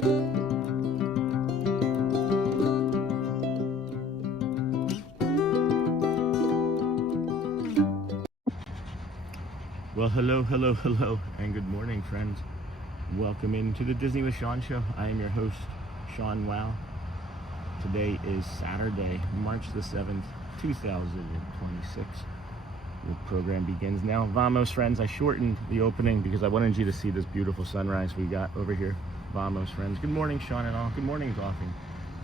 Well, hello, and good morning, friends. Welcome into the Disney with Sean show. I am your host, Sean Wow. Today is Saturday, March the 7th, 2026. The program begins now. Vamos, friends. I shortened the opening because I wanted you to see this beautiful sunrise we got over here. Vamos, friends. Good morning, Sean and all. Good morning, golfing.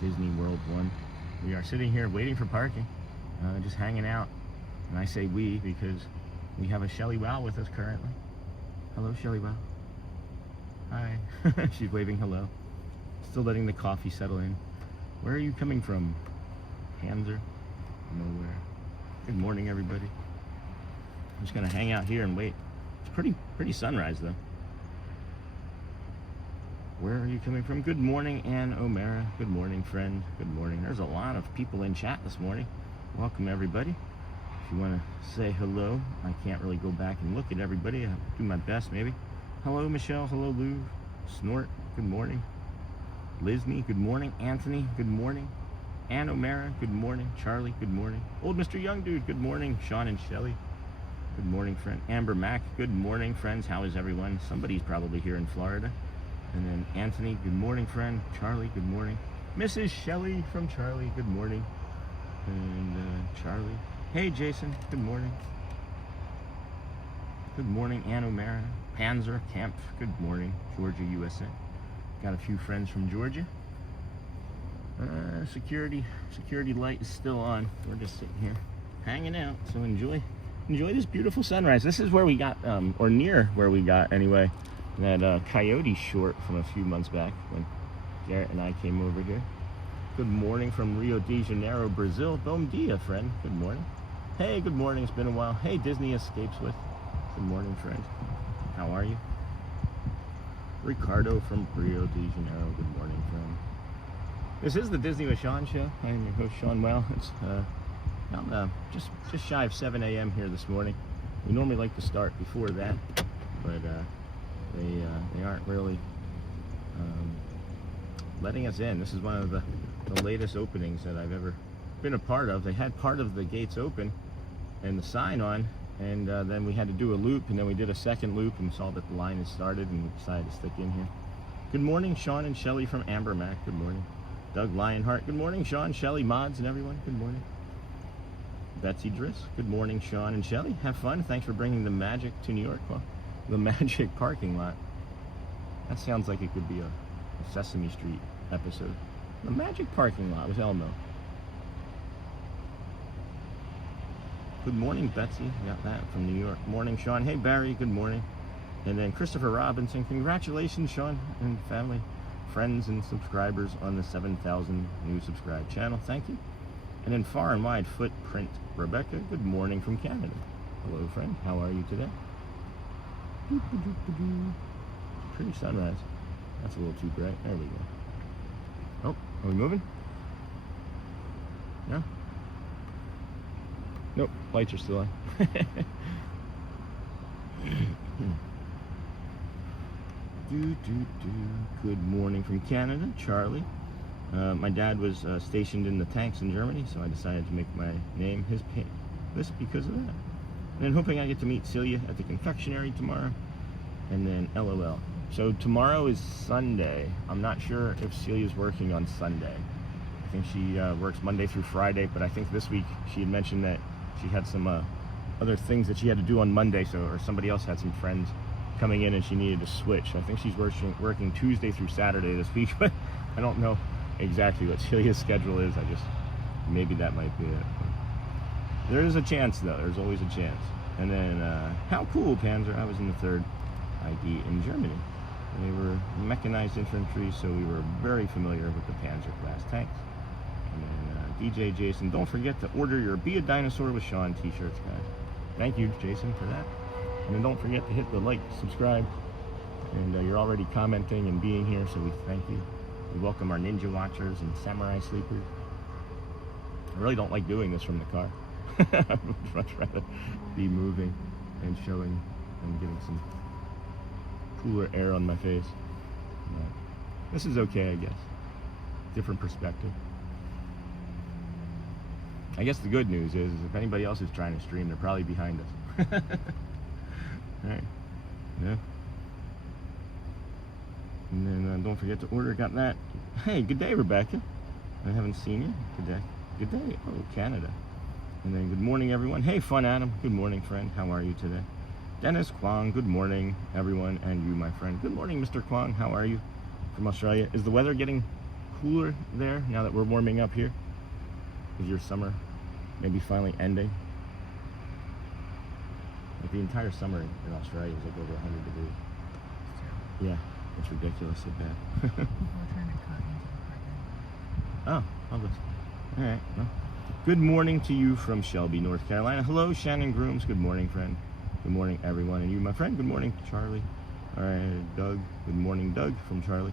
Disney World 1. We are sitting here waiting for parking, just hanging out. And I say we because we have a Shelly Wow with us currently. Hello, Shelly Wow. Hi. She's waving hello. Still letting the coffee settle in. Where are you coming from? Hanser? Nowhere. Good morning, everybody. I'm just gonna hang out here and wait. It's pretty sunrise though. Where are you coming from? Good morning, Ann O'Mara. Good morning, friend. Good morning. There's a lot of people in chat this morning. Welcome, everybody. If you want to say hello, I can't really go back and look at everybody. I'll do my best, maybe. Hello, Michelle. Hello, Lou. Snort. Good morning. Lisney. Good morning. Anthony. Good morning. Ann O'Mara. Good morning. Charlie. Good morning. Old Mr. Young Dude. Good morning. Sean and Shelley. Good morning, friend. Amber Mack. Good morning, friends. How is everyone? Somebody's probably here in Florida. And then Anthony. Good morning, friend. Charlie. Good morning. Mrs. Shelley from Charlie. Good morning. And Charlie. Hey, Jason. Good morning. Good morning, Ann O'Mara. Panzer Kemp. Good morning, Georgia, USA. Got a few friends from Georgia. Security light is still on. We're just sitting here, hanging out. So enjoy this beautiful sunrise. This is where we got, or near where we got anyway, that coyote short from a few months back when Garrett and I came over here. Good morning from Rio de Janeiro, Brazil. Bom dia, friend. Good morning. Hey, good morning. It's been a while. Hey, Disney Escapes with. Good morning, friend. How are you? Ricardo from Rio de Janeiro. Good morning, friend. This is the Disney with Sean show. I am your host, Sean Well. It's just shy of 7 a.m. here this morning. We normally like to start before that, but they aren't really letting us in. This is one of the latest openings that I've ever been a part of. They had part of the gates open and the sign on, and then we had to do a loop, and then we did a second loop and saw that the line had started, and we decided to stick in here. Good morning, Sean and Shelley from Amber Mac. Good morning. Doug Lionheart. Good morning, Sean, Shelley, mods, and everyone. Good morning. Betsy Driss. Good morning, Sean and Shelley. Have fun. Thanks for bringing the magic to New York. Well, the magic parking lot. That sounds like it could be a Sesame Street episode. The magic parking lot with Elmo. Good morning, Betsy. Got that from New York. Morning, Sean. Hey, Barry. Good morning. And then Christopher Robinson. Congratulations, Sean and family, friends, and subscribers on the 7,000 new subscribe channel. Thank you. And then Far and Wide Footprint. Rebecca. Good morning from Canada. Hello, friend. How are you today? Pretty sunrise. That's a little too bright. There we go. Oh, are we moving? No? Nope, lights are still on. Good morning from Canada, Charlie. My dad was stationed in the tanks in Germany, so I decided to make my name his list because of that. And then hoping I get to meet Celia at the confectionery tomorrow. And then LOL. So tomorrow is Sunday. I'm not sure if Celia's working on Sunday. I think she works Monday through Friday, but I think this week she had mentioned that she had some other things that she had to do on Monday, or somebody else had some friends coming in and she needed to switch. I think she's working Tuesday through Saturday this week, but I don't know exactly what Celia's schedule is. Maybe that might be it. There is a chance, though. There's always a chance. And then, how cool, Panzer. I was in the 3rd ID in Germany. They were mechanized infantry, so we were very familiar with the Panzer class tanks. And then DJ Jason, don't forget to order your Be a Dinosaur with Sean t-shirts, guys. Thank you, Jason, for that. And then don't forget to hit the like, subscribe. And you're already commenting and being here, so we thank you. We welcome our Ninja Watchers and Samurai Sleepers. I really don't like doing this from the car. I would much rather be moving and showing and getting some cooler air on my face. This is okay, I guess. Different perspective. I guess the good news is if anybody else is trying to stream, they're probably behind us. Alright. Yeah. And then don't forget to order. Got that. Hey, good day, Rebecca. I haven't seen you. Good day. Good day. Oh, Canada. And then good morning, everyone. Hey, Fun Adam. Good morning, friend. How are you today? Dennis Kwong. Good morning, everyone, and you, my friend. Good morning, Mr. Kwong. How are you from Australia? Is the weather getting cooler there now that we're warming up here? Is your summer maybe finally ending? Like the entire summer in Australia is like over 100 degrees. Yeah, it's ridiculously bad. People are trying to cut into the parking. Oh, this. All right. Well, good morning to you from Shelby, North Carolina. Hello, Shannon Grooms. Good morning, friend. Good morning, everyone. And you, my friend. Good morning, Charlie. All right, Doug. Good morning, Doug from Charlie.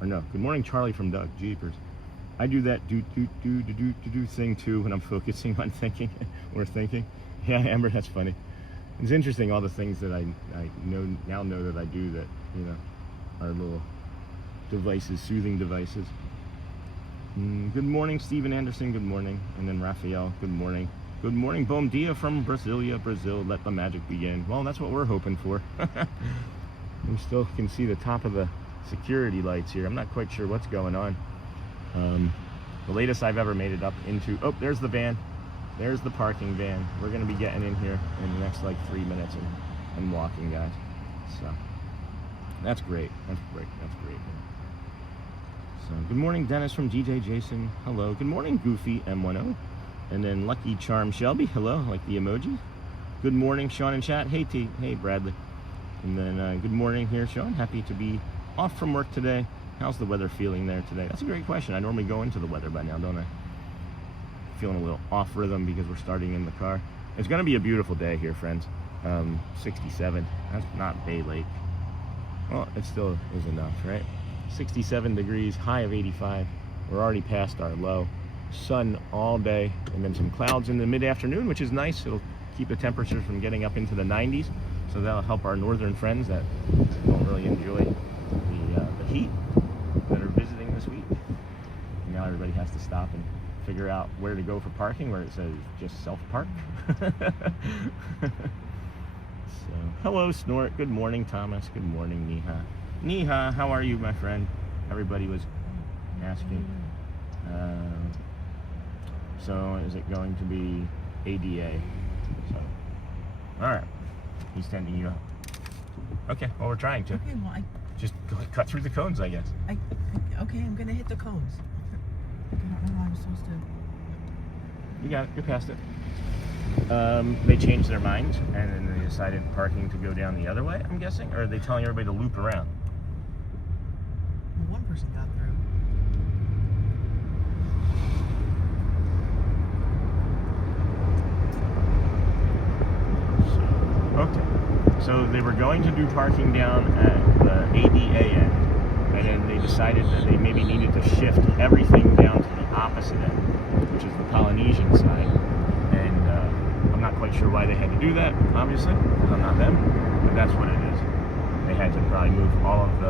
Or no, good morning, Charlie from Doug. Jeepers. I do that do thing too when I'm focusing on thinking or thinking. Yeah, Amber, that's funny. It's interesting all the things that I now know that I do that, you know, are little devices, soothing devices. Good morning, Stephen Anderson. Good morning. And then Raphael. Good morning. Good morning, Bom Dia from Brasilia, Brazil. Let the magic begin. Well, that's what we're hoping for. We still can see the top of the security lights here. I'm not quite sure what's going on. The latest I've ever made it up into, oh, there's the van. There's the parking van. We're going to be getting in here in the next like 3 minutes and walking, guys. So that's great. That's great. That's great. So good morning, Dennis from DJ Jason. Hello. Good morning, Goofy M10. And then Lucky Charm Shelby. Hello. Like the emojis. Good morning, Sean and chat. Hey, T. Hey, Bradley. And then good morning here, Sean. Happy to be off from work today. How's the weather feeling there today? That's a great question. I normally go into the weather by now, don't I? Feeling a little off rhythm because we're starting in the car. It's going to be a beautiful day here, friends. 67. That's not Bay Lake. Well, it still is enough, right? 67 degrees, high of 85. We're already past our low. Sun all day, and then some clouds in the mid-afternoon, which is nice. It'll keep the temperatures from getting up into the 90s. So that'll help our northern friends that don't really enjoy the heat that are visiting this week. And now everybody has to stop and figure out where to go for parking, where it says just self-park. So, hello, Snort. Good morning, Thomas. Good morning, Neha. Neha, how are you, my friend? Everybody was asking. So is it going to be ADA? So, all right. He's sending you up. Okay, well, we're trying to. Okay, well, just cut through the cones, I guess. Okay, I'm gonna hit the cones. I don't know how I'm supposed to. You got it. You're past it. They changed their minds, and then they decided parking to go down the other way, I'm guessing? Or are they telling everybody to loop around? Well, one person got through. Okay. So they were going to do parking down at the ADA end, and then they decided that they maybe needed to shift everything down to the opposite end, which is the Polynesian side. And I'm not quite sure why they had to do that, obviously, because I'm not them, but that's what it is. They had to probably move all of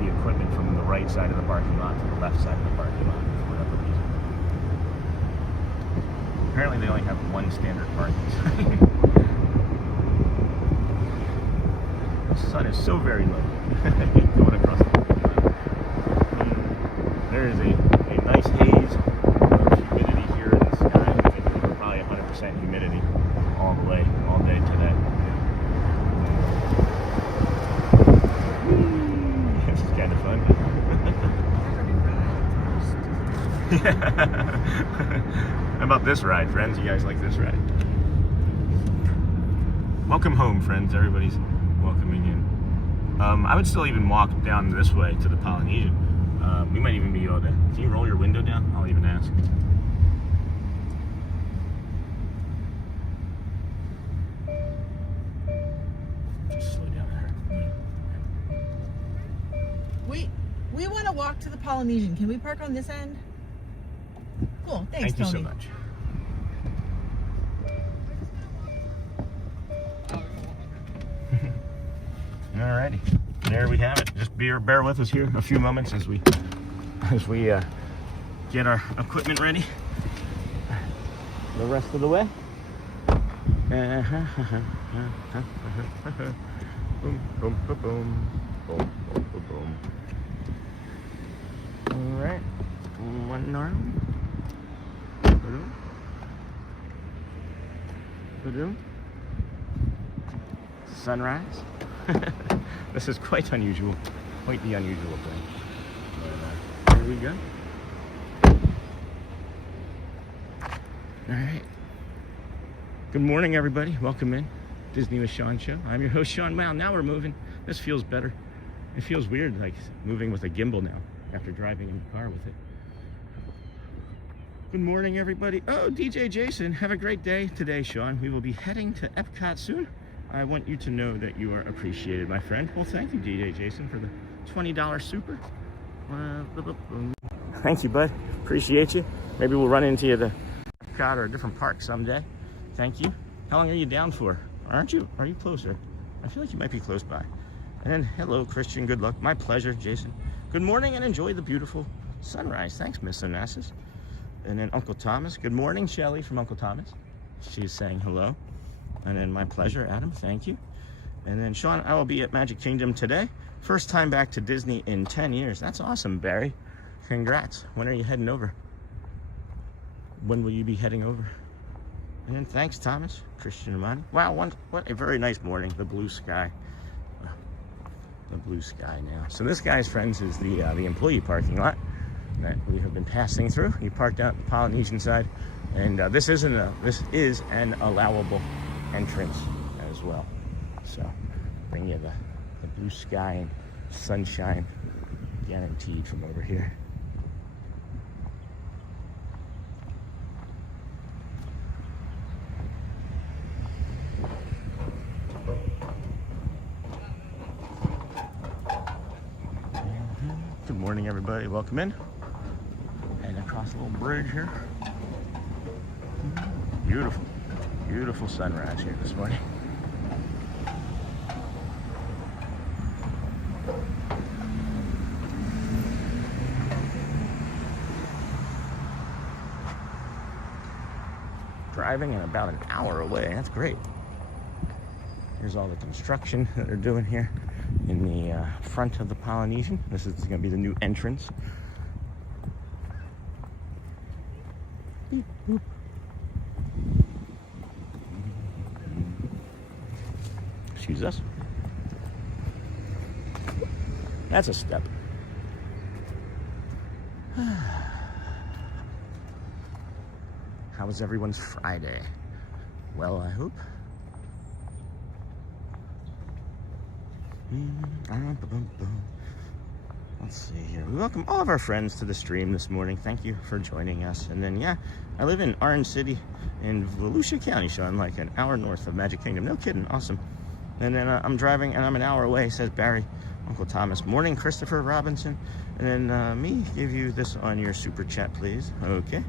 the equipment from the right side of the parking lot to the left side of the parking lot for whatever reason. Apparently they only have one standard parking sign. The sun is so very low. Going across the there is a nice haze of humidity here in the sky. I think we're probably 100% humidity all day today. This is kind of fun. How about this ride, friends? You guys like this ride? Welcome home, friends. Everybody's welcoming in. I would still even walk down this way to the Polynesian. We might even be able to. Can you roll your window down? I'll even ask. Just slow down there. We want to walk to the Polynesian. Can we park on this end? Cool. Thanks, Thank you Tony. so much. Alrighty. there we have it. Just bear with us here a few moments as we get our equipment ready the rest of the way. Boom, boom, boom, boom, boom, boom, boom, boom. All right, one arm. Ba-doom. Ba-doom. Sunrise. This is quite unusual, quite the unusual thing. Here we go. All right. Good morning, everybody. Welcome in. Disney with Sean show. I'm your host, Sean. Wow, now we're moving. This feels better. It feels weird, like moving with a gimbal now after driving in the car with it. Good morning, everybody. Oh, DJ Jason, have a great day today, Sean. We will be heading to Epcot soon. I want you to know that you are appreciated, my friend. Well, thank you, DJ Jason, for the $20 super. Thank you, bud. Appreciate you. Maybe we'll run into you at the Epcot or a different park someday. Thank you. How long are you down for? Aren't you? Are you closer? I feel like you might be close by. And then, hello, Christian. Good luck. My pleasure, Jason. Good morning and enjoy the beautiful sunrise. Thanks, Miss Onassis. And then Uncle Thomas. Good morning, Shelly from Uncle Thomas. She's saying hello. And then my pleasure, Adam. Thank you. And then Sean, I will be at Magic Kingdom today. First time back to Disney in 10 years. That's awesome, Barry. Congrats. When are you heading over? When will you be heading over? And then thanks, Thomas. Christian Amani. Wow, what a very nice morning. The blue sky. The blue sky now. So this, guys, friends, is the employee parking lot that we have been passing through. You parked out the Polynesian side, and this is an allowable entrance as well. So bring you the blue sky and sunshine guaranteed from over here. Good morning, everybody. Welcome in. And across a little bridge here. Beautiful, beautiful sunrise here this morning. Driving in about an hour away. That's great. Here's all the construction that they're doing here in the front of the Polynesian. This is going to be the new entrance. Beep, boop. Excuse us. That's a step. How was everyone's Friday? Well, I hope. Let's see here. We welcome all of our friends to the stream this morning. Thank you for joining us. And then, yeah, I live in Orange City in Volusia County, Sean, like an hour north of Magic Kingdom. No kidding. Awesome. And then I'm driving, and I'm an hour away, says Barry. Uncle Thomas. Morning, Christopher Robinson. And then me, give you this on your super chat, please. Okay.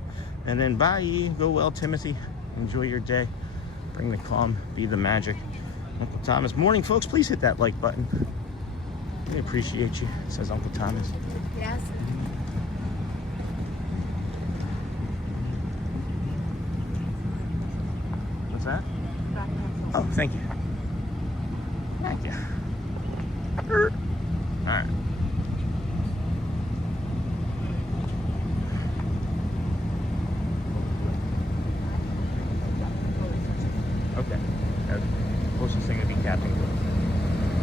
And then bye. Go well, Timothy. Enjoy your day. Bring the calm. Be the magic. Uncle Thomas. Morning, folks. Please hit that like button. We appreciate you, says Uncle Thomas. Yes. What's that? Oh, thank you. Thank you. All right. Okay. Closest thing to be Captain Cook.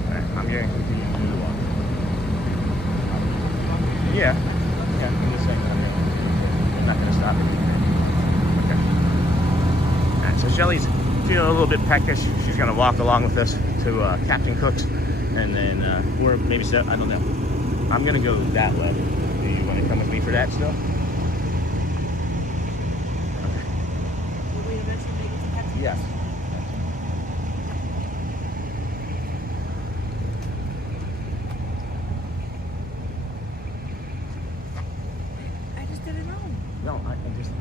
Alright, I'm going to continue to do the walk. Yeah, I'm just saying. I'm not going to stop it. Okay. Alright, so Shelly's feeling a little bit peckish. She's going to walk along with us to Captain Cook's, and then, or maybe, I don't know. I'm going to go that way. Do you want to come with me for that still? Okay. Will we eventually make it to Captain? Yes. I just didn't know. No, I just...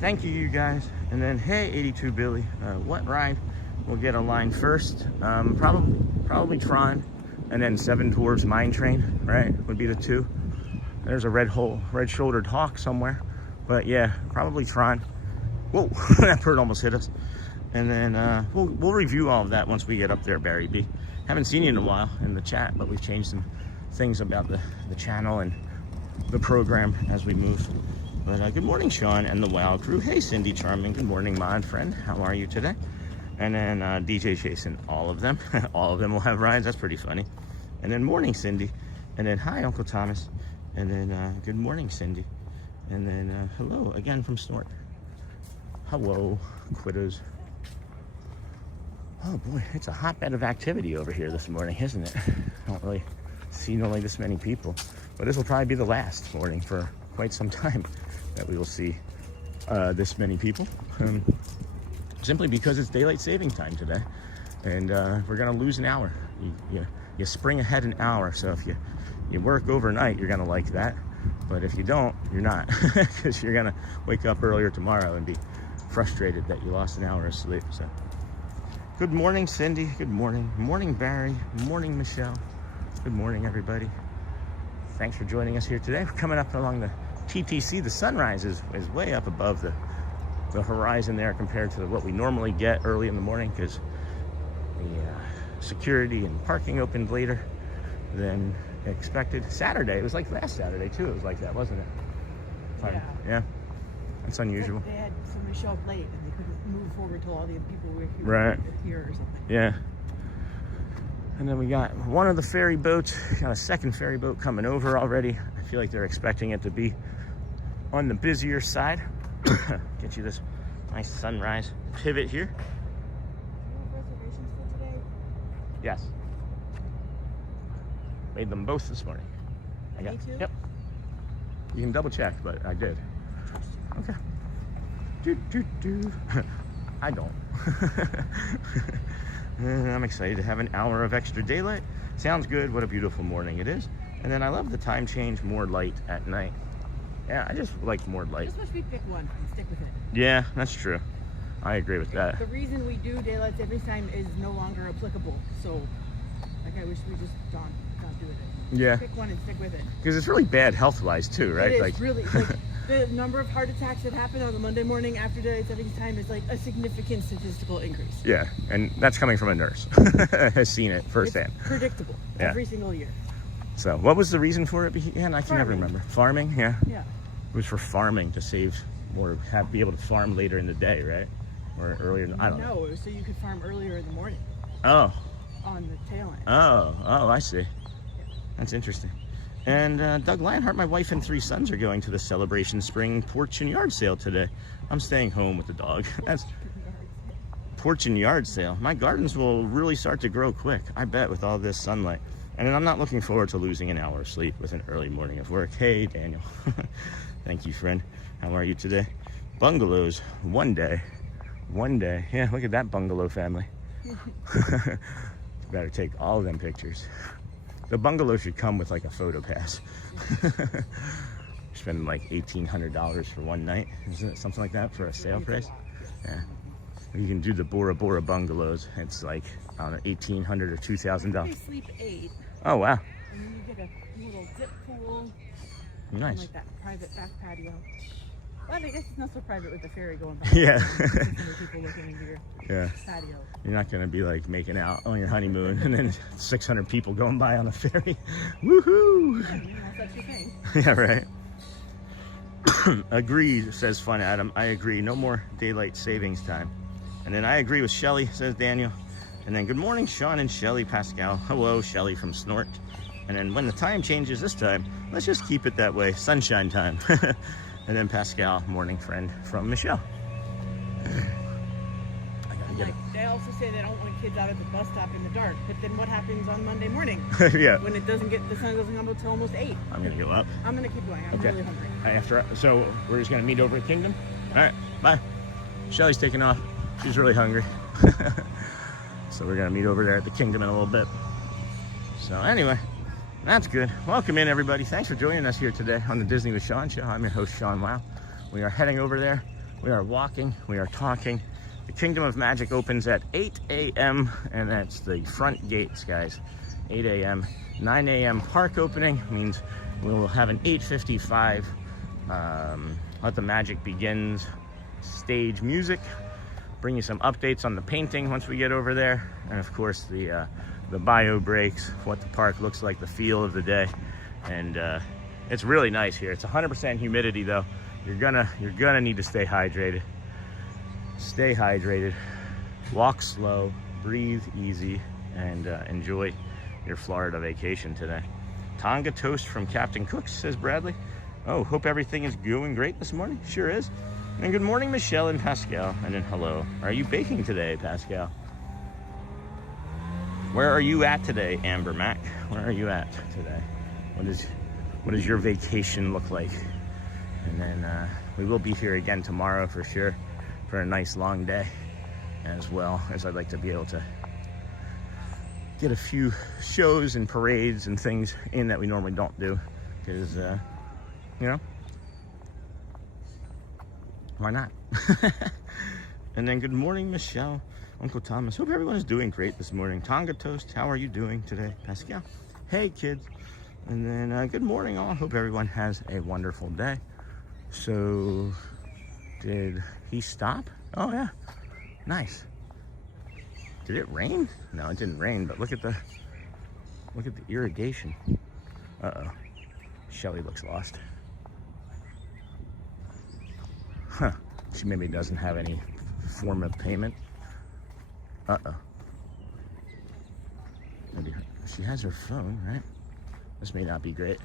Thank you, you guys. And then, hey, 82 Billy, what ride will get a line first? Probably Tron, and then 7 Dwarfs Mine Train, right? Would be the two. There's a red-shouldered hawk somewhere, but yeah, probably Tron. Whoa, that bird almost hit us. And then we'll review all of that once we get up there, Barry B. Haven't seen you in a while in the chat, but we've changed some things about the channel and the program as we move. But good morning, Sean and the WOW crew. Hey, Cindy Charming. Good morning, mod friend. How are you today? And then DJ chasing all of them. All of them will have rides. That's pretty funny. And then morning, Cindy. And then hi, Uncle Thomas. And then good morning, Cindy. And then hello again from Snort. Hello, quitters. Oh boy, it's a hotbed of activity over here this morning, isn't it? I don't really see nearly this many people. But this will probably be the last morning for quite some time that we will see this many people. Simply because it's daylight saving time today. And we're gonna lose an hour. You spring ahead an hour, so if you work overnight, you're gonna like that. But if you don't, you're not, because you're gonna wake up earlier tomorrow and be frustrated that you lost an hour of sleep. So, good morning, Cindy. Good morning. Morning, Barry. Morning, Michelle. Good morning, everybody. Thanks for joining us here today. We're coming up along the TTC. The sunrise is way up above the horizon there compared to what we normally get early in the morning, because the security and parking opened later than expected. Saturday, it was like last Saturday too. It was like that, wasn't it? Yeah. That's unusual. They had somebody show up late and they couldn't move forward till all the people were here or something. Yeah. And then we got one of the ferry boats, got a second ferry boat coming over already. I feel like they're expecting it to be on the busier side. Get you this nice sunrise pivot here. Do you have reservations for today? Yes. Made them both this morning. Me too? Yep. You can double check, but I did. Okay. I don't. I'm excited to have an hour of extra daylight. Sounds good. What a beautiful morning it is. And then I love the time change, more light at night. Yeah, I just like more light. Just wish we pick one and stick with it. Yeah, that's true. I agree with that. The reason we do daylight savings time is no longer applicable. So, like, I wish we just don't do it. Yeah. Pick one and stick with it. Because it's really bad health-wise too, right? It is really, like, the number of heart attacks that happen on the Monday morning after daylight savings time is like a significant statistical increase. Yeah, and that's coming from a nurse. Has seen it firsthand. It's predictable every single year. So, what was the reason for it? Yeah, I can never remember. Farming, yeah. Yeah. It was for farming, to save or be able to farm later in the day, right? Or earlier. I don't know. No, it was so you could farm earlier in the morning. Oh. On the tail end. Oh, I see. That's interesting. And Doug Lionheart, my wife and 3 sons are going to the Celebration Spring Porch and Yard Sale today. I'm staying home with the dog. That's Porch and Yard Sale. My gardens will really start to grow quick, I bet, with all this sunlight. And then I'm not looking forward to losing an hour of sleep with an early morning of work. Hey, Daniel. Thank you, friend. How are you today? Bungalows, one day. Yeah, look at that bungalow family. Better take all of them pictures. The bungalow should come with like a photo pass. Spending like $1,800 for one night. Isn't it something like that for a sale price? Yeah. You can do the Bora Bora bungalows. It's like, I don't know, $1,800 or $2,000. You sleep 8. Oh, wow. And then you get a little dip pool. Nice. And like that private back patio. Well, I guess it's not so private with the ferry going by. Yeah. People looking into Yeah. patio. You're not going to be like making out on your honeymoon and then 600 people going by on a ferry. Woohoo! Yeah, that's your thing. Yeah, right. Agreed, says Fun Adam. I agree. No more daylight savings time. And then I agree with Shelly, says Daniel. And then good morning, Sean and Shelly Pascal. Hello, Shelly from Snort. And then when the time changes this time, let's just keep it that way. Sunshine time. And then Pascal, morning friend from Michelle. I gotta get it. They also say they don't want kids out at the bus stop in the dark. But then what happens on Monday morning? Yeah. When the sun doesn't come until almost 8. I'm gonna go up. I'm gonna keep going. I'm really hungry. So we're just gonna meet over at Kingdom. All right, bye. Shelly's taking off. She's really hungry. So we're gonna meet over there at the Kingdom in a little bit. So anyway, that's good. Welcome in, everybody. Thanks for joining us here today on the Disney with Sean show. I'm your host, Sean Wow. We are heading over there We are walking, we are talking. The Kingdom of Magic opens at 8 a.m. and that's the front gates, guys. 8 a.m. 9 a.m. park opening means we will have an 8:55 Let the Magic Begins stage music. Bring you some updates on the painting once we get over there, and of course the bio breaks, what the park looks like, the feel of the day, and it's really nice here. It's 100% humidity though. You're gonna need to stay hydrated. Stay hydrated. Walk slow. Breathe easy, and enjoy your Florida vacation today. Tonga toast from Captain Cook's, says Bradley. Oh, hope everything is going great this morning. Sure is. And good morning, Michelle and Pascal. And then hello. Are you baking today, Pascal? Where are you at today, Amber Mac? Where are you at today? What does your vacation look like? And then we will be here again tomorrow for sure, for a nice long day, as well as I'd like to be able to get a few shows and parades and things in that we normally don't do, because you know, why not? And then good morning, Michelle, Uncle Thomas. Hope everyone is doing great this morning. Tonga toast, how are you doing today, Pascal? Hey kids. And then good morning all. Hope everyone has a wonderful day. So did he stop? Oh yeah, nice. Did it rain? No, it didn't rain, but look at the irrigation. Uh-oh. Shelly looks lost. Huh. She maybe doesn't have any form of payment. Uh-oh. Maybe she has her phone, right? This may not be great.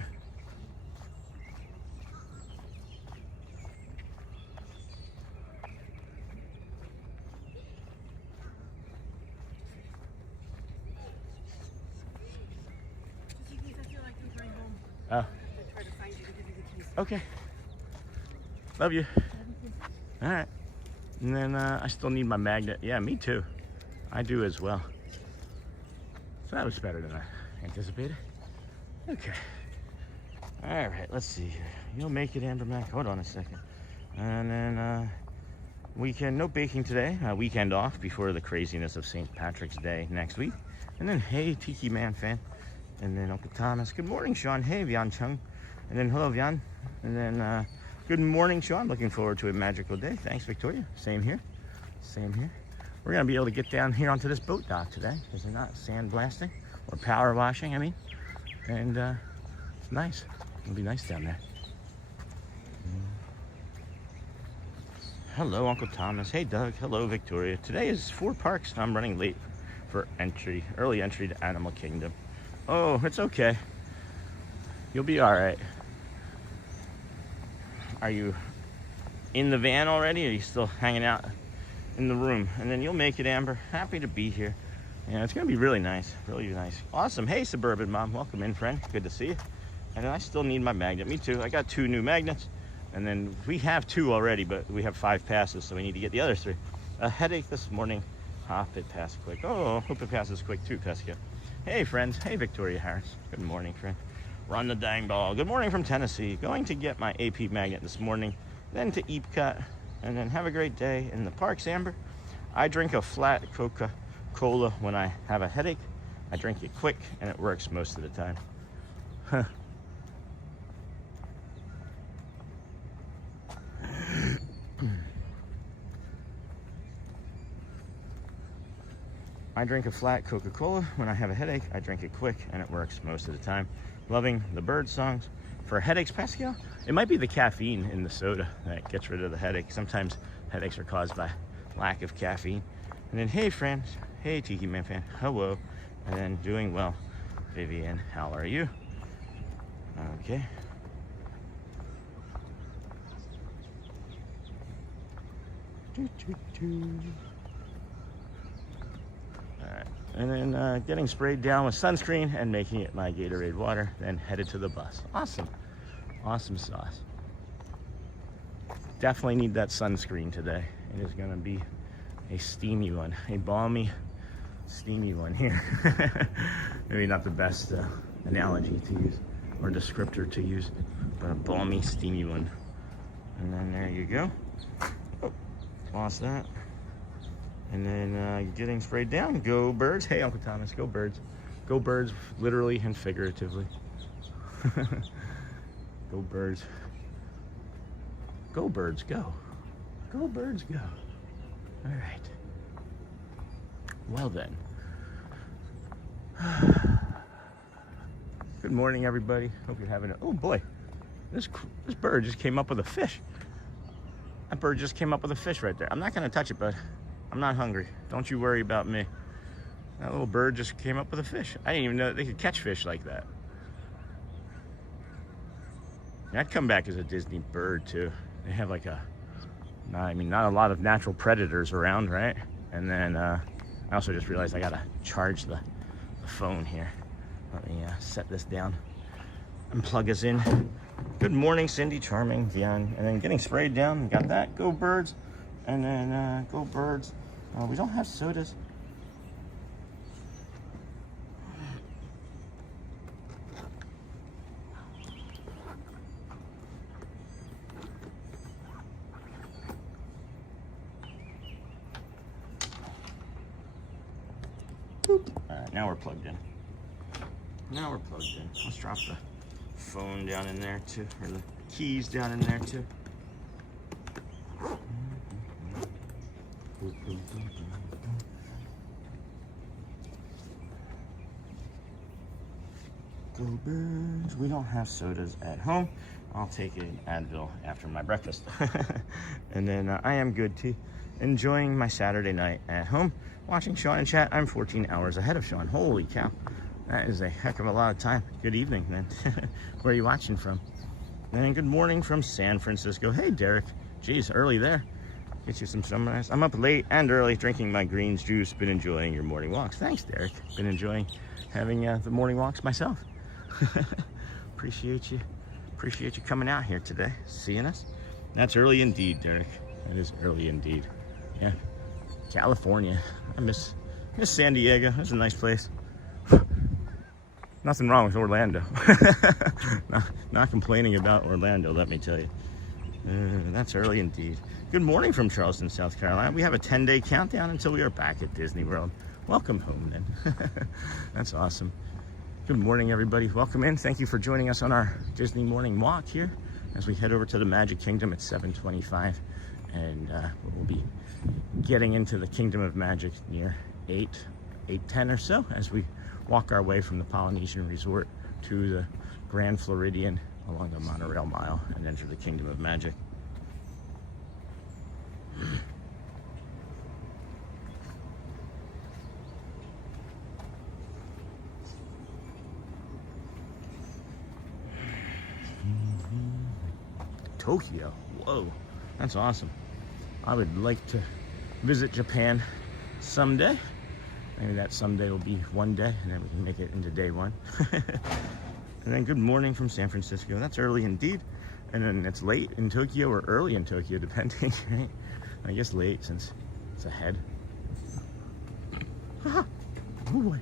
Oh. Okay. Love you. All right. And then I still need my magnet. Yeah, me too. I do as well. So that was better than I anticipated. Okay. All right, let's see here. You'll make it, Amber Mac. Hold on a second. And then weekend, no baking today. Weekend off before the craziness of St. Patrick's Day next week. And then, hey, Tiki Man fan. And then Uncle Thomas. Good morning, Sean. Hey, Vian Chung. And then, hello, Vian. And then, good morning, Sean. Looking forward to a magical day. Thanks, Victoria. Same here. Same here. We're going to be able to get down here onto this boat dock today, because they're not sandblasting or power washing, I mean. And it's nice. It'll be nice down there. Hello, Uncle Thomas. Hey, Doug. Hello, Victoria. Today is 4 parks. I'm running late for early entry to Animal Kingdom. Oh, it's okay. You'll be all right. Are you in the van already, or are you still hanging out in the room? And then you'll make it, Amber. Happy to be here. Yeah, it's gonna be really nice, really nice. Awesome. Hey, Suburban Mom, welcome in, friend. Good to see you. And I still need my magnet. Me too. I got 2 new magnets, and then we have 2 already, but we have 5 passes, so we need to get the other 3. A headache this morning. Hop it passed quick. Oh, hope it passes quick too, Pesca. Hey, friends. Hey, Victoria Harris. Good morning, friend. Run the dang ball. Good morning from Tennessee. Going to get my AP magnet this morning, then to Epcot, and then have a great day in the parks, Amber. I drink a flat Coca-Cola when I have a headache. I drink it quick, and it works most of the time. Huh. I drink a flat Coca-Cola when I have a headache. I drink it quick, and it works most of the time. Loving the bird songs. For headaches, Pascal, it might be the caffeine in the soda that gets rid of the headache. Sometimes headaches are caused by lack of caffeine. And then, hey, friends. Hey, Tiki Man fan. Hello. And then, doing well. Vivian, how are you? Okay. Alright, and then getting sprayed down with sunscreen and making it my Gatorade water, then headed to the bus. Awesome. Awesome sauce. Definitely need that sunscreen today. It is going to be a steamy one, a balmy, steamy one here. Maybe not the best analogy to use or descriptor to use, but a balmy, steamy one. And then there you go. Oh, lost that. And then getting sprayed down. Go birds. Hey, Uncle Thomas, go birds. Go birds, literally and figuratively. Go birds. Go birds, go. Go birds, go. All right. Well then. Good morning, everybody. Hope you're having a... Oh boy, this bird just came up with a fish. That bird just came up with a fish right there. I'm not gonna touch it, bud. I'm not hungry. Don't you worry about me. That little bird just came up with a fish. I didn't even know that they could catch fish like that. I'd come back as a Disney bird too. They have like a, not a lot of natural predators around, right? And then I also just realized I gotta charge the phone here. Let me set this down and plug us in. Good morning, Cindy, charming, Dion. And then getting sprayed down, got that, go birds. And then go birds. We don't have sodas. Alright, now we're plugged in. Now we're plugged in. Let's drop the phone down in there too, or the keys down in there too. Go birds. We don't have sodas at home. I'll take an Advil after my breakfast. And then I am good tea. Enjoying my Saturday night at home. Watching Sean and chat. I'm 14 hours ahead of Sean. Holy cow. That is a heck of a lot of time. Good evening then. Where are you watching from? And good morning from San Francisco. Hey Derek. Geez, early there. Get you some sunrise. I'm up late and early drinking my greens juice. Been enjoying your morning walks. Thanks, Derek. Been enjoying having the morning walks myself. Appreciate you. Appreciate you coming out here today, seeing us. That's early indeed, Derek. That is early indeed. Yeah. California. I miss San Diego. It's a nice place. Nothing wrong with Orlando. not complaining about Orlando, let me tell you. That's early indeed. Good morning from Charleston, South Carolina. We have a 10-day countdown until we are back at Disney World. Welcome home then. That's awesome. Good morning, everybody. Welcome in. Thank you for joining us on our Disney morning walk here as we head over to the Magic Kingdom at 7:25. And we'll be getting into the Kingdom of Magic near 8:10 or so as we walk our way from the Polynesian Resort to the Grand Floridian along the monorail mile and enter the Kingdom of Magic. Tokyo, whoa, that's awesome. I would like to visit Japan someday. Maybe that someday will be one day and then we can make it into day one. And then good morning from San Francisco. That's early indeed. And then it's late in Tokyo or early in Tokyo, depending, right? I guess late since it's ahead. Oh boy.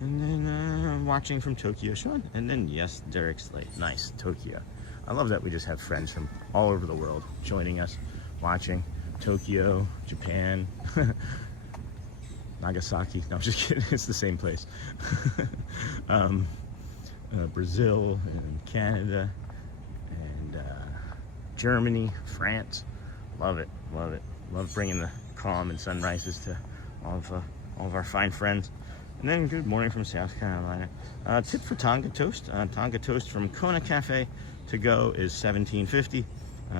And then watching from Tokyo, Sean. And then yes, Derek Slate. Nice, Tokyo. I love that we just have friends from all over the world joining us, watching. Tokyo, Japan, Nagasaki. No, I'm just kidding. It's the same place. Brazil and Canada and Germany, France. Love it, love it. Love bringing the calm and sunrises to all of our fine friends. And then good morning from South Carolina. Tip for Tonga Toast. Tonga Toast from Kona Cafe to go is $17.50.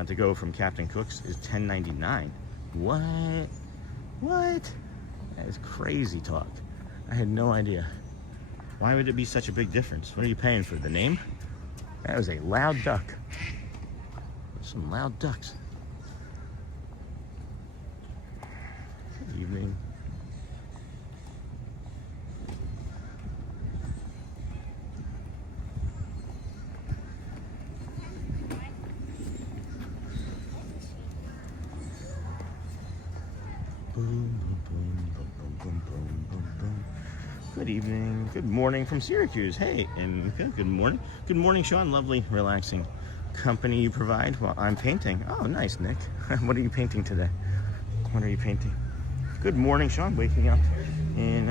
To go from Captain Cook's is $10.99. What? What? That is crazy talk. I had no idea. Why would it be such a big difference? What are you paying for? The name? That was a loud duck. Some loud ducks. Good evening. Good evening. Good morning from Syracuse. Hey, and good morning. Good morning, Sean. Lovely, relaxing company you provide while I'm painting. Oh, nice, Nick. What are you painting today? What are you painting? Good morning, Sean. Waking up in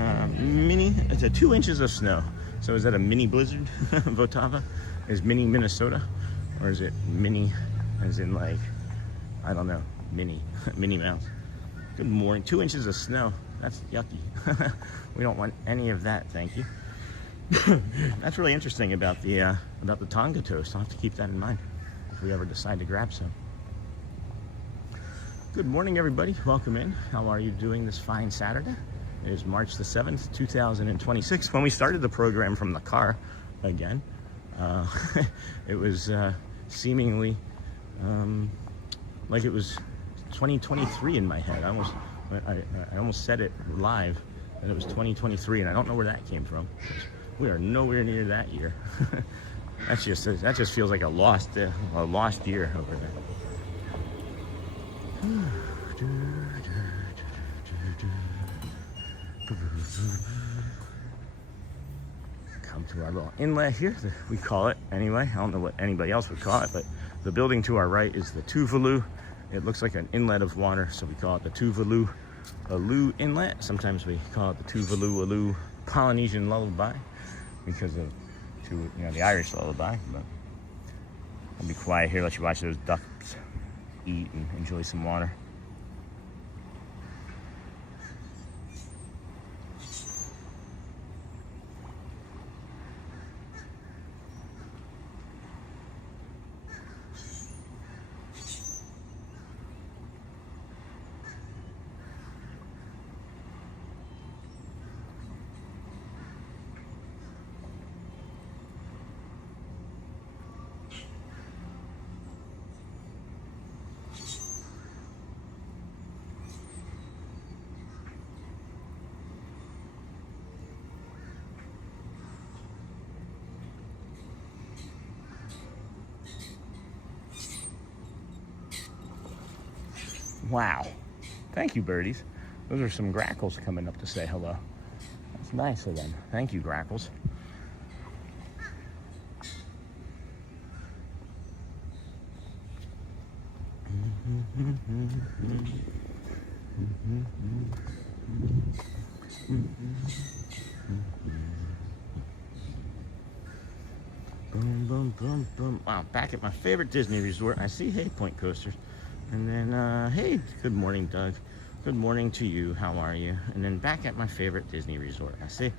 it's a 2 inches of snow. So is that a mini blizzard? Votava? Is mini Minnesota? Or is it mini as in like, I don't know, Minnie Mouse? Good morning. 2 inches of snow. That's yucky. We don't want any of that, thank you. That's really interesting about the Tonga toast. I'll have to keep that in mind if we ever decide to grab some. Good morning, everybody. Welcome in. How are you doing this fine Saturday? It is March the 7th, 2026. When we started the program from the car again, it was seemingly like it was 2023 in my head. I almost said it live that it was 2023, and I don't know where that came from. We are nowhere near that year. That just feels like a lost year over there. Come to our little inlet here. We call it anyway. I don't know what anybody else would call it, but the building to our right is the Tuvalu. It looks like an inlet of water, so we call it the Tuvalu Alu Inlet. Sometimes we call it the Tuvalu Alu Polynesian Lullaby because of the Irish lullaby. But I'll be quiet here, let you watch those ducks eat and enjoy some water. Wow. Thank you, birdies. Those are some grackles coming up to say hello. That's nice of them. Thank you, grackles. Boom, boom, boom, boom. Wow, back at my favorite Disney resort. I see Hay Point coasters. And then, hey, good morning, Doug. Good morning to you. How are you? And then back at my favorite Disney resort. I see.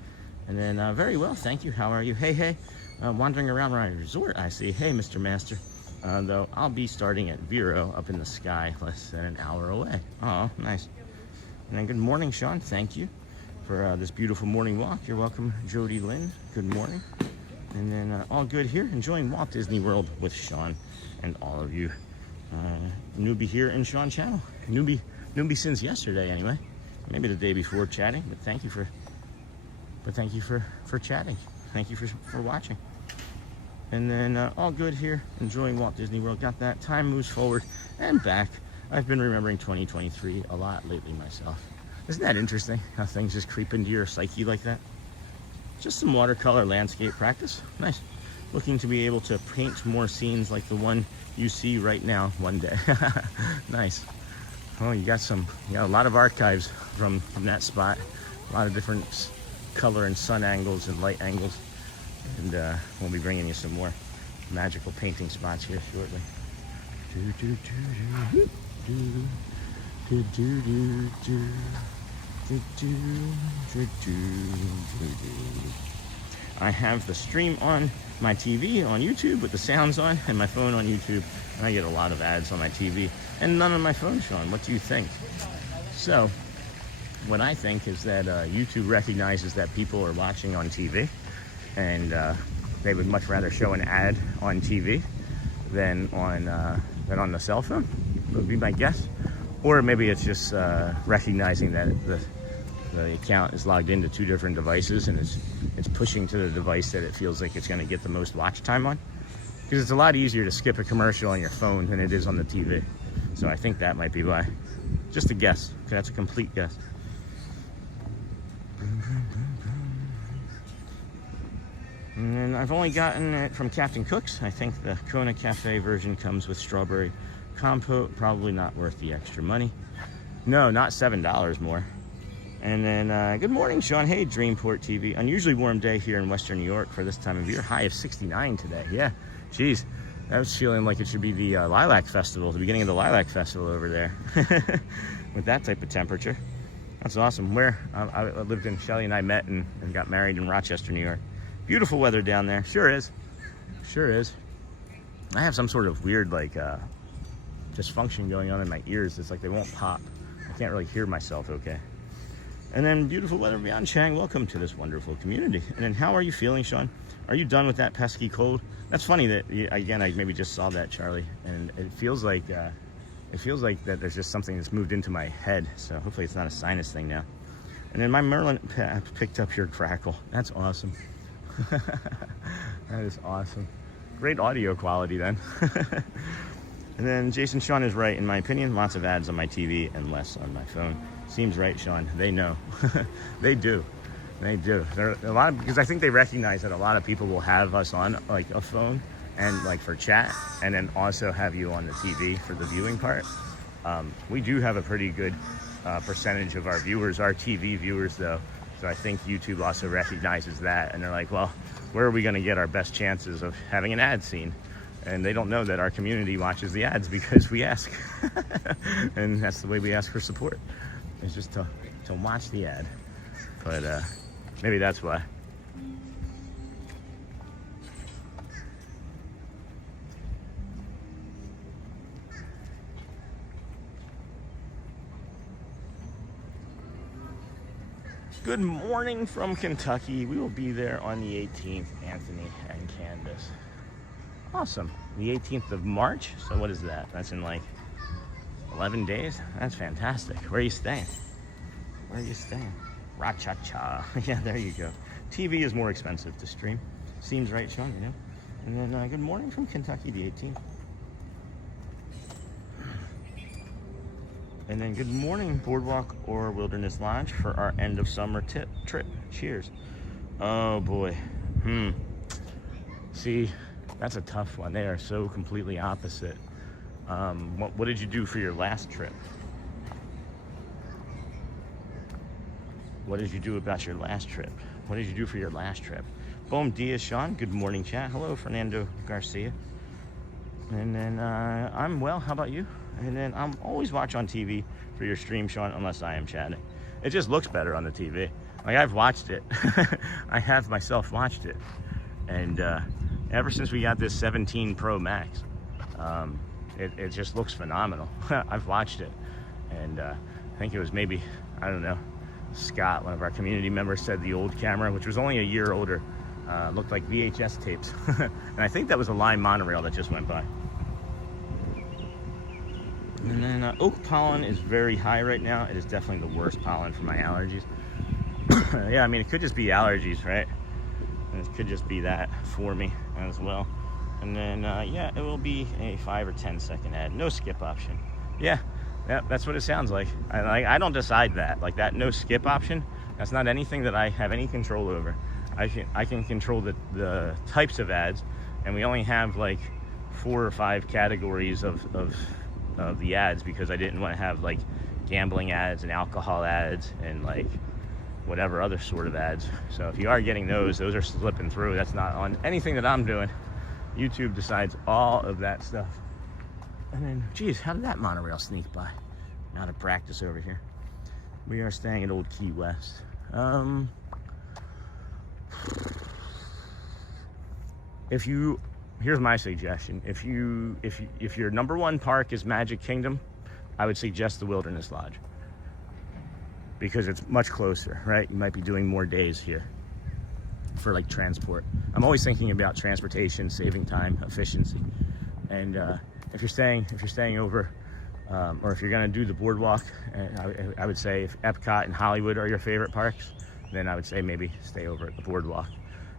And then, very well, thank you. How are you? Hey. Wandering around my resort, I see. Hey, Mr. Master. Though I'll be starting at Vero up in the sky less than an hour away. Oh, nice. And then good morning, Sean. Thank you for this beautiful morning walk. You're welcome, Jody Lynn. Good morning. And then all good here, enjoying Walt Disney World with Sean and all of you. Newbie here in Sean channel. Newbie since yesterday anyway. Maybe the day before chatting, but thank you for chatting. Thank you for watching. And then all good here, enjoying Walt Disney World. Got that. Time moves forward and back. I've been remembering 2023 a lot lately myself. Isn't that interesting how things just creep into your psyche like that? Just some watercolor landscape practice. Nice. Looking to be able to paint more scenes like the one you see right now one day. Nice. Oh, you got a lot of archives from that spot. A lot of different color and sun angles and light angles. And we'll be bringing you some more magical painting spots here shortly. I have the stream on my TV on YouTube with the sounds on and my phone on YouTube. And I get a lot of ads on my TV and none on my phone, Sean. What do you think? So, what I think is that YouTube recognizes that people are watching on TV and they would much rather show an ad on TV than on the cell phone, would be my guess. Or maybe it's just recognizing that the account is logged into two different devices and it's pushing to the device that it feels like it's going to get the most watch time on. Because it's a lot easier to skip a commercial on your phone than it is on the TV. So I think that might be why. Just a guess. That's a complete guess. And then I've only gotten it from Captain Cook's. I think the Kona Cafe version comes with strawberry compote. Probably not worth the extra money. No, not $7 more. And then, good morning, Sean. Hey, Dreamport TV. Unusually warm day here in Western New York for this time of year. High of 69 today. Yeah, geez. I was feeling like it should be the Lilac Festival, the beginning of the Lilac Festival over there. With that type of temperature. That's awesome. Where I lived in, Shelly and I met and got married in Rochester, New York. Beautiful weather down there. Sure is. Sure is. I have some sort of weird, like, dysfunction going on in my ears. It's like they won't pop. I can't really hear myself okay. And then beautiful weather beyond Chang. Welcome to this wonderful community. And then how are you feeling, Sean? Are you done with that pesky cold? That's funny that, again, I maybe just saw that, Charlie. And it feels like that there's just something that's moved into my head. So hopefully it's not a sinus thing now. And then my Merlin picked up your crackle. That's awesome. That is awesome. Great audio quality then. And then Jason, Sean is right. In my opinion, lots of ads on my TV and less on my phone. Seems right, Sean. They know. They do. They do. There are a lot of, because I think they recognize that a lot of people will have us on like a phone and like for chat, and then also have you on the TV for the viewing part. We do have a pretty good percentage of our viewers are TV viewers though. So I think YouTube also recognizes that, and they're like, well, where are we going to get our best chances of having an ad scene? And they don't know that our community watches the ads because we ask. And that's the way we ask for support. It's just to watch the ad. But maybe that's why. Good morning from Kentucky. We will be there on the 18th, Anthony and Candace. Awesome. The 18th of March. So what is that? That's in like 11 days? That's fantastic. Where are you staying? Where are you staying? Ra-cha-cha. Yeah, there you go. TV is more expensive to stream. Seems right, Sean, you know? And then good morning from Kentucky, the 18th. And then good morning, Boardwalk or Wilderness Lodge for our end of summer trip. Cheers. Oh boy. See, that's a tough one. They are so completely opposite. What did you do for your last trip? What did you do about your last trip? What did you do for your last trip? Boom Diaz, Sean. Good morning, chat. Hello, Fernando Garcia. And then I'm well. How about you? And then I'm always watch on TV for your stream, Sean, unless I am chatting. It just looks better on the TV. Like, I've watched it. I have myself watched it. And ever since we got this 17 Pro Max, it just looks phenomenal. I've watched it. And I think it was maybe, I don't know, Scott, one of our community members, said the old camera, which was only a year older, looked like VHS tapes. And I think that was a line monorail that just went by. And then oak pollen is very high right now. It is definitely the worst pollen for my allergies. Yeah, I mean, it could just be allergies, right? And it could just be that for me as well. And then, yeah, it will be a 5 or 10 second ad. No skip option. Yeah, that's what it sounds like. I don't decide that. Like, that no skip option, that's not anything that I have any control over. I can control the types of ads, and we only have like 4 or 5 categories of the ads, because I didn't want to have like gambling ads and alcohol ads and like whatever other sort of ads. So if you are getting those are slipping through. That's not on anything that I'm doing. YouTube decides all of that stuff. And then, geez, how did that monorail sneak by? Out of practice over here. We are staying at Old Key West. Here's my suggestion. If your number one park is Magic Kingdom, I would suggest the Wilderness Lodge, because it's much closer, right? You might be doing more days here for like transport. I'm always thinking about transportation, saving time, efficiency. And if you're staying over, or if you're gonna do the boardwalk, I would say if Epcot and Hollywood are your favorite parks, then I would say maybe stay over at the boardwalk,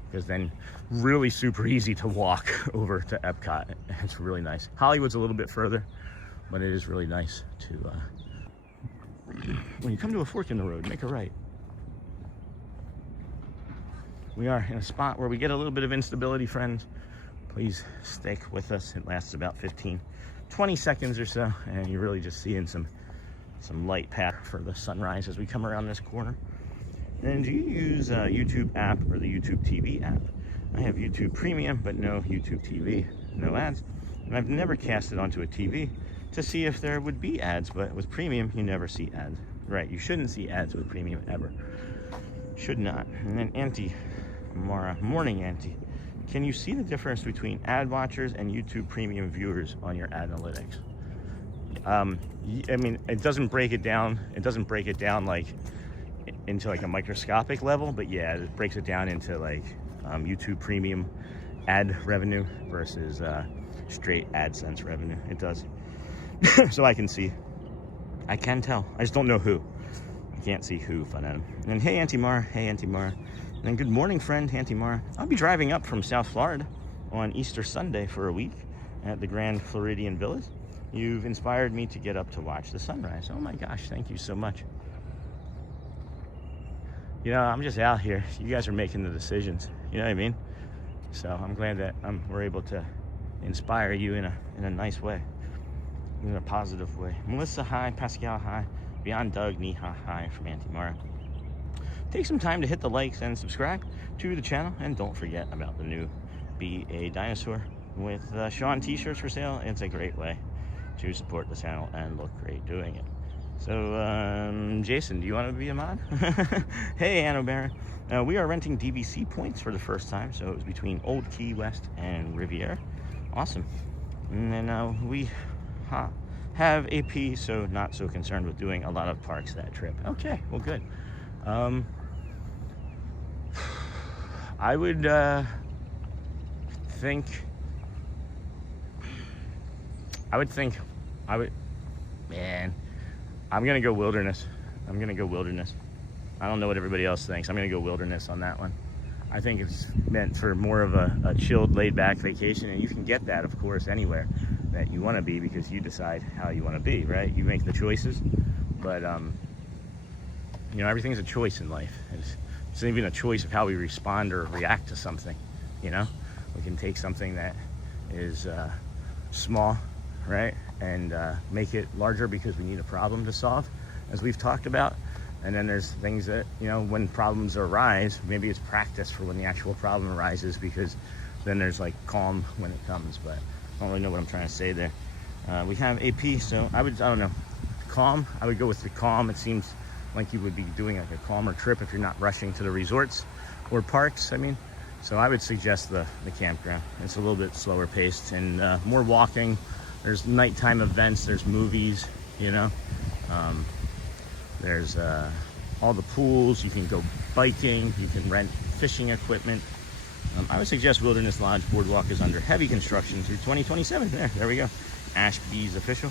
because then really super easy to walk over to Epcot. It's really nice. Hollywood's a little bit further, but it is really nice to, when you come to a fork in the road, make a right. we are in a spot where we get a little bit of instability, friends. Please stick with us. It lasts about 15-20 seconds or so, and you're really just seeing some light path for the sunrise as we come around this corner. And do you use a YouTube app or the YouTube TV app? I have YouTube Premium, but no YouTube TV, no ads. And I've never cast it onto a TV to see if there would be ads, but with Premium, you never see ads. Right, you shouldn't see ads with Premium ever. Should not. And then Auntie Mara, morning Auntie. Can you see the difference between ad watchers and YouTube Premium viewers on your analytics? I mean, it doesn't break it down. It doesn't break it down like into like a microscopic level, but yeah, it breaks it down into like YouTube Premium ad revenue versus straight AdSense revenue. It does. So I can see. I can tell. I just don't know who. I can't see who, but and hey, Auntie Mara. Hey, Auntie Mara. And good morning, friend, Auntie Mara. I'll be driving up from South Florida on Easter Sunday for a week at the Grand Floridian Villas. You've inspired me to get up to watch the sunrise. Oh my gosh, thank you so much. You know, I'm just out here. You guys are making the decisions. You know what I mean? So I'm glad that we're able to inspire you in a nice way, in a positive way. Melissa, hi. Pascal, hi. Beyond Doug, Niha, hi from Auntie Mara. Take some time to hit the likes and subscribe to the channel, and don't forget about the new Be a Dinosaur with Sean t-shirts for sale. It's a great way to support the channel and look great doing it. So, Jason, do you want to be a mod? Hey, Ann O'Barron. We are renting DVC points for the first time, so it was between Old Key West and Riviera. Awesome. And then we have AP, so not so concerned with doing a lot of parks that trip. Okay, well, good. I would man, I'm gonna go wilderness. I don't know what everybody else thinks. I'm gonna go wilderness on that one. I think it's meant for more of a chilled, laid-back vacation, and you can get that, of course, anywhere that you want to be, because you decide how you want to be, right? You make the choices, but you know, everything's a choice in life. It's not even a choice of how we respond or react to something. You know, we can take something that is small, right, and make it larger because we need a problem to solve, as we've talked about. And then there's things that, you know, when problems arise, maybe it's practice for when the actual problem arises, because then there's like calm when it comes. But I don't really know what I'm trying to say there. We have AP, so I don't know, calm. I would go with the calm. It seems like you would be doing like a calmer trip if you're not rushing to the resorts or parks, I mean. So I would suggest the campground. It's a little bit slower paced and more walking. There's nighttime events, there's movies, you know. There's all the pools. You can go biking, you can rent fishing equipment. I would suggest Wilderness Lodge Boardwalk is under heavy construction through 2027. There we go. Ashby's official.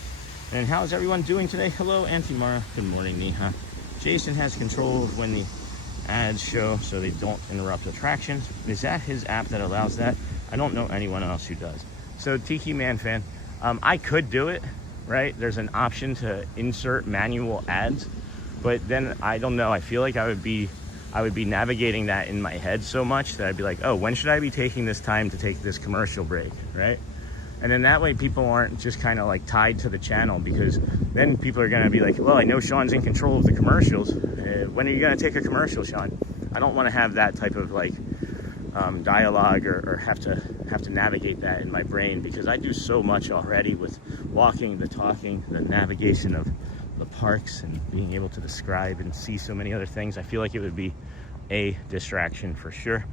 And how is everyone doing today? Hello, Auntie Mara. Good morning, Niha. Jason has control of when the ads show so they don't interrupt attractions. Is that his app that allows that? I don't know anyone else who does. So Tiki Man Fan, I could do it, right? There's an option to insert manual ads, but then I don't know. I feel like I would be navigating that in my head so much that I'd be like, oh, when should I be taking this time to take this commercial break, right? And then that way people aren't just kind of like tied to the channel, because then people are going to be like, well, I know Sean's in control of the commercials. When are you going to take a commercial, Sean? I don't want to have that type of like dialogue or have to navigate that in my brain, because I do so much already with walking, the talking, the navigation of the parks, and being able to describe and see so many other things. I feel like it would be a distraction for sure.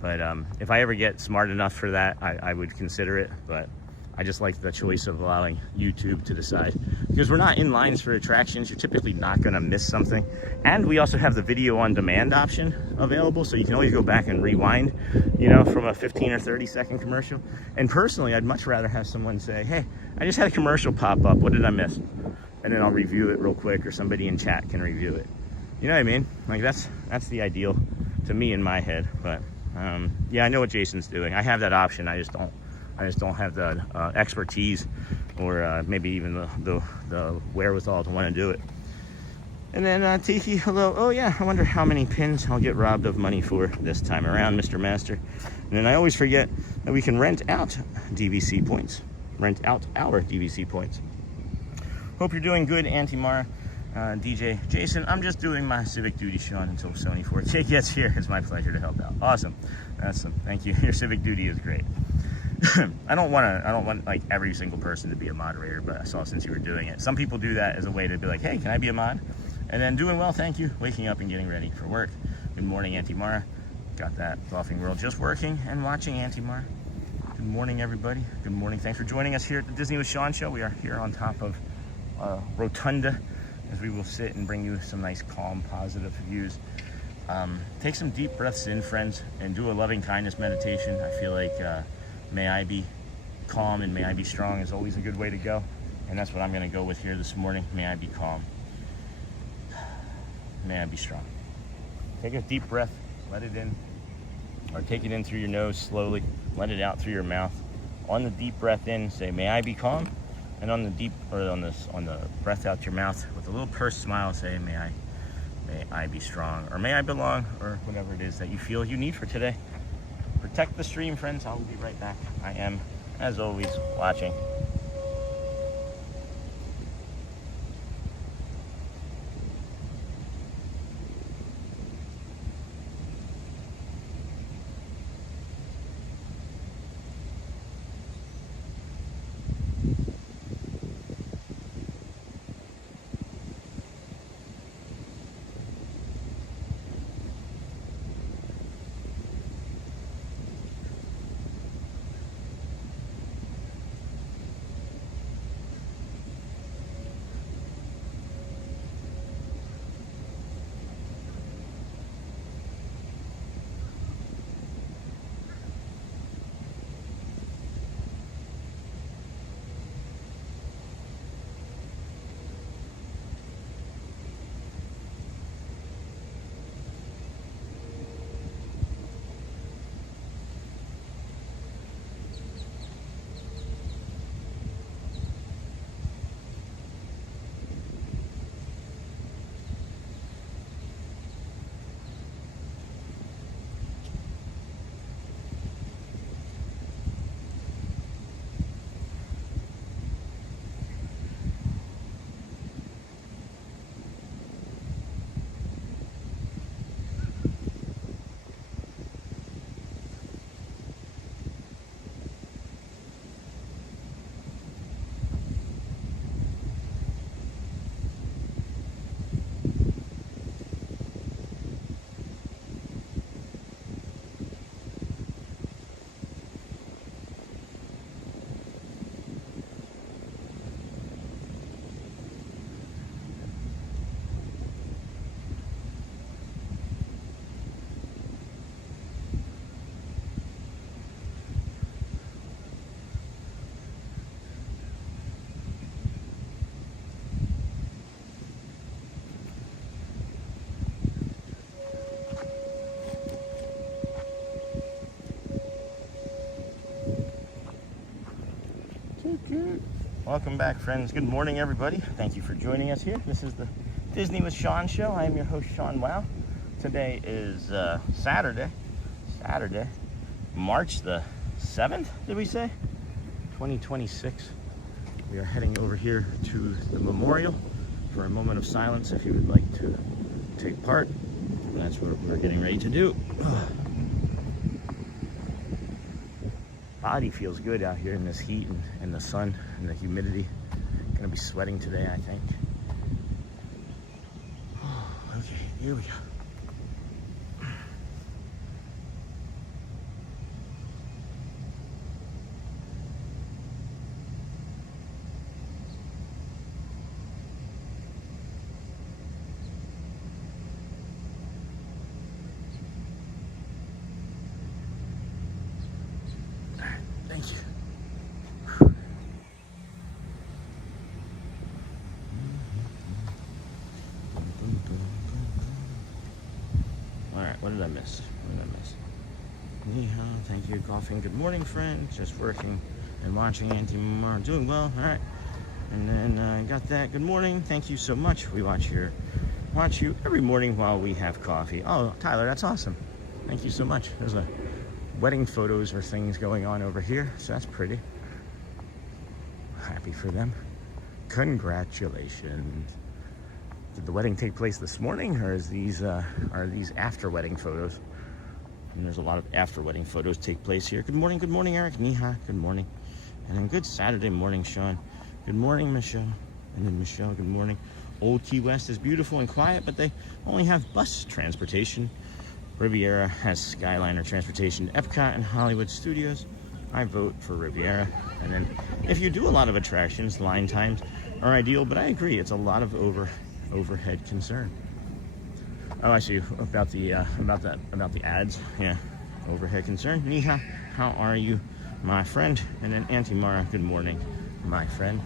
But if I ever get smart enough for that, I would consider it. But I just like the choice of allowing YouTube to decide, because we're not in lines for attractions. You're typically not going to miss something. And we also have the video on demand option available, so you can always go back and rewind, you know, from a 15 or 30-second commercial. And personally, I'd much rather have someone say, hey, I just had a commercial pop up. What did I miss? And then I'll review it real quick, or somebody in chat can review it. You know what I mean? Like that's the ideal to me in my head. But yeah, I know what Jason's doing. I have that option. I just don't have the expertise, or maybe even the wherewithal to want to do it. And then Tiki, hello. Oh yeah, I wonder how many pins I'll get robbed of money for this time around, Mr. Master. And then I always forget that we can rent out DVC points. Rent out our DVC points. Hope you're doing good, Auntie Mara. DJ Jason, I'm just doing my civic duty, Sean, until Sony 4K gets here. It's my pleasure to help out. Awesome. Thank you. Your civic duty is great. I don't want like every single person to be a moderator, but I saw since you were doing it. Some people do that as a way to be like, hey, can I be a mod? And then doing well, thank you. Waking up and getting ready for work. Good morning, Auntie Mara. Got that Golfing World just working and watching, Auntie Mara. Good morning, everybody. Good morning. Thanks for joining us here at the Disney with Sean show. We are here on top of Rotunda, as we will sit and bring you some nice, calm, positive views. Take some deep breaths in, friends, and do a loving kindness meditation. I feel like may I be calm and may I be strong is always a good way to go. And that's what I'm going to go with here this morning. May I be calm. May I be strong. Take a deep breath, let it in, or take it in through your nose slowly, let it out through your mouth. On the deep breath in, say, may I be calm. And on the breath out your mouth with a little pursed smile, say, may I be strong, or may I belong, or whatever it is that you feel you need for today. Protect the stream, friends. I'll be right back. I am, as always, watching. Welcome back, friends. Good morning, everybody. Thank you for joining us here. This is the Disney with Sean show. I am your host, Sean Wow. Today is Saturday, March the 7th, did we say? 2026. We are heading over here to the memorial for a moment of silence if you would like to take part. And that's what we're getting ready to do. Body feels good out here in this heat and the sun and the humidity. Gonna be sweating today, I think. Okay, here we go. Thank you. All right, what did I miss? Neha, thank you. Golfing. Good morning, friend. Just working and watching Auntie Mara. Doing well. All right. And then I got that. Good morning. Thank you so much. We watch your watch you every morning while we have coffee. Oh, Tyler, that's awesome. Thank you so much. There's a wedding photos or things going on over here, so that's pretty. Happy for them. Congratulations. Did the wedding take place this morning, or are these after wedding photos? And there's a lot of after wedding photos take place here. Good morning, Eric. Niha, good morning. And then good Saturday morning, Sean. Good morning, Michelle. And then Michelle, good morning. Old Key West is beautiful and quiet, but they only have bus transportation. Riviera has Skyliner transportation. Epcot and Hollywood Studios. I vote for Riviera. And then if you do a lot of attractions, line times are ideal, but I agree, it's a lot of overhead concern. Oh, I see. About the ads. Yeah, overhead concern. Niha, how are you, my friend? And then Auntie Mara, good morning, my friend.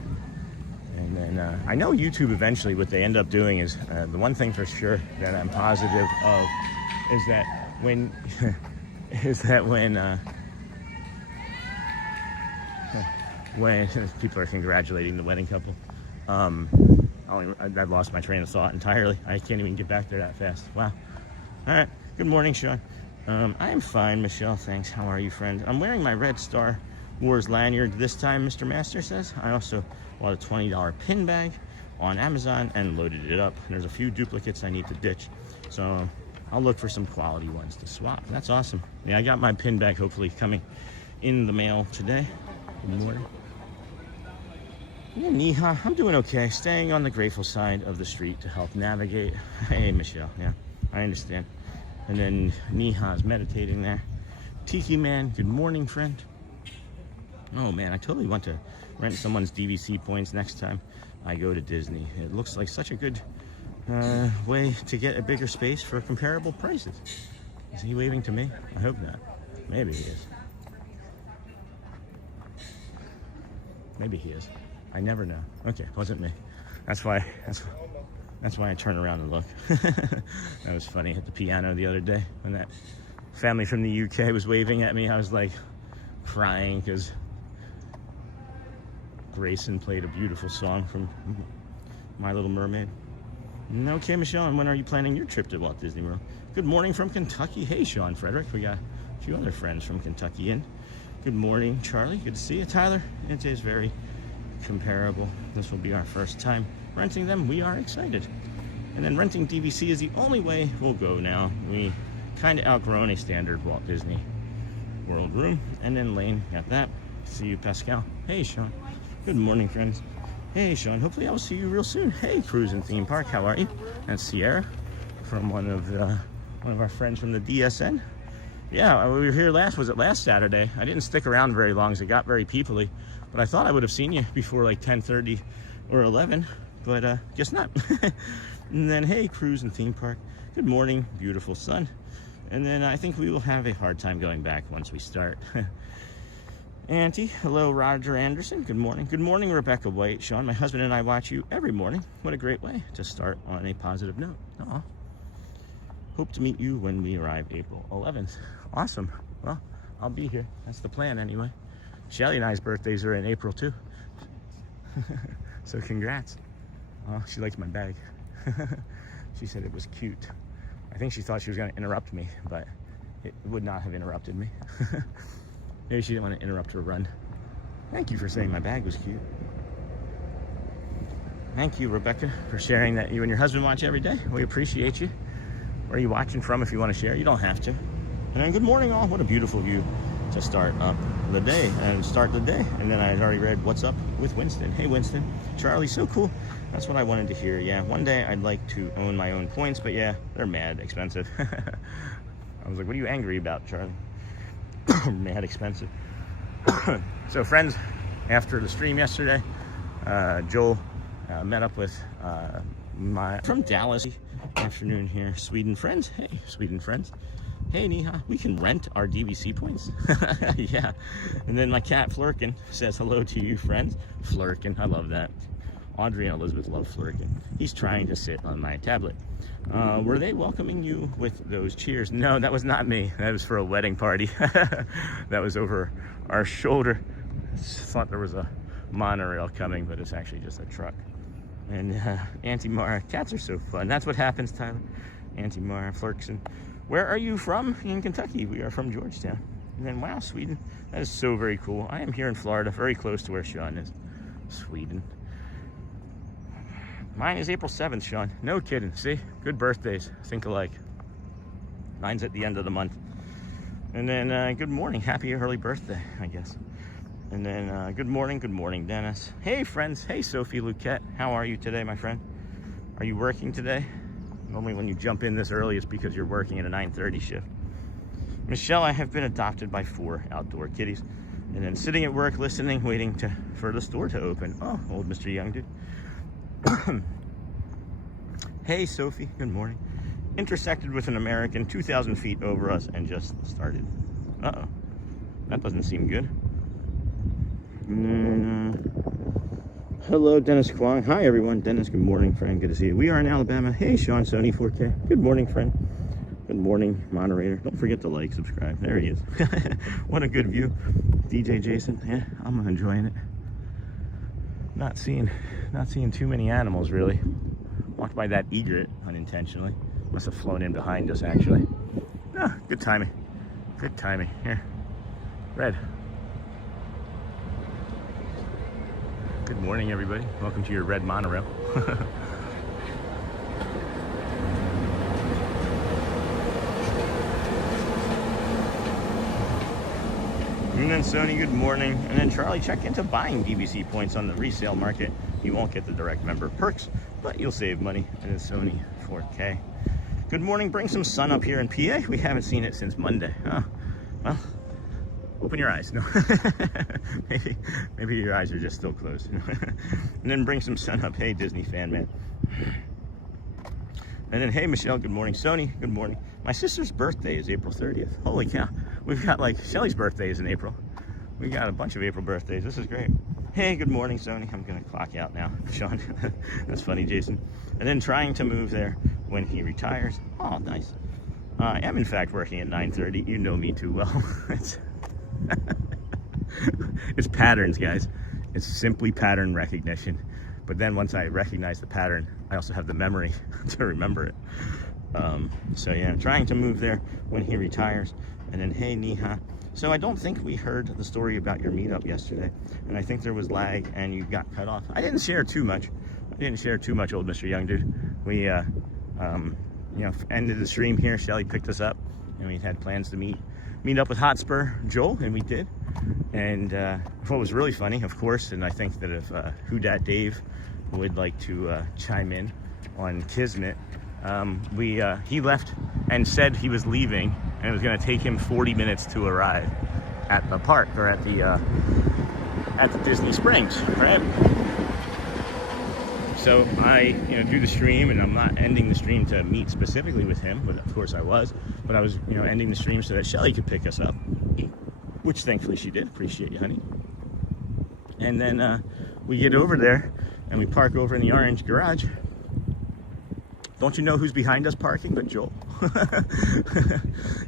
And then I know YouTube eventually what they end up doing is the one thing for sure that I'm positive of is that when when people are congratulating the wedding couple. I've lost my train of thought entirely. I can't even get back there that fast. Wow. All right. Good morning, Sean. I am fine, Michelle. Thanks. How are you, friend? I'm wearing my Red Star Wars lanyard this time, Mr. Master says. I also bought a $20 pin bag on Amazon and loaded it up. There's a few duplicates I need to ditch. So I'll look for some quality ones to swap. That's awesome. Yeah, I got my pin bag hopefully coming in the mail today. Good morning. Yeah, Niha, I'm doing okay. Staying on the grateful side of the street to help navigate. Hey, Michelle. Yeah, I understand. And then Niha's meditating there. Tiki Man, good morning, friend. Oh, man, I totally want to rent someone's DVC points next time I go to Disney. It looks like such a good way to get a bigger space for comparable prices. Is he waving to me? I hope not. Maybe he is. Maybe he is. I never know. Okay, wasn't me. That's why I turn around and look. That was funny at the piano the other day when that family from the UK was waving at me. I was like crying because Grayson played a beautiful song from My Little Mermaid. Okay, Michelle, and when are you planning your trip to Walt Disney World? Good morning from Kentucky. Hey, Sean Frederick. We got a few other friends from Kentucky in. Good morning, Charlie. Good to see you. Tyler, it is very comparable. This will be our first time renting them. We are excited. And then renting DVC is the only way we'll go now. We kind of outgrown a standard Walt Disney World room. And then Lane got that. See you, Pascal. Hey, Sean. Good morning, friends. Hey, Sean. Hopefully I'll see you real soon. Hey, Cruise and Theme Park. How are you? That's Sierra from one of our friends from the DSN. Yeah, we were here was it last Saturday? I didn't stick around very long because it got very peoply. But I thought I would have seen you before like 10:30 or 11, but guess not. And then, hey, Cruise and Theme Park. Good morning, beautiful sun. And then I think we will have a hard time going back once we start. Auntie, hello, Roger Anderson. Good morning. Good morning, Rebecca White. Sean, my husband and I watch you every morning. What a great way to start on a positive note. Aw. Hope to meet you when we arrive April 11th. Awesome. Well, I'll be here. That's the plan anyway. Shelly and I's birthdays are in April too. So congrats. Oh, she likes my bag. She said it was cute. I think she thought she was going to interrupt me, but it would not have interrupted me. Maybe she didn't want to interrupt her run. Thank you for saying my bag was cute. Thank you, Rebecca, for sharing that you and your husband watch every day. We appreciate you. Where are you watching from if you want to share? You don't have to. And then good morning, all. What a beautiful view to start up the day and start the day. And then I had already read what's up with Winston. Hey, Winston. Charlie, so cool. That's what I wanted to hear. Yeah, one day I'd like to own my own points, but yeah, they're mad expensive. I was like, what are you angry about, Charlie? Mad expensive. So friends, after the stream yesterday, Joel met up with from Dallas. Afternoon here, Sweden friends. Hey, Sweden friends. Hey, Niha, we can rent our DVC points. Yeah. And then my cat Flurkin says hello to you, friends. Flurkin, I love that. Audrey and Elizabeth love Flurkin. He's trying to sit on my tablet. Were they welcoming you with those cheers? No, that was not me. That was for a wedding party. That was over our shoulder. I thought there was a monorail coming, but it's actually just a truck. And Auntie Mara, cats are so fun. That's what happens, Tyler. Auntie Mara, Flirkson. Where are you from? In Kentucky. We are from Georgetown. And then, wow, Sweden. That is so very cool. I am here in Florida, very close to where Sean is. Sweden. Mine is April 7th, Sean. No kidding. See? Good birthdays. Think alike. Mine's at the end of the month. And then, good morning. Happy early birthday, I guess. And then, good morning, Dennis. Hey, friends. Hey, Sophie Luquette. How are you today, my friend? Are you working today? Normally when you jump in this early, it's because you're working at a 9:30 shift. Michelle, I have been adopted by 4 outdoor kitties. And then sitting at work, listening, waiting for the store to open. Oh, old Mr. Young dude. Hey, Sophie. Good morning. Intersected with an American 2,000 feet over us and just started. Uh-oh. That doesn't seem good. Hello, Dennis Kwong. Hi, everyone. Dennis, good morning, friend. Good to see you. We are in Alabama. Hey, Sean, Sony 4K. Good morning, friend. Good morning, moderator. Don't forget to like, subscribe. There he is. What a good view. DJ Jason. Yeah, I'm enjoying it. Not seeing too many animals, really. Walked by that egret unintentionally. Must have flown in behind us, actually. Ah, good timing. Good timing. Here. Red. Good morning, everybody. Welcome to your red monorail. And then Sony, good morning. And then Charlie, check into buying DVC points on the resale market. You won't get the direct member perks, but you'll save money. And then Sony 4K. Good morning. Bring some sun up here in PA. We haven't seen it since Monday. Oh, well, open your eyes. No, maybe your eyes are just still closed. And then bring some sun up. Hey, Disney fan man. And then, hey, Michelle, good morning. Sony, good morning. My sister's birthday is April 30th. Holy cow. We've got, like, Shelly's birthday is in April. We got a bunch of April birthdays. This is great. Hey, good morning, Sony. I'm going to clock out now. Sean, that's funny, Jason. And then trying to move there when he retires. Oh, nice. I am, in fact, working at 9:30. You know me too well. It's patterns, guys. It's simply pattern recognition. But then once I recognize the pattern, I also have the memory to remember it. So yeah, trying to move there when he retires. And then, hey, Niha. So I don't think we heard the story about your meetup yesterday. And I think there was lag and you got cut off. I didn't share too much. Old Mr. Young dude. We, you know, ended the stream here. Shelly picked us up and we had plans to meet up with Hotspur Joel, and we did. And what was really funny, of course, and I think that if Who Dat Dave would like to chime in on Kismet, he left and said he was leaving, and it was going to take him 40 minutes to arrive at the park, or at the Disney Springs, right? So I, do the stream, and I'm not ending the stream to meet specifically with him, but of course I was. But I was, ending the stream so that Shelly could pick us up, which thankfully she did. Appreciate you, honey. And then we get over there, and we park over in the orange garage. Don't you know who's behind us parking but Joel?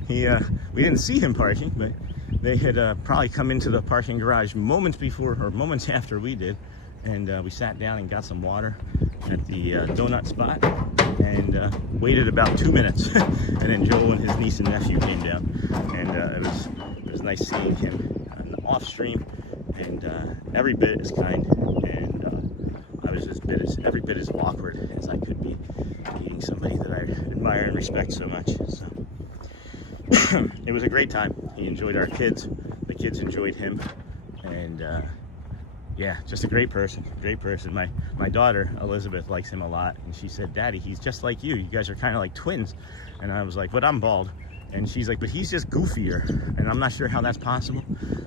We didn't see him parking, but they had probably come into the parking garage moments before or moments after we did. And we sat down and got some water at the donut spot and waited about 2 minutes. And then Joel and his niece and nephew came down, and it was nice seeing him on the off stream, and every bit as kind, and I was every bit as awkward as I could be meeting somebody that I admire and respect so much. So it was a great time. He enjoyed our kids. The kids enjoyed him, and yeah, just a great person. My daughter, Elizabeth, likes him a lot. And she said, Daddy, he's just like you. You guys are kind of like twins. And I was like, but I'm bald. And she's like, but he's just goofier. And I'm not sure how that's possible,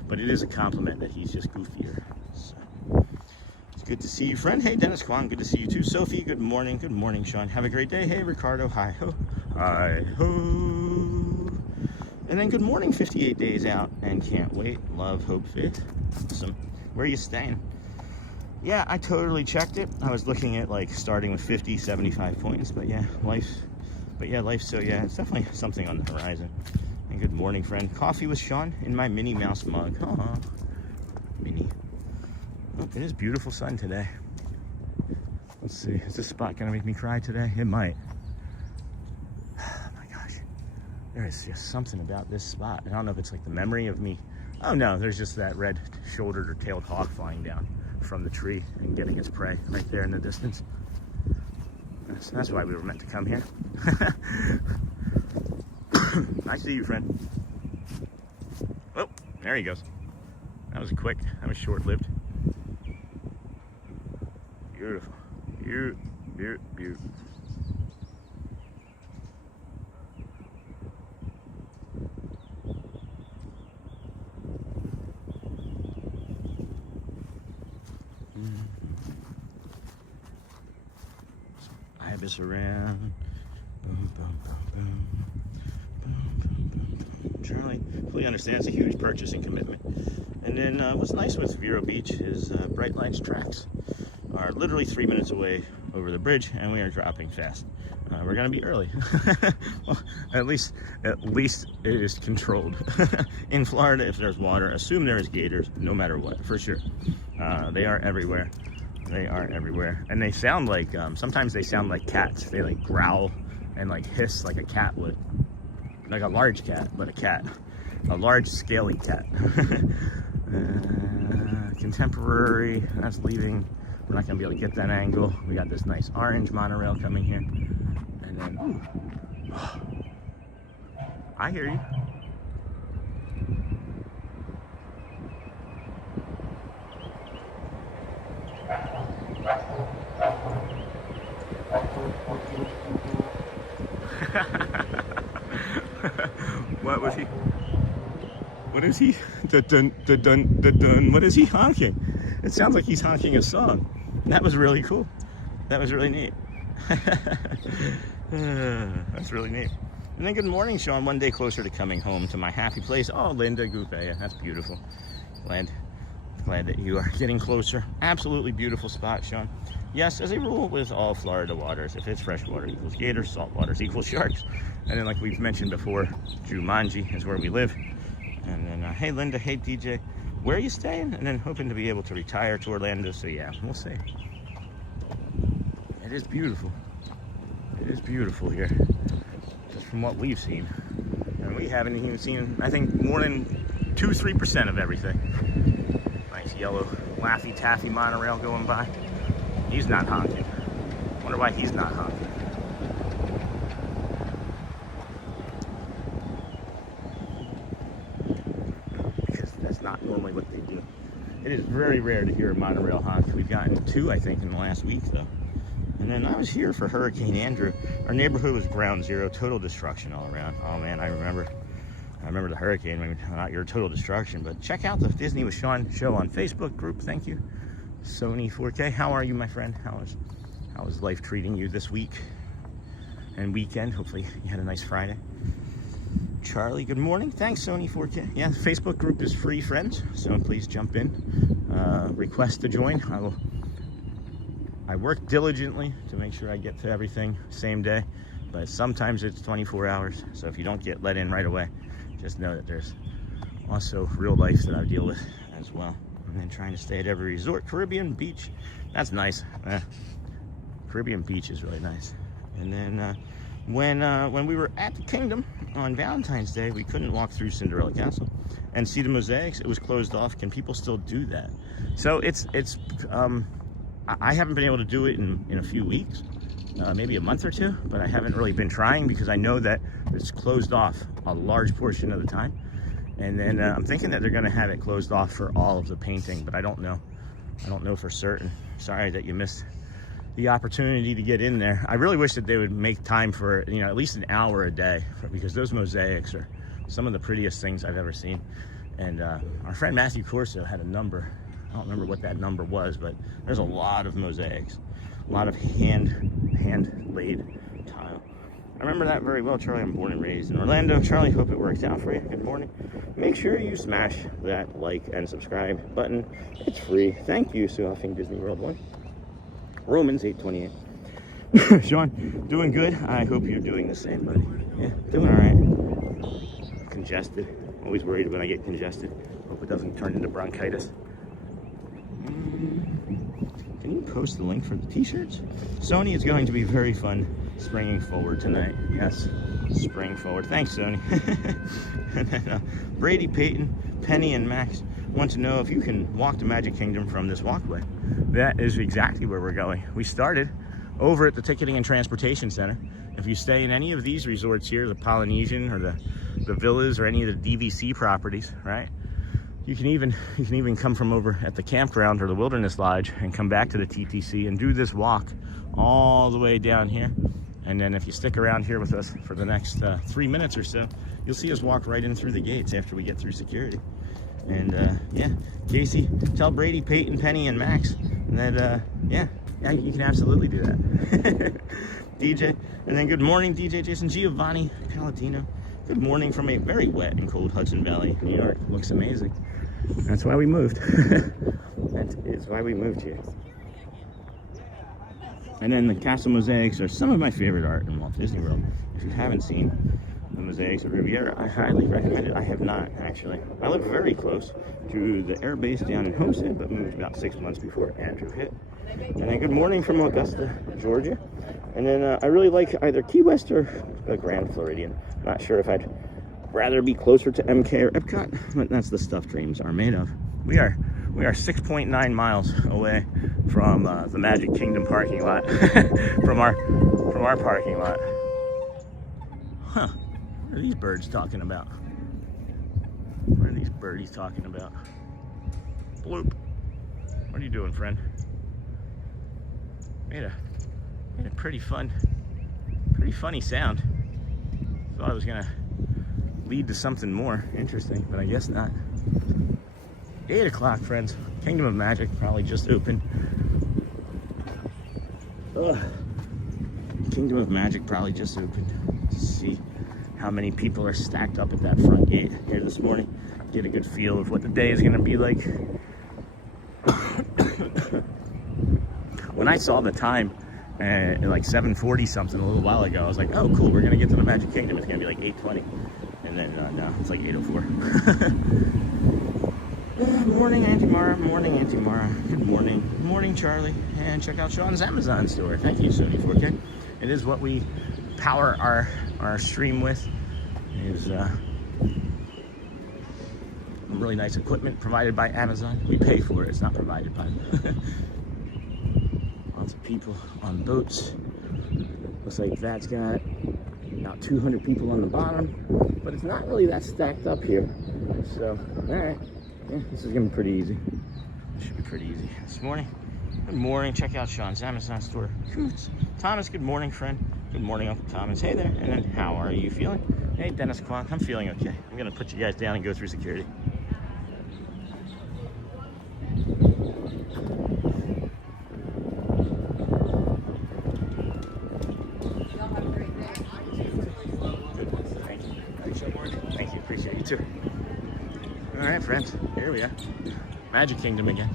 but it is a compliment that he's just goofier. So, it's good to see you, friend. Hey, Dennis Kwong, good to see you too. Sophie, good morning. Good morning, Sean. Have a great day. Hey, Ricardo, hi ho. Hi ho. And then good morning, 58 days out. And can't wait. Love, hope, faith. Awesome. Where are you staying? Yeah, I totally checked it. I was looking at like starting with 50, 75 points, but yeah, life. So yeah, it's definitely something on the horizon. And good morning, friend. Coffee with Sean in my Minnie Mouse mug. Minnie. Oh, it is beautiful sun today. Let's see, is this spot gonna make me cry today? It might. Oh my gosh. There is just something about this spot. I don't know if it's like the memory of me. Oh no, there's just that red-shouldered or tailed hawk flying down from the tree and getting its prey right there in the distance. That's why we were meant to come here. I see you, friend. Oh, there he goes. That was quick. That was short-lived. Beautiful. Beautiful. Ibis around. Boom, boom, boom, boom. Boom, boom, boom, boom. Charlie fully understands a huge purchasing commitment. And then what's nice with Vero Beach is Bright Line's tracks are literally 3 minutes away over the bridge, and we are dropping fast. We're gonna be early. Well, at least it is controlled. In Florida, if there's water, assume there is gators, no matter what, for sure. They are everywhere. They are everywhere, and they sound like sometimes they sound like cats. They like growl and like hiss like a cat would, like a large cat, but a large scaly cat. Contemporary, that's leaving. We're not gonna be able to get that angle. We got this nice orange monorail coming here, and then I hear you. What was he? What is he? Dun. What is he honking? It sounds like he's honking a song. That was really cool. That was really neat. That's really neat. And then good morning, Sean. One day closer to coming home to my happy place. Oh, Linda Gouveia. That's beautiful. Glad that you are getting closer. Absolutely beautiful spot, Sean. Yes, as a rule with all Florida waters, if it's freshwater equals gators, salt waters equals sharks. And then like we've mentioned before, Jumanji is where we live. And then, hey Linda, hey DJ, where are you staying? And then hoping to be able to retire to Orlando, so yeah, we'll see. It is beautiful. It is beautiful here, just from what we've seen. And we haven't even seen, I think, more than 2-3% of everything. Nice yellow Laffy Taffy monorail going by. He's not honking. Wonder why he's not honking. Because that's not normally what they do. It is very rare to hear a monorail honk. We've gotten 2, I think, in the last week, though. And then I was here for Hurricane Andrew. Our neighborhood was ground zero, total destruction all around. Oh man, I remember the hurricane, maybe not your total destruction, but check out the Disney with Sean show on Facebook group. Thank you. Sony 4K, how are you, my friend? How is life treating you this week and weekend? Hopefully you had a nice Friday. Charlie, good morning. Thanks, Sony 4K. Yeah, the Facebook group is free, friends, so please jump in. Request to join. I work diligently to make sure I get to everything same day, but sometimes it's 24 hours. So if you don't get let in right away, just know that there's also real life that I deal with as well. And then trying to stay at every resort. Caribbean Beach, that's nice. Caribbean Beach is really nice. And then when we were at the Kingdom on Valentine's Day, we couldn't walk through Cinderella Castle and see the mosaics. It was closed off. Can people still do that? So I haven't been able to do it in a few weeks, maybe a month or 2, but I haven't really been trying because I know that it's closed off a large portion of the time. And then I'm thinking that they're going to have it closed off for all of the painting, but I don't know. I don't know for certain. Sorry that you missed the opportunity to get in there. I really wish that they would make time for, at least an hour a day, because those mosaics are some of the prettiest things I've ever seen. And our friend Matthew Corso had a number. I don't remember what that number was, but there's a lot of mosaics, a lot of hand-laid tile. I remember that very well, Charlie. I'm born and raised in Orlando. Charlie, hope it works out for you. Good morning. Make sure you smash that like and subscribe button. It's free. Thank you, Suafing Disney World 1. Romans 8:28. Sean, doing good. I hope you're doing the same, buddy. Yeah, doing all right. Congested. Always worried when I get congested. Hope it doesn't turn into bronchitis. Can Can you post the link for the t-shirts? Sony is going to be very fun springing forward tonight. Yes, spring forward. Thanks, Sony. And then, Brady, Peyton, Penny, and Max want to know if you can walk to Magic Kingdom from this walkway. That is exactly where we're going. We started over at the Ticketing and Transportation Center. If you stay in any of these resorts here, the Polynesian or the villas or any of the DVC properties, right? You can even come from over at the campground or the Wilderness Lodge and come back to the TTC and do this walk all the way down here. And then if you stick around here with us for the next 3 minutes or so, you'll see us walk right in through the gates after we get through security. And yeah, Casey, tell Brady, Peyton, Penny, and Max that yeah, you can absolutely do that. DJ, and then good morning, DJ Jason Giovanni Paladino. Good morning from a very wet and cold Hudson Valley, New York. Looks amazing. That's why we moved. That is why we moved here. And then the castle mosaics are some of my favorite art in Walt Disney World. If you haven't seen the mosaics of Riviera, I highly recommend it. I have not, actually. I live very close to the air base down in Homestead, but moved about 6 months before Andrew hit. And then good morning from Augusta, Georgia. And then I really like either Key West or Grand Floridian. Not sure if I'd rather be closer to MK or Epcot, but that's the stuff dreams are made of. We are 6.9 miles away from the Magic Kingdom parking lot, from our parking lot. Huh? What are these birds talking about? What are these birdies talking about? Bloop. What are you doing, friend? Made a pretty funny sound. Thought I was gonna lead to something more interesting, but I guess not. 8 o'clock, friends. Kingdom of Magic probably just opened. Ugh. Kingdom of Magic probably just opened. Let's see how many people are stacked up at that front gate here this morning. Get a good feel of what the day is gonna be like. When I saw the time at like 7:40 something a little while ago, I was like, oh cool, we're gonna get to the Magic Kingdom. It's gonna be like 8:20. And then no, it's like 8:04. Morning, Auntie Mara. Morning, Auntie Mara. Good morning. Good morning, Charlie. And check out Sean's Amazon store. Thank you, Sony 4K. It is what we power our stream with. Is really nice equipment provided by Amazon. We pay for it. It's not provided by them. Lots of people on boats. Looks like that's got about 200 people on the bottom, but it's not really that stacked up here. So, all right. Yeah, this is gonna be pretty easy. This should be pretty easy this morning. Good morning. Check out Sean's Amazon store. Thomas, good morning, friend. Good morning, Uncle Thomas. Hey there. And then, how are you feeling? Hey, Dennis Kwok. I'm feeling okay. I'm gonna put you guys down and go through security. Thank you. Appreciate you too. All right, friends, here we are. Magic Kingdom again.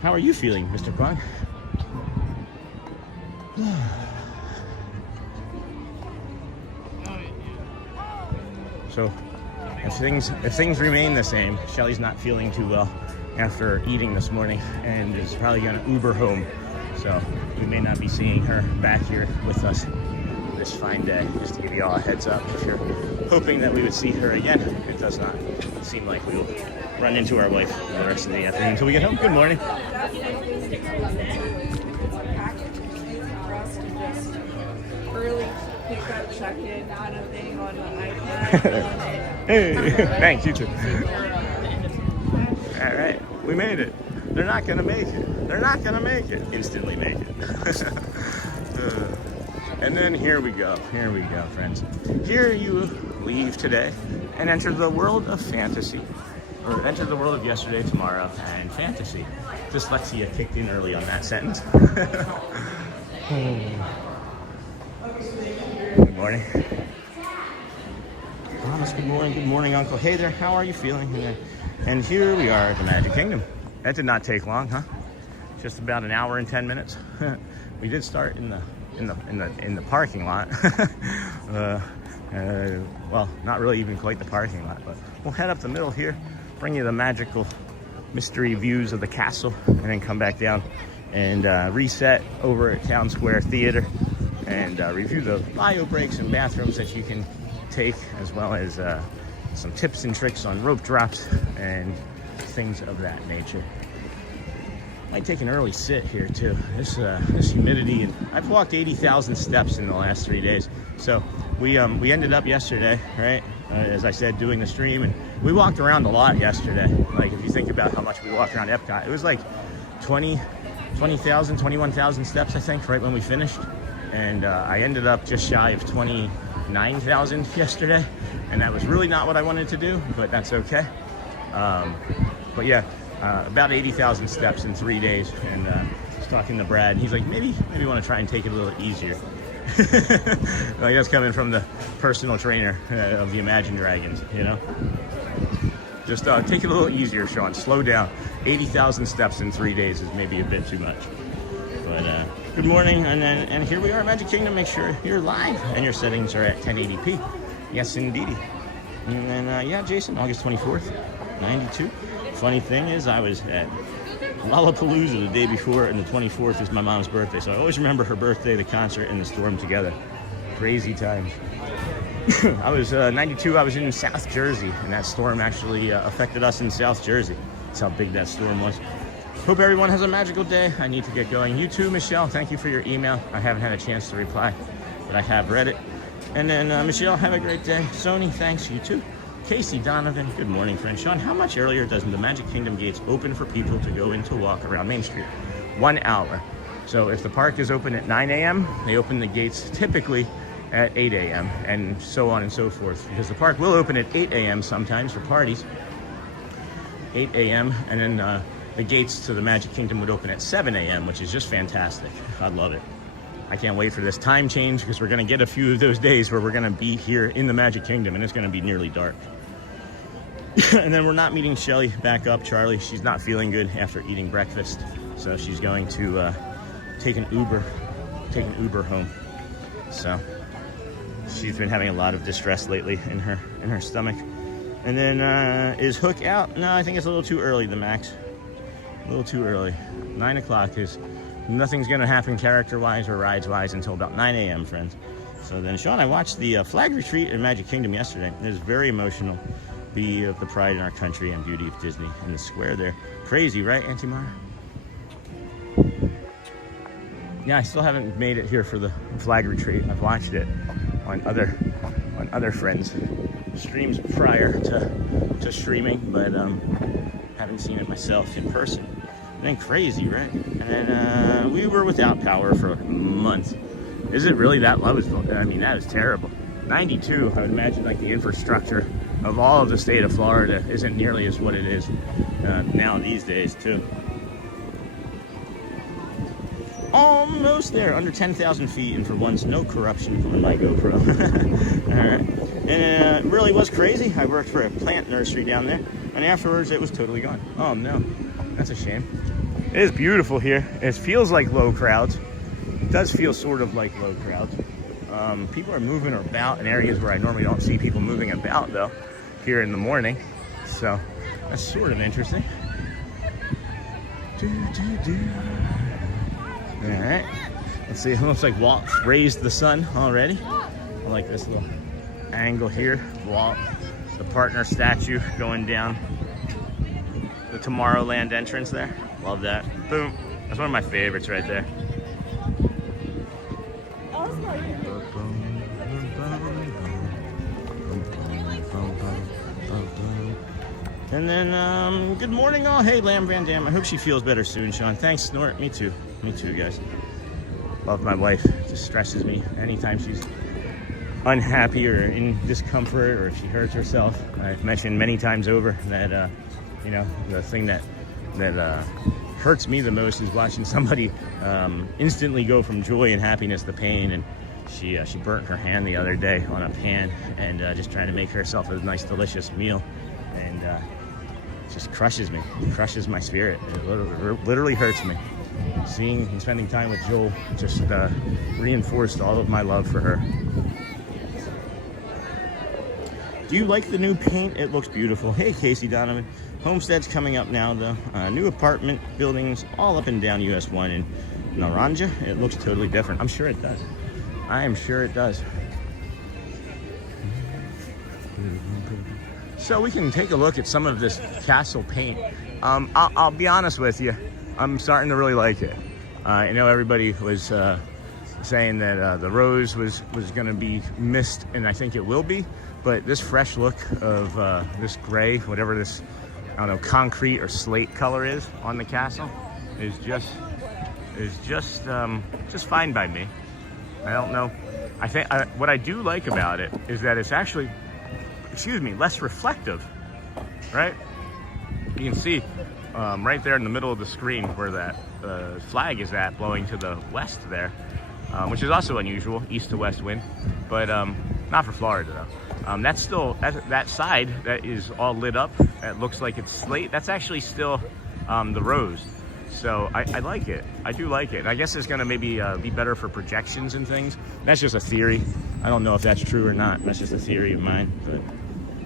How are you feeling, Mr. Kwong? So, if things remain the same, Shelly's not feeling too well after eating this morning and is probably gonna Uber home. So we may not be seeing her back here with us this fine day, just to give you all a heads up. If you're hoping that we would see her again, it does not seem like we will run into our wife for the rest of the afternoon until we get home. Good morning. Early pickup, check-in, kind of thing on the iPad. Hey, thanks, you too. All right, we made it. They're not gonna make it. They're not gonna make it. Instantly make it. And then here we go, friends. Here you leave today and enter the world of fantasy. Or enter the world of yesterday, tomorrow, and fantasy. Dyslexia kicked in early on that sentence. Good morning. Thomas, good morning, Uncle. Hey there, how are you feeling? And here we are at the Magic Kingdom. That did not take long, huh? Just about an hour and 10 minutes. We did start in the parking lot. Well, not really even quite the parking lot, but we'll head up the middle here bring you the magical mystery views of the castle, and then come back down and reset over at Town Square Theater and review the bio breaks and bathrooms that you can take, as well as some tips and tricks on rope drops and things of that nature. Might take an early sit here too. This humidity, and I've walked 80,000 steps in the last 3 days. So we ended up yesterday, right? As I said, doing the stream, and we walked around a lot yesterday. Like, if you think about how much we walked around Epcot, it was like 20,000, 21,000 steps, I think, right when we finished. And I ended up just shy of 29,000 yesterday, and that was really not what I wanted to do, but that's okay. But yeah, about 80,000 steps in 3 days, and I was talking to Brad, and he's like, maybe you want to try and take it a little easier. Like, that's coming from the personal trainer of the Imagine Dragons, you know? Just take it a little easier, Sean. Slow down. 80,000 steps in 3 days is maybe a bit too much. But good morning, and here we are at Magic Kingdom. Make sure you're live and your settings are at 1080p. Yes, indeedy. And then, yeah, Jason, August 24th, 92. Funny thing is, I was at Lollapalooza the day before, and the 24th is my mom's birthday. So I always remember her birthday, the concert, and the storm together. Crazy times. I was 92, I was in South Jersey, and that storm actually affected us in South Jersey. That's how big that storm was. Hope everyone has a magical day. I need to get going. You too, Michelle. Thank you for your email. I haven't had a chance to reply, but I have read it. And then, Michelle, have a great day. Sony, thanks. You too. Casey Donovan, good morning, friend. Sean, how much earlier does the Magic Kingdom gates open for people to go in to walk around Main Street? 1 hour. So if the park is open at 9 a.m., they open the gates typically at 8 a.m. and so on and so forth. Because the park will open at 8 a.m. sometimes for parties. 8 a.m. and then the gates to the Magic Kingdom would open at 7 a.m., which is just fantastic. I love it. I can't wait for this time change, because we're going to get a few of those days where we're going to be here in the Magic Kingdom and it's going to be nearly dark. And then we're not meeting Shelly back up. Charlie, she's not feeling good after eating breakfast, so she's going to take an Uber home. So she's been having a lot of distress lately in her stomach. And then is Hook out? No, I think it's a little too early, the Max. A little too early. 9 o'clock is, nothing's going to happen character-wise or rides-wise until about 9 a.m., friends. So then, Sean, I watched the flag retreat in Magic Kingdom yesterday. It was very emotional. The pride in our country and beauty of Disney in the square there. Crazy, right, Auntie Mara? Yeah, I still haven't made it here for the flag retreat. I've watched it on other friends' streams prior to streaming, but haven't seen it myself in person. And then crazy, right? And then we were without power for a month. Is it really that low? I mean, that is terrible. 92, I would imagine, like, the infrastructure of all of the state of Florida isn't nearly as what it is now these days, too. Almost there, under 10,000 feet, and for once, no corruption from my GoPro. All right. And it really was crazy. I worked for a plant nursery down there, and afterwards it was totally gone. Oh, no. That's a shame. It is beautiful here. It feels like low crowds. It does feel sort of like low crowds. People are moving about in areas where I normally don't see people moving about, though, here in the morning. So that's sort of interesting. All right. Let's see. It looks like Walt raised the sun already. I like this little angle here. Walt, the partner statue going down the Tomorrowland entrance there. Love that. Boom. That's one of my favorites right there. And then, good morning all. Hey, Lamb Van Dam. I hope she feels better soon, Sean. Thanks, Snort. Me too. Me too, guys. Love my wife. It just stresses me anytime she's unhappy or in discomfort, or if she hurts herself. I've mentioned many times over that, you know, the thing that hurts me the most is watching somebody instantly go from joy and happiness to pain. And she burnt her hand the other day on a pan, and just trying to make herself a nice, delicious meal. And it just crushes me. It crushes my spirit. It literally hurts me. Seeing and spending time with Joel just reinforced all of my love for her. Do you like the new paint? It looks beautiful. Hey, Casey Donovan. Homestead's coming up now, though. New apartment buildings all up and down US 1 in Naranja. It looks totally different. I'm sure it does. I am sure it does. So we can take a look at some of this castle paint. I'll be honest with you. I'm starting to really like it. I know everybody was saying that the rose was going to be missed, and I think it will be. But this fresh look of this gray, whatever this, I don't know, concrete or slate color is on the castle, is just fine by me. I don't know. I think what I do like about it is that it's actually, less reflective, right? You can see right there in the middle of the screen where that flag is at, blowing to the west there, which is also unusual, east to west wind, but not for Florida though. That's still, that side that is all lit up, it looks like it's slate, that's actually still the rose. So I like it. I do like it. I guess it's gonna maybe be better for projections and things. That's just a theory. I don't know if that's true or not. That's just a theory of mine. But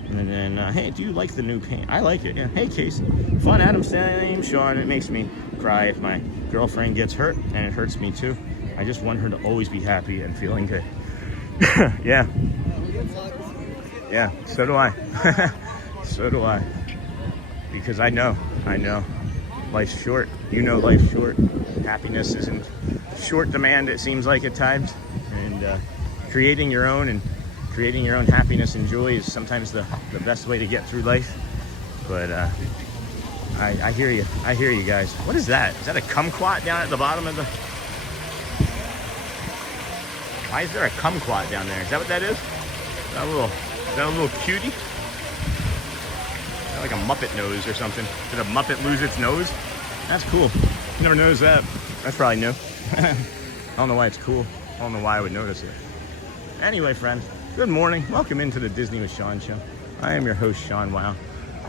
and then, hey, do you like the new paint? I like it. Yeah. Hey, Casey. Fun Adam Same, Sean. It makes me cry if my girlfriend gets hurt, and it hurts me too. I just want her to always be happy and feeling good. Yeah. Yeah. So do I. So do I. Because I know. Life's short. You know life's short. Happiness is in short demand, it seems like at times. And creating your own happiness and joy is sometimes the best way to get through life. But I hear you. I hear you guys. What is that? Is that a kumquat down at the bottom of the... Why is there a kumquat down there? Is that what that is? Is that a little cutie? Like a Muppet nose or something. Did a Muppet lose its nose? That's cool. Never noticed that. That's probably new. I don't know why it's cool. I don't know why I would notice it. Anyway, friends, good morning. Welcome into the Disney with Sean show. I am your host, Sean Wow.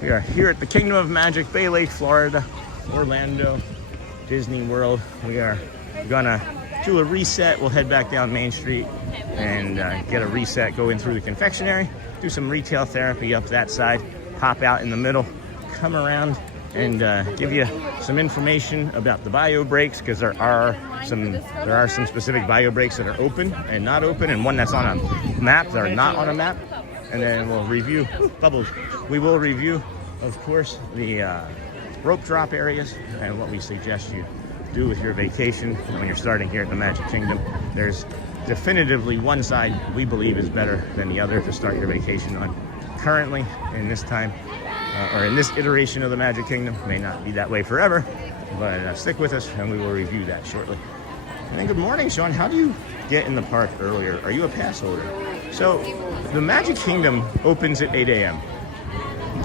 We are here at the Kingdom of Magic, Bay Lake, Florida, Orlando, Disney World. We are gonna do a reset. We'll head back down Main Street and get a reset, go in through the confectionery, do some retail therapy up that side, hop out in the middle, come around and give you some information about the bio breaks, because there are some specific bio breaks that are open and not open, and one that's on a map that are not on a map. And then we'll review bubbles. We will review, of course, the rope drop areas and what we suggest you do with your vacation when you're starting here at the Magic Kingdom. There's definitively one side we believe is better than the other to start your vacation on. Currently, in this time, or in this iteration of the Magic Kingdom, may not be that way forever, but stick with us and we will review that shortly. And then good morning, Sean. How do you get in the park earlier? Are you a pass holder? So the Magic Kingdom opens at 8 a.m.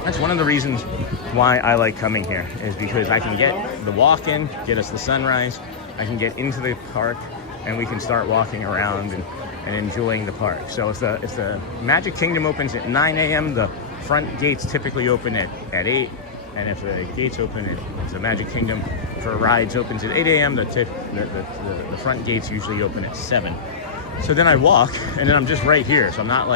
That's one of the reasons why I like coming here, is because I can get the walk in, get us the sunrise, I can get into the park, and we can start walking around and enjoying the park. So if the Magic Kingdom opens at 9 a.m., the front gates typically open at 8. And if the gates open if the Magic Kingdom for rides opens at 8 a.m., the front gates usually open at 7. So then I walk, and then I'm just right here. So I'm not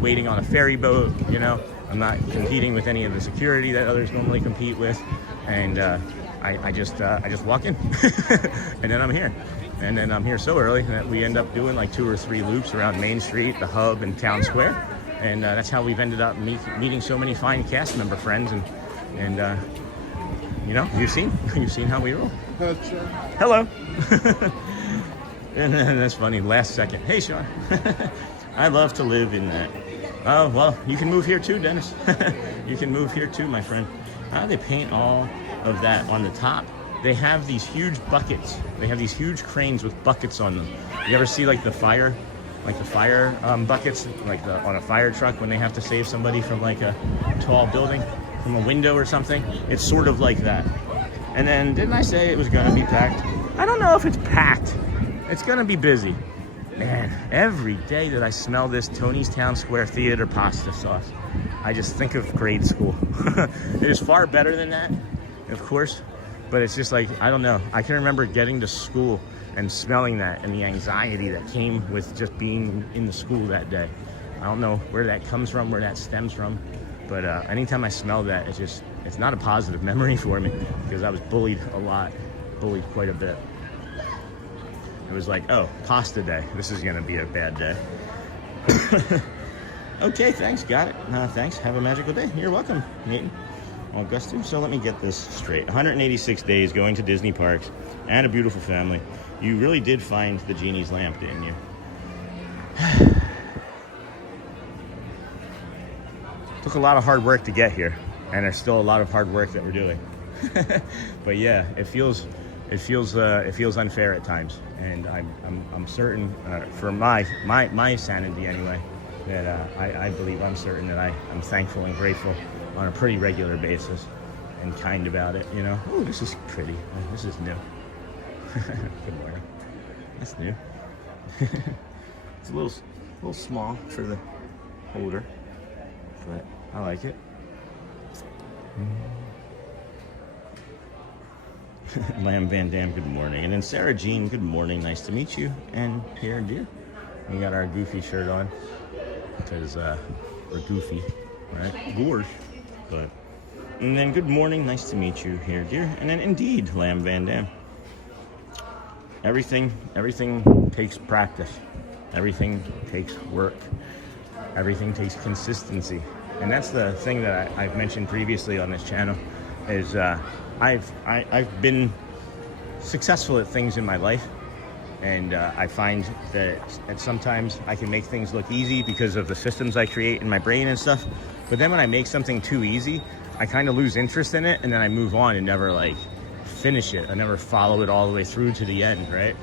waiting on a ferry boat, you know. I'm not competing with any of the security that others normally compete with. And I just walk in, and then I'm here. And then I'm here so early that we end up doing like 2 or 3 loops around Main Street, the Hub, and Town Square. And that's how we've ended up meeting so many fine cast member friends. And you know, you've seen how we roll. Hello. And that's funny. Last second. Hey, Sean. I love to live in that. Oh, well, you can move here too, Dennis. You can move here too, my friend. How do they paint all of that on the top? They have these huge buckets. They have these huge cranes with buckets on them. You ever see like the fire buckets, like on a fire truck when they have to save somebody from like a tall building, from a window or something? It's sort of like that. And then, didn't I say it was gonna be packed? I don't know if it's packed. It's gonna be busy. Man, every day that I smell this Tony's Town Square Theater pasta sauce, I just think of grade school. It is far better than that, of course, but it's just like, I don't know. I can remember getting to school and smelling that, and the anxiety that came with just being in the school that day. I don't know where that comes from, where that stems from, but anytime I smell that, it just it's not a positive memory for me because I was bullied a lot, bullied quite a bit. It was like, oh, pasta day. This is gonna be a bad day. Okay, thanks, got it. Thanks, have a magical day. You're welcome, Nathan. Augustine. So let me get this straight. 186 days going to Disney parks and a beautiful family. You really did find the genie's lamp, didn't you? Took a lot of hard work to get here, and there's still a lot of hard work that we're doing. But yeah, it feels unfair at times, and I'm certain for my sanity anyway that I believe I'm certain that I'm thankful and grateful on a pretty regular basis and kind about it, you know. Oh, this is pretty. This is new. Good morning. That's new. It's a little small for the holder, but I like it. Lamb Van Dam, good morning. And then Sarah Jean, good morning. Nice to meet you. And here, dear. We got our goofy shirt on because we're goofy, right? Gosh. But and then good morning. Nice to meet you here, dear. And then indeed, Lamb Van Dam. Everything takes practice. Everything takes work. Everything takes consistency. And that's the thing that I've mentioned previously on this channel is I've been successful at things in my life, and I find that sometimes I can make things look easy because of the systems I create in my brain and stuff. But then when I make something too easy, I kind of lose interest in it, and then I move on and never like finish it. I never follow it all the way through to the end, right?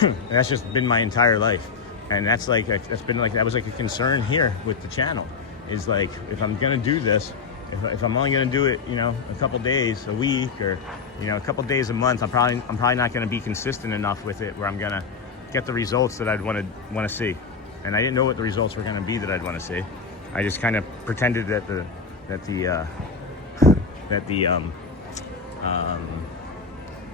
And that's just been my entire life, and that was like a concern here with the channel. Is like, if I'm gonna do this, if I'm only gonna do it, you know, a couple days a week, or you know, a couple days a month, I'm probably not gonna be consistent enough with it where I'm gonna get the results that I'd want to see. And I didn't know what the results were gonna be that I'd want to see. I just kind of pretended that the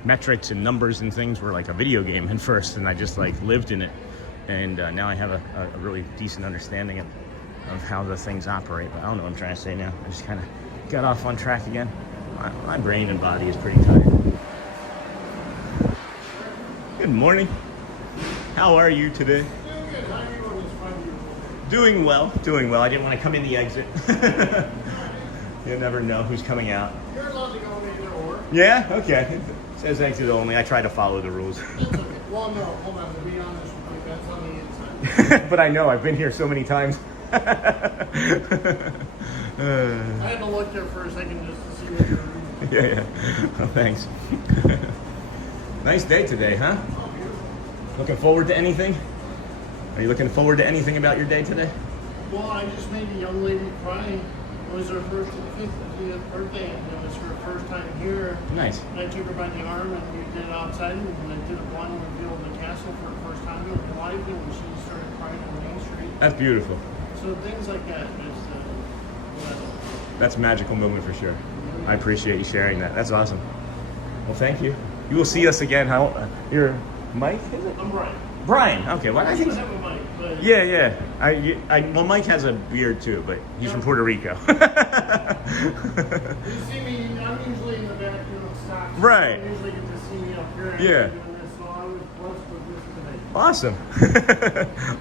metrics and numbers and things were like a video game at first, and I just like lived in it. And now I have a really decent understanding of how the things operate. But I don't know what I'm trying to say now. I just kind of got off on track again. My brain and body is pretty tired. Good morning. How are you today? Doing well. Doing well. I didn't want to come in the exit. You never know who's coming out. You're allowed to go either or. Yeah? Okay. It says exit only. I try to follow the rules. That's okay. Well, no, hold on. To be honest with you, that's on the inside. But I know. I've been here so many times. I had to look there for a second just to see what you're reading. Yeah. Oh, thanks. Nice day today, huh? Oh, beautiful. Looking forward to anything? Are you looking forward to anything about your day today? Well, I just made a young lady cry. It was her 50th birthday, and it was her first time here. Nice. And I took her by the arm, and we did outside, and I did a blind reveal of the castle for the first time in her life, and she started crying on Main Street. That's beautiful. So things like that. That's a magical moment for sure. I appreciate you sharing that. That's awesome. Well, thank you. You will see us again. You're Mike, is it? I'm Brian. Brian. Okay. Well, I think. I have a mic, but Yeah. Well, Mike has a beard too, but he's from Puerto Rico. you see me, I'm usually in the back doing stocks. Right. You usually get to see me up here. Yeah. Doing this, so I was blessed with this today. Awesome.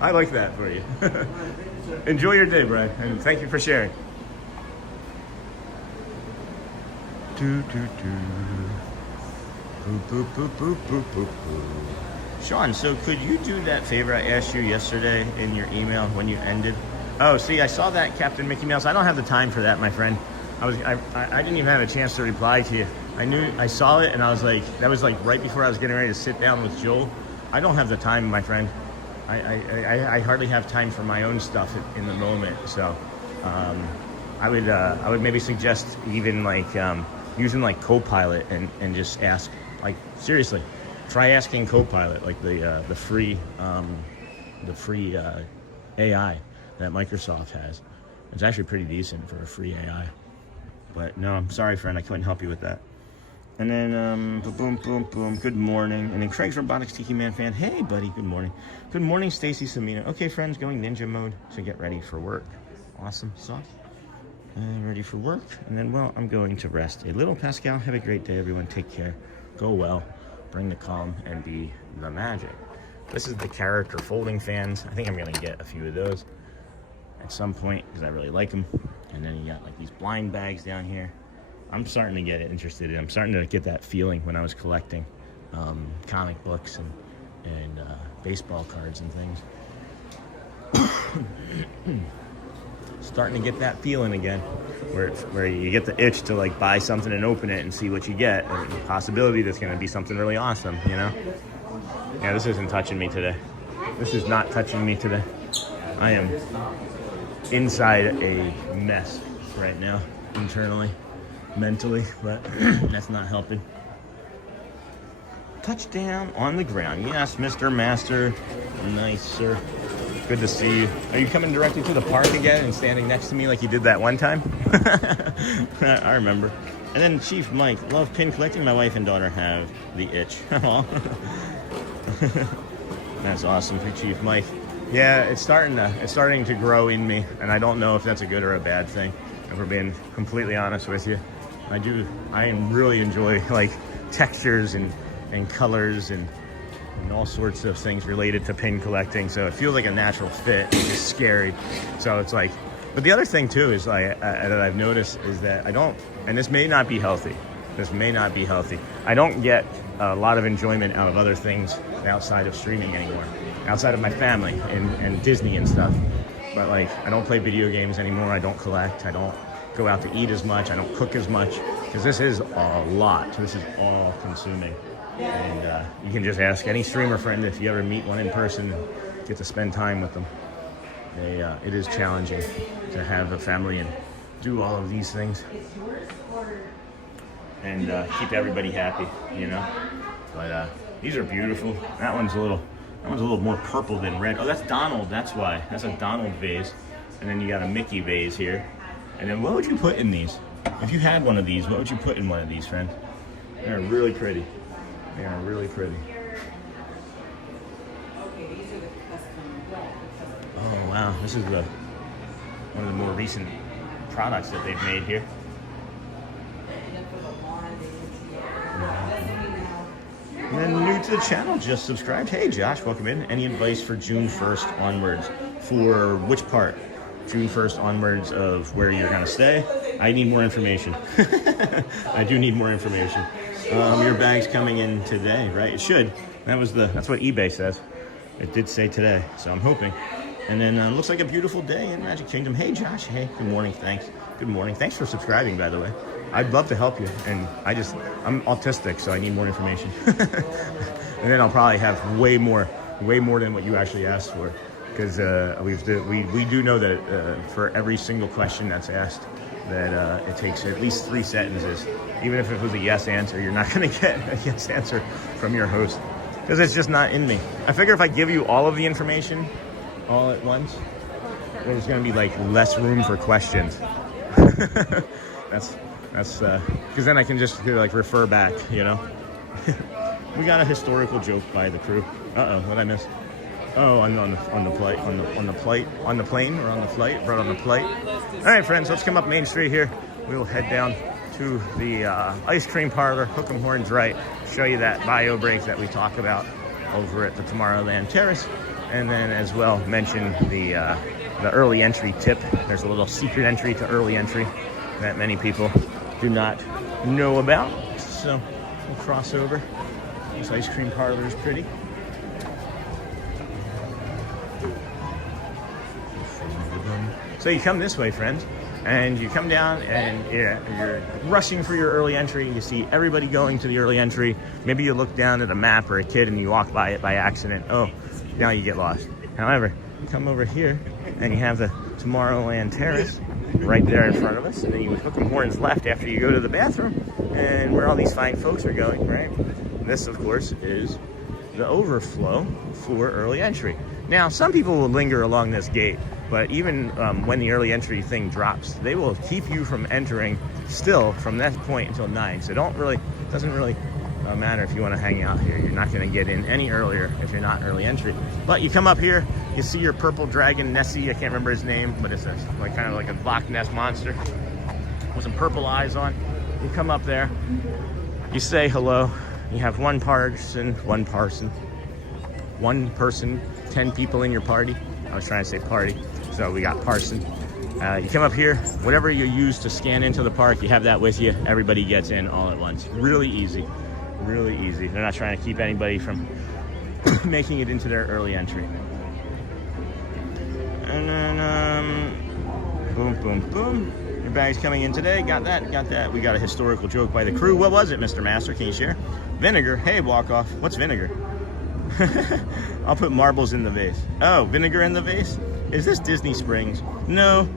I like that for you. All right, thank you, sir. Enjoy your day, Brian, and thank you for sharing. Do, do, do. Boop, boop, boop, boop, boop, boop, boop. Sean, so could you do that favor I asked you yesterday in your email when you ended? Oh, see, I saw that, Captain Mickey Mouse. I don't have the time for that, my friend. I didn't even have a chance to reply to you. I saw it, and I was like, that was like right before I was getting ready to sit down with Joel. I don't have the time, my friend. I hardly have time for my own stuff in the moment. So I would maybe suggest even like using like Copilot and just ask, like, seriously, try asking Copilot, like the free AI that Microsoft has. It's actually pretty decent for a free AI. But no, I'm sorry, friend, I couldn't help you with that. And then boom, boom, boom. Good morning. And then Craig's Robotics Tiki Man fan. Hey, buddy. Good morning. Good morning, Stacy Samina. Okay, friends, going ninja mode to get ready for work. Awesome sauce. ready for work. And then, well, I'm going to rest a little. Pascal, have a great day, everyone. Take care. Go well. Bring the calm and be the magic. This is the character folding fans. I think I'm going to get a few of those at some point because I really like them. And then you got like these blind bags down here. I'm starting to get interested in. I'm starting to get that feeling when I was collecting comic books and baseball cards and things. Starting to get that feeling again, where you get the itch to like buy something and open it and see what you get, and the possibility that's going to be something really awesome, you know? Yeah, this isn't touching me today. This is not touching me today. I am inside a mess right now, internally, mentally, but that's not helping. Touchdown on the ground. Yes, Mr. Master. Nice, sir. Good to see you. Are you coming directly to the park again and standing next to me like you did that one time? I remember. And then Chief Mike, love pin collecting. My wife and daughter have the itch. That's awesome for Chief Mike. Yeah, it's starting to grow in me, and I don't know if that's a good or a bad thing. If we're being completely honest with you, I really enjoy like textures and colors and all sorts of things related to pin collecting. So it feels like a natural fit, which is scary. So it's like, but the other thing too is like that I've noticed is that I don't, and this may not be healthy. I don't get a lot of enjoyment out of other things outside of streaming anymore, outside of my family and Disney and stuff. But like, I don't play video games anymore. I don't collect. I don't go out to eat as much. I don't cook as much because this is a lot. This is all consuming. And you can just ask any streamer friend if you ever meet one in person and get to spend time with them. It is challenging to have a family and do all of these things and keep everybody happy, you know. But these are beautiful. That one's a little more purple than red. Oh, that's Donald. That's why. That's a Donald vase. And then you got a Mickey vase here. And then what would you put in these? If you had one of these, what would you put in one of these, friend? They're really pretty. They are really pretty. Oh wow, this is one of the more recent products that they've made here. And then new to the channel, just subscribed. Hey Josh, welcome in. Any advice for June 1st onwards? For which part? June 1st onwards of where you're gonna stay? I need more information. I do need more information. Your bag's coming in today, right? It should. That's what eBay says. It did say today, so I'm hoping. And then looks like a beautiful day in Magic Kingdom. Hey Josh, hey, good morning, thanks. Good morning. Thanks for subscribing, by the way. I'd love to help you, and I'm autistic, so I need more information. And then I'll probably have way more than what you actually asked for, because we do know that for every single question that's asked, that it takes at least 3 sentences. Even if it was a yes answer, you're not going to get a yes answer from your host, because it's just not in me. I figure if I give you all of the information all at once, there's going to be like less room for questions. That's because then I can just like refer back, you know. We got a historical joke by the crew. What'd I miss? Oh, on the plane or on the flight? Right on the plate. All right, friends, let's come up Main Street here. We'll head down to the ice cream parlor, Hook 'em Horns Right, show you that bio break that we talk about over at the Tomorrowland Terrace, and then as well mention the early entry tip. There's a little secret entry to early entry that many people do not know about. So we'll cross over. This ice cream parlor is pretty. So you come this way, friends, and you come down and you're rushing for your early entry. You see everybody going to the early entry. Maybe you look down at a map or a kid and you walk by it by accident. Oh, now you get lost. However, you come over here and you have the Tomorrowland Terrace right there in front of us, and then you hook 'em horns left after you go to the bathroom, and where all these fine folks are going, right? This, of course, is the overflow for early entry. Now, some people will linger along this gate, but even when the early entry thing drops, they will keep you from entering still from that point until 9. So it doesn't really matter if you want to hang out here. You're not going to get in any earlier if you're not early entry. But you come up here, you see your purple dragon Nessie. I can't remember his name, but it's kind of like a Loch Ness monster. some purple eyes on. You come up there, you say hello. You have one person, 10 people in your party. I was trying to say party, so we got parson. You come up here, whatever you use to scan into the park, you have that with you. Everybody gets in all at once. Really easy, really easy. They're not trying to keep anybody from making it into their early entry. And then, boom, boom, boom. Your bag's coming in today. Got that, got that. We got a historical joke by the crew. What was it, Mr. Master? Can you share? Vinegar. Hey, walk off. What's vinegar? I'll put marbles in the vase. Oh, vinegar in the vase? Is this Disney Springs? No.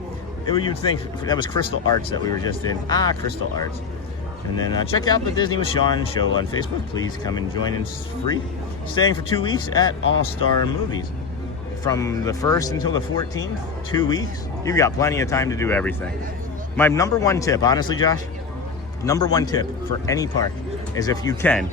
You'd think that was Crystal Arts that we were just in. Ah, Crystal Arts. And then check out the Disney with Sean show on Facebook. Please come and join. It's free. Staying for 2 weeks at All Star Movies. From the 1st until the 14th, 2 weeks. You've got plenty of time to do everything. My number one tip, honestly, Josh, number one tip for any park is if you can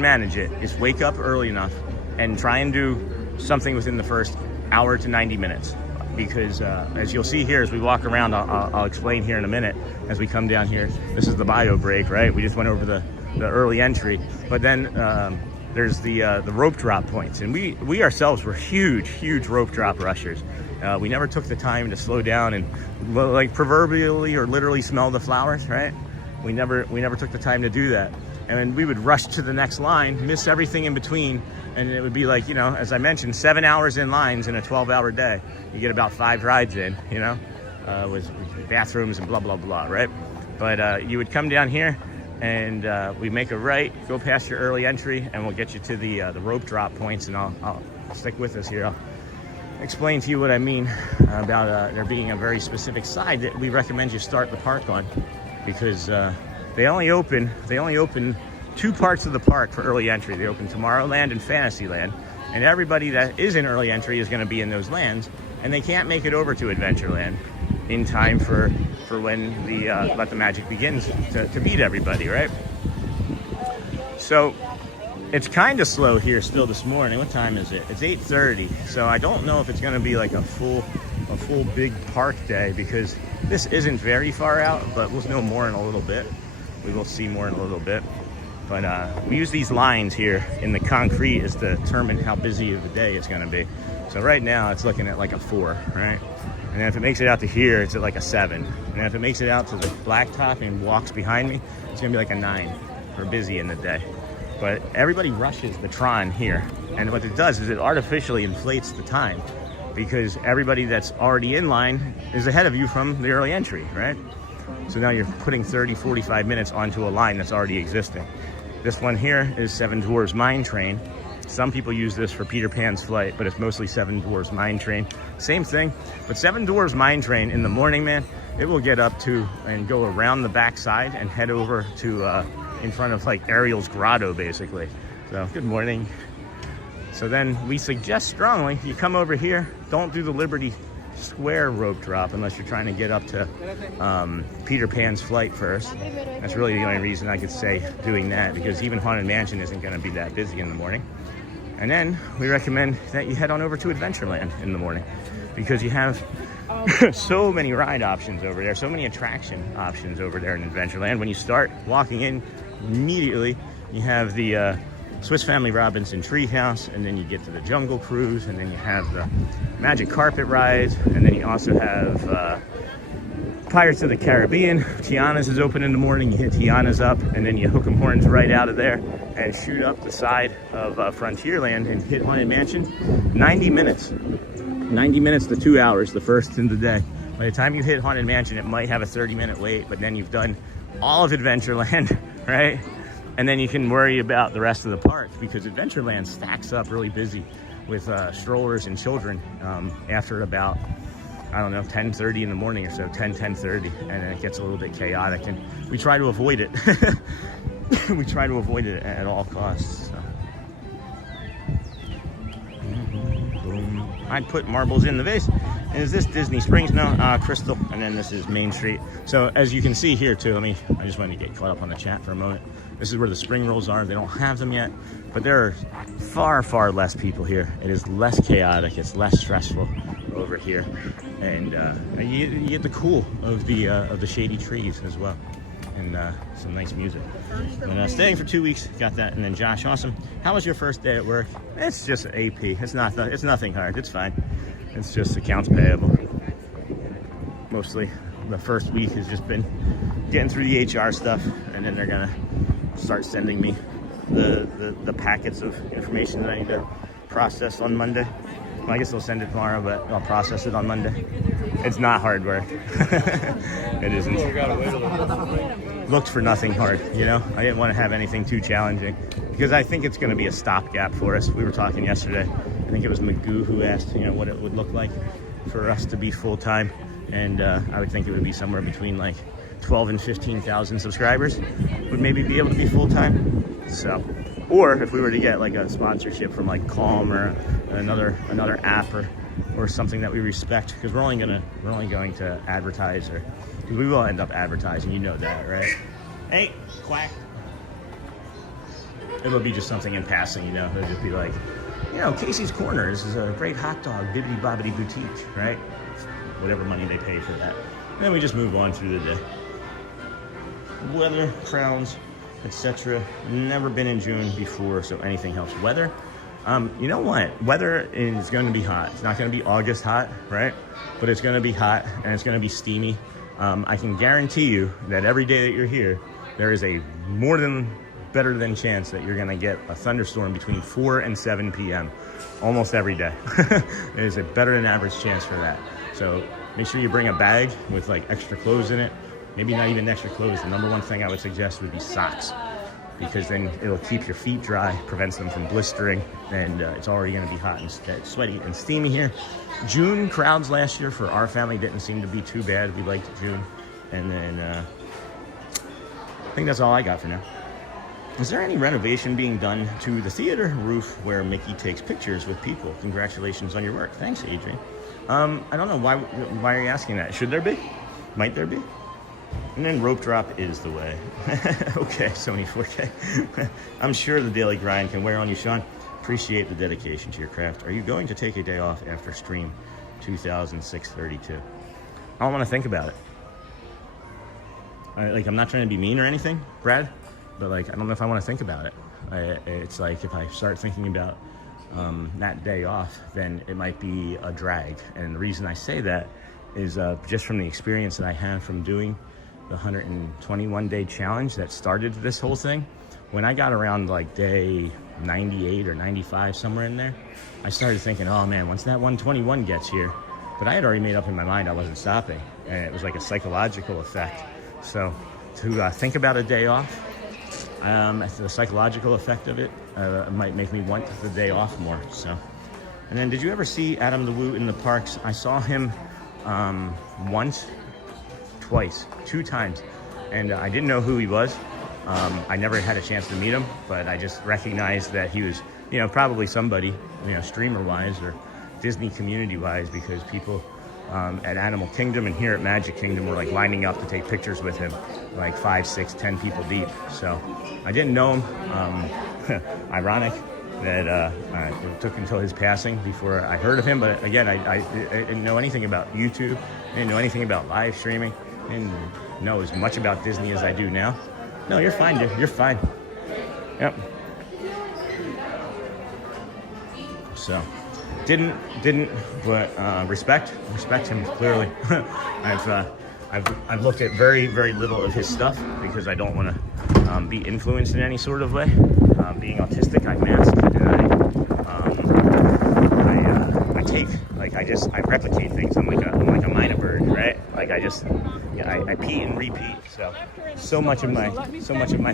manage it, is wake up early enough and try and do something within the first hour to 90 minutes. Because as you'll see here as we walk around, I'll explain here in a minute as we come down here. This is the bio break, right? We just went over the early entry, but then there's the rope drop points, and we ourselves were huge rope drop rushers. We never took the time to slow down and like proverbially or literally smell the flowers, right? We never took the time to do that. And then we would rush to the next line, miss everything in between, and it would be like, you know, as I mentioned, 7 hours in lines in a 12-hour day. You get about 5 rides in, you know, with bathrooms and blah, blah, blah, right? But you would come down here, and we make a right, go past your early entry, and we'll get you to the rope drop points, and I'll stick with us here. I'll explain to you what I mean about there being a very specific side that we recommend you start the park on, because they only open 2 parts of the park for early entry. They open Tomorrowland and Fantasyland, and everybody that is in early entry is going to be in those lands, and they can't make it over to Adventureland in time for when the Let the Magic begins to meet everybody, right? So it's kind of slow here still this morning. What time is it? It's 8:30. So I don't know if it's going to be like a full big park day, because this isn't very far out, but we'll know more in a little bit. We will see more in a little bit. But we use these lines here in the concrete as to determine how busy of a day it's going to be. So right now it's looking at like a 4, right? And then if it makes it out to here, it's at like a 7. And then if it makes it out to the blacktop and walks behind me, it's going to be like a 9 for busy in the day. But everybody rushes the Tron here. And what it does is it artificially inflates the time, because everybody that's already in line is ahead of you from the early entry, right? So now you're putting 30, 45 minutes onto a line that's already existing. This one here is Seven Dwarfs Mine Train. Some people use this for Peter Pan's Flight, but it's mostly Seven Dwarfs Mine Train. Same thing, but Seven Dwarfs Mine Train in the morning, man, it will get up to and go around the backside and head over to in front of like Ariel's Grotto, basically. So good morning. So then we suggest strongly you come over here, don't do the Liberty Square rope drop unless you're trying to get up to Peter Pan's Flight first. That's really the only reason I could say doing that, because even Haunted Mansion isn't going to be that busy in the morning. And then we recommend that you head on over to Adventureland in the morning, because you have so many ride options over there, so many attraction options over there in Adventureland. When you start walking in, immediately you have the Swiss Family Robinson Treehouse, and then you get to the Jungle Cruise, and then you have the Magic Carpet Ride, and then you also have Pirates of the Caribbean. Tiana's is open in the morning. You hit Tiana's up, and then you hook 'em horns right out of there and shoot up the side of Frontierland and hit Haunted Mansion. 90 minutes. 90 minutes to 2 hours, the first in the day. By the time you hit Haunted Mansion, it might have a 30-minute wait, but then you've done all of Adventureland, right? And then you can worry about the rest of the park, because Adventureland stacks up really busy with strollers and children after about, I don't know, 10:30 in the morning or so, 10:30, and then it gets a little bit chaotic, and we try to avoid it. We try to avoid it at all costs. So. Boom. I'd put marbles in the vase. And is this Disney Springs? No, Crystal. And then this is Main Street. So as you can see here too, I just wanted to get caught up on the chat for a moment. This is where the spring rolls are. They don't have them yet, but there are far less people here. It is less chaotic. It's less stressful over here. and you get the cool of the shady trees as well, and some nice music. And staying for 2 weeks, got that. And then Josh, awesome. How was your first day at work? It's just AP. It's nothing hard. It's fine. It's just accounts payable. Mostly the first week has just been getting through the HR stuff, and then they're gonna start sending me the packets of information that I need to process on Monday. Well, I guess they'll send it tomorrow, but I'll process it on Monday. It's not hard work. It isn't. Looked for nothing hard, you know? I didn't want to have anything too challenging because I think it's going to be a stopgap for us. We were talking yesterday. I think it was Magoo who asked, you know, what it would look like for us to be full-time. And I would think it would be somewhere between like 12 and 15,000 subscribers would maybe be able to be full-time. So, or if we were to get like a sponsorship from like Calm or another app or something that we respect, because we're only going to advertise, or we will end up advertising, you know that, right? Hey, quack. It would be just something in passing, you know. It would just be like, you know, Casey's Corner. This is a great hot dog bibbidi bobbidi boutique, right? Whatever money they pay for that. And then we just move on through the day. Weather, crowns, etc. Never been in June before, so anything helps. Weather, you know what? Weather is going to be hot. It's not going to be August hot, right? But it's going to be hot and it's going to be steamy. I can guarantee you that every day that you're here, there is a better than chance that you're going to get a thunderstorm between 4 and 7 p.m. almost every day. There's a better than average chance for that. So make sure you bring a bag with like extra clothes in it. Maybe not even extra clothes. The number one thing I would suggest would be socks, because then it'll keep your feet dry, prevents them from blistering, and it's already going to be hot and sweaty and steamy here. June crowds last year for our family didn't seem to be too bad. We liked June. And then I think that's all I got for now. Is there any renovation being done to the theater roof where Mickey takes pictures with people? Congratulations on your work. Thanks, Adrian. I don't know, why are you asking that? Should there be? Might there be? And then rope drop is the way. Okay, Sony 4K. I'm sure the daily grind can wear on you, Sean. Appreciate the dedication to your craft. Are you going to take a day off after stream 2006-32? I don't want to think about it. I'm not trying to be mean or anything, Brad, but like, I don't know if I want to think about it. It's like if I start thinking about that day off, then it might be a drag. And the reason I say that is just from the experience that I had from doing the 121-day challenge that started this whole thing. When I got around like day 98 or 95, somewhere in there, I started thinking, oh man, once that 121 gets here. But I had already made up in my mind I wasn't stopping, and it was like a psychological effect. So to think about a day off, the psychological effect of it might make me want the day off more. So, and then did you ever see Adam the Woo in the parks? I saw him once, twice, 2 times, and I didn't know who he was. I never had a chance to meet him, but I just recognized that he was, you know, probably somebody, you know, streamer-wise or Disney community-wise, because people at Animal Kingdom and here at Magic Kingdom were like lining up to take pictures with him, like 5, 6, 10 people deep. So I didn't know him. Ironic that it took until his passing before I heard of him. But again, I didn't know anything about YouTube. I didn't know anything about live streaming. I didn't know as much about Disney as I do now. No, you're fine, dude. You're fine. Yep. So, didn't, but respect him clearly. I've looked at very, very little of his stuff because I don't want to be influenced in any sort of way. Being autistic, I mask and I take, like, I replicate things. I'm like a minor bird, right? Like I pee and repeat. So much of my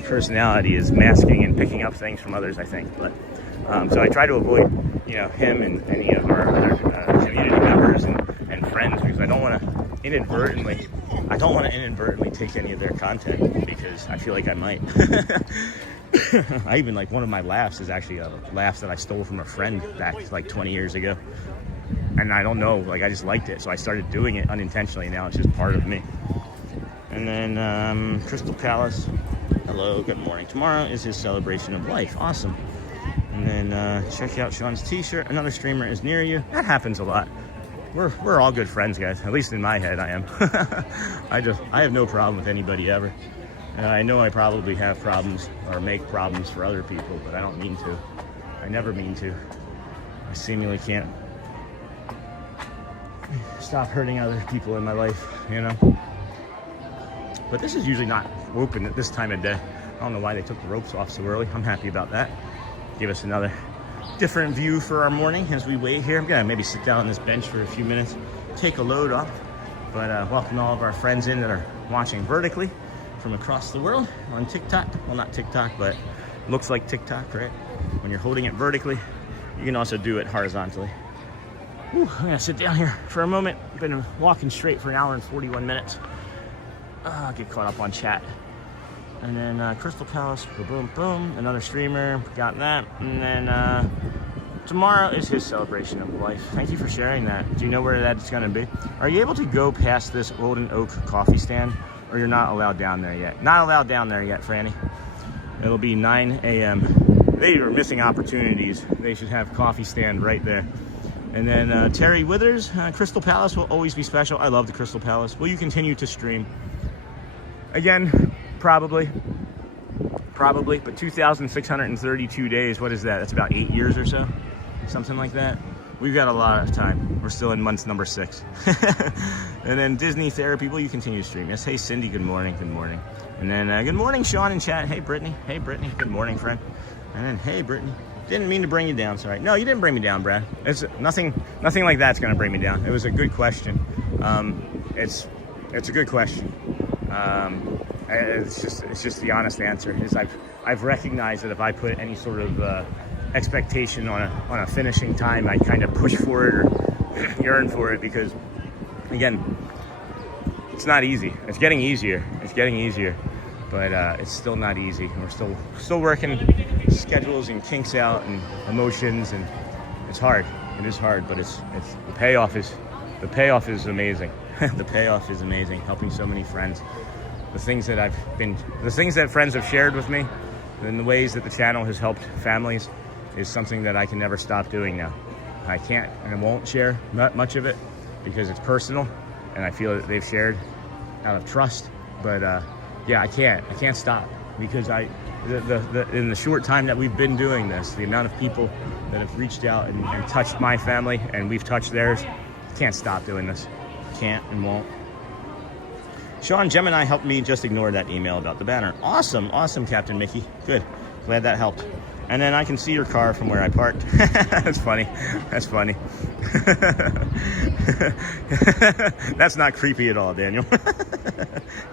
personality is masking and picking up things from others, I think. But so I try to avoid, you know, him and any of our other community members and friends, because I don't want to inadvertently take any of their content, because I feel like I might. I even, like, one of my laughs is actually a laugh that I stole from a friend back like 20 years ago. And I don't know, like, I just liked it, so I started doing it unintentionally. Now it's just part of me. And then Crystal Palace, hello, good morning. Tomorrow is his celebration of life. Awesome. And then check out Sean's t-shirt. Another streamer is near you. That happens a lot. we're all good friends, guys. At least in my head, I am. I have no problem with anybody ever. And I know I probably have problems or make problems for other people, but I don't mean to. I never mean to. I seemingly can't stop hurting other people in my life, you know? But this is usually not open at this time of day. I don't know why they took the ropes off so early. I'm happy about that. Give us another different view for our morning as we wait here. I'm gonna maybe sit down on this bench for a few minutes, take a load off. But welcome all of our friends in that are watching vertically from across the world on TikTok. Well, not TikTok, but looks like TikTok, right? When you're holding it vertically, you can also do it horizontally. Whew, I'm gonna sit down here for a moment. I've been walking straight for an hour and 41 minutes. I'll get caught up on chat. And then Crystal Palace, boom, boom, another streamer, got that. And then tomorrow is his celebration of life. Thank you for sharing that. Do you know where that's gonna be? Are you able to go past this Golden Oak coffee stand, or you're not allowed down there yet? Not allowed down there yet, Franny. It'll be 9 a.m. They are missing opportunities. They should have coffee stand right there. And then Terry Withers, Crystal Palace will always be special. I love the Crystal Palace. Will you continue to stream? Again, probably, but 2,632 days, what is that? That's about 8 years or so, something like that. We've got a lot of time. We're still in month number 6. And then Disney Therapy, will you continue to stream? Yes, hey Cindy, good morning, good morning. And then good morning, Sean in chat. Hey Brittany, good morning, friend. And then hey Brittany, didn't mean to bring you down, sorry. No, you didn't bring me down, Brad. It's nothing like that's gonna bring me down. It was a good question. It's a good question. It's just the honest answer is I've recognized that if I put any sort of expectation on a finishing time, I kind of push for it or yearn for it, because again, it's not easy. It's getting easier, but it's still not easy. And we're still working schedules and kinks out and emotions, and it's hard. It is hard, but it's the payoff is amazing. The payoff is amazing. Helping so many friends. The things that friends have shared with me, and the ways that the channel has helped families is something that I can never stop doing now. I can't and I won't share much of it because it's personal, and I feel that they've shared out of trust. But yeah, I can't stop, because in the short time that we've been doing this, the amount of people that have reached out and touched my family, and we've touched theirs, can't stop doing this. Can't and won't. Sean Gemini helped me just ignore that email about the banner. Awesome, Captain Mickey. Good, glad that helped. And then I can see your car from where I parked. That's funny. That's not creepy at all, Daniel.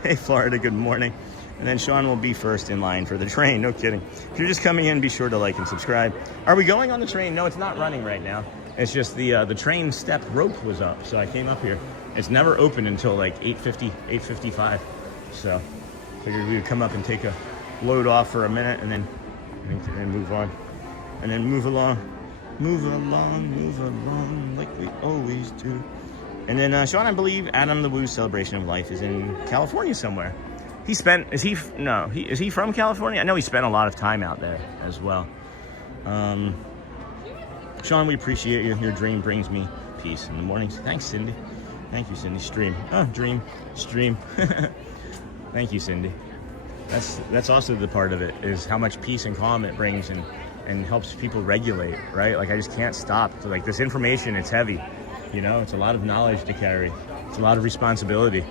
Hey, Florida, good morning. And then Sean will be first in line for the train. No kidding. If you're just coming in, be sure to like and subscribe. Are we going on the train? No, it's not running right now. It's just the train step rope was up, so I came up here. It's never open until like 8:50, 8:55. So figured we would come up and take a load off for a minute, and then move on, and then move along like we always do. And then Sean, I believe Adam the Woo's celebration of life is in California somewhere. Is he from California? I know he spent a lot of time out there as well. Sean, we appreciate you. Your dream brings me peace in the mornings. Thanks, Cindy. Thank you, Cindy. Stream. Thank you, Cindy. That's also the part of it, is how much peace and calm it brings and helps people regulate, right? Like, I just can't stop. So, like, this information, it's heavy, you know? It's a lot of knowledge to carry. It's a lot of responsibility.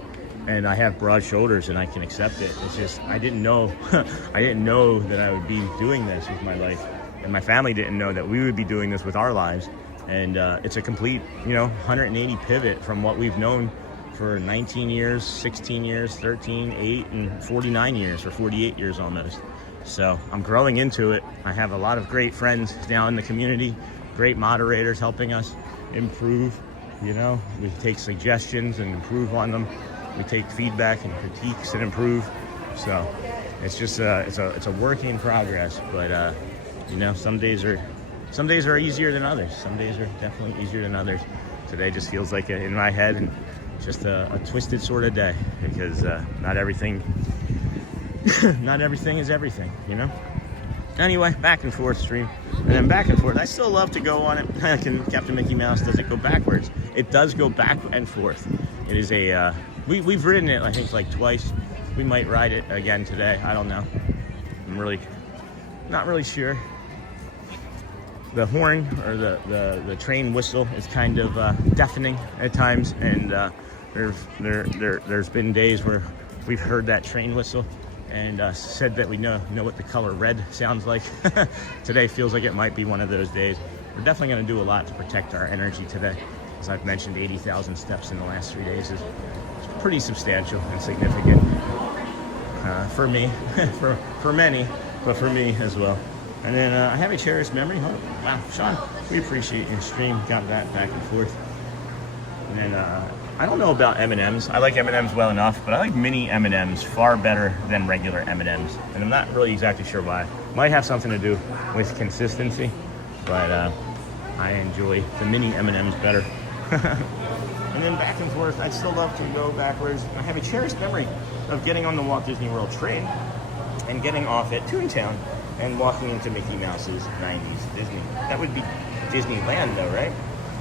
And I have broad shoulders and I can accept it. It's just, I didn't know that I would be doing this with my life. And my family didn't know that we would be doing this with our lives. And it's a complete, 180 pivot from what we've known for 19 years, 16 years, 13, 8, and 49 years, or 48 years almost. So I'm growing into it. I have a lot of great friends now in the community, great moderators helping us improve. We take suggestions and improve on them. We take feedback and critiques and improve. So it's just it's a work in progress. But some days are easier than others. Some days are definitely easier than others. Today just feels like in my head and just a twisted sort of day, because not everything is everything, Anyway, back and forth stream, and then back and forth. I still love to go on it. Captain Mickey Mouse, does it go backwards? It does go back and forth. It is a, we've ridden it, I think, like twice. We might ride it again today. I don't know. I'm really, not really sure. The horn, or the train whistle, is kind of deafening at times, and there's been days where we've heard that train whistle and said that we know what the color red sounds like. Today feels like it might be one of those days. We're definitely going to do a lot to protect our energy today. As I've mentioned, 80,000 steps in the last 3 days is pretty substantial and significant for me, for many, but for me as well. And then I have a cherished memory. Oh, wow, Sean, we appreciate your stream. Got that back and forth. And then I don't know about M&Ms. I like M&Ms well enough, but I like mini M&Ms far better than regular M&Ms. And I'm not really exactly sure why. Might have something to do with consistency, but I enjoy the mini M&Ms better. And then back and forth, I'd still love to go backwards. I have a cherished memory of getting on the Walt Disney World train and getting off at Toontown and walking into Mickey Mouse's 90s Disney. That would be Disneyland though, right?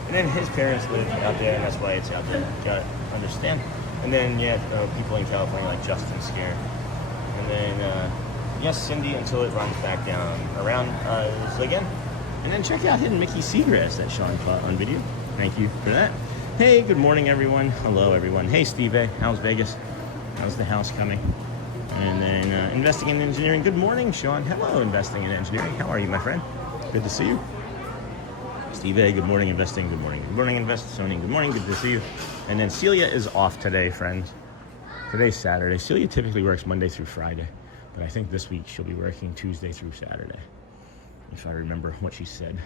And then his parents live out there, and that's why it's out there. You gotta understand. And then, yeah, people in California like Justin Scare. And then, yes, Cindy, until it runs back down around us again. And then check out Hidden Mickey Seagrass that Sean caught on video. Thank you for that. Hey, good morning, everyone. Hello, everyone. Hey, Steve A. How's Vegas? How's the house coming? And then Investing in Engineering. Good morning, Sean. Hello, Investing in Engineering. How are you, my friend? Good to see you. Steve A, good morning, Investing. Good morning. Good morning, Sony. Good morning. Good to see you. And then Celia is off today, friends. Today's Saturday. Celia typically works Monday through Friday, but I think this week she'll be working Tuesday through Saturday, if I remember what she said.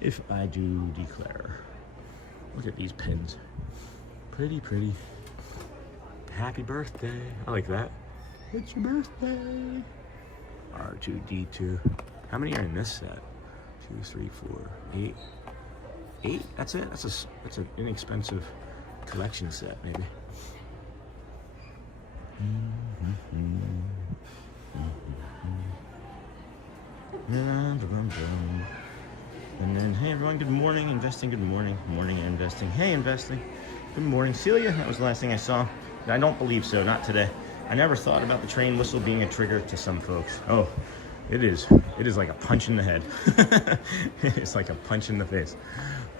If I do declare. Look at these pins. Pretty, pretty. Happy birthday. I like that. It's your birthday. R2D2. How many are in this set? 2, 3, 4, 8. 8? That's it? That's an inexpensive collection set, maybe. And then, hey everyone, good morning, Investing, good morning. Good morning, Investing. Hey, Investing. Good morning, Celia. That was the last thing I saw. I don't believe so, not today. I never thought about the train whistle being a trigger to some folks. Oh, it is like a punch in the head. It's like a punch in the face.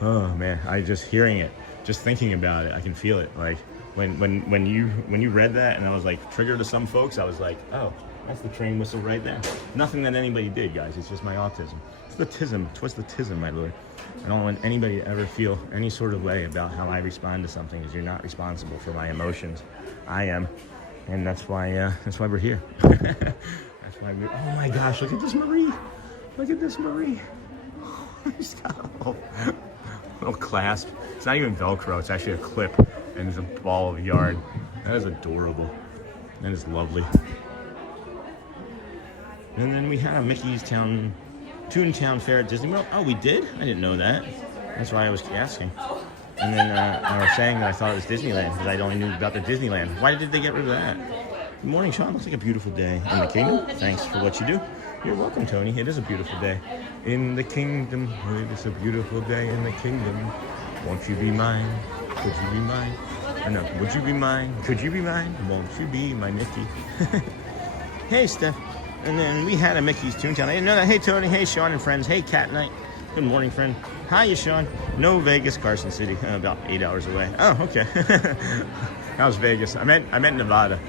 Oh man, I just hearing it, just thinking about it, I can feel it. Like when you read that and I was like trigger to some folks, I was like, oh, that's the train whistle right there. Nothing that anybody did, guys. It's just my autism. It's the tism. Twas the tism, my lord. I don't want anybody to ever feel any sort of way about how I respond to something, because you're not responsible for my emotions. I am, and that's why we're here. That's why we're. Oh my gosh! Look at this Marie. Look at this Marie. She's got a little clasp. It's not even Velcro. It's actually a clip, and it's a ball of yarn. That is adorable. That is lovely. And then we have Mickey's Toontown Fair at Disney World. Oh, we did? I didn't know that. That's why I was asking. And then I was saying that I thought it was Disneyland because I only knew about the Disneyland. Why did they get rid of that? Good morning, Sean. Looks like a beautiful day in the kingdom. Thanks for what you do. You're welcome, Tony. It is a beautiful day in the kingdom. It is a beautiful day in the kingdom. Won't you be mine? Could you be mine? I know. Would you be mine? Could you be mine? Won't you be my Mickey? Hey, Steph. And then we had a Mickey's Toontown. I didn't know that. Hey, Tony. Hey, Sean and friends. Hey, Cat Night. Good morning, friend. Hiya, Sean. No, Vegas, Carson City. About 8 hours away. Oh, okay. How's Vegas? I meant Nevada.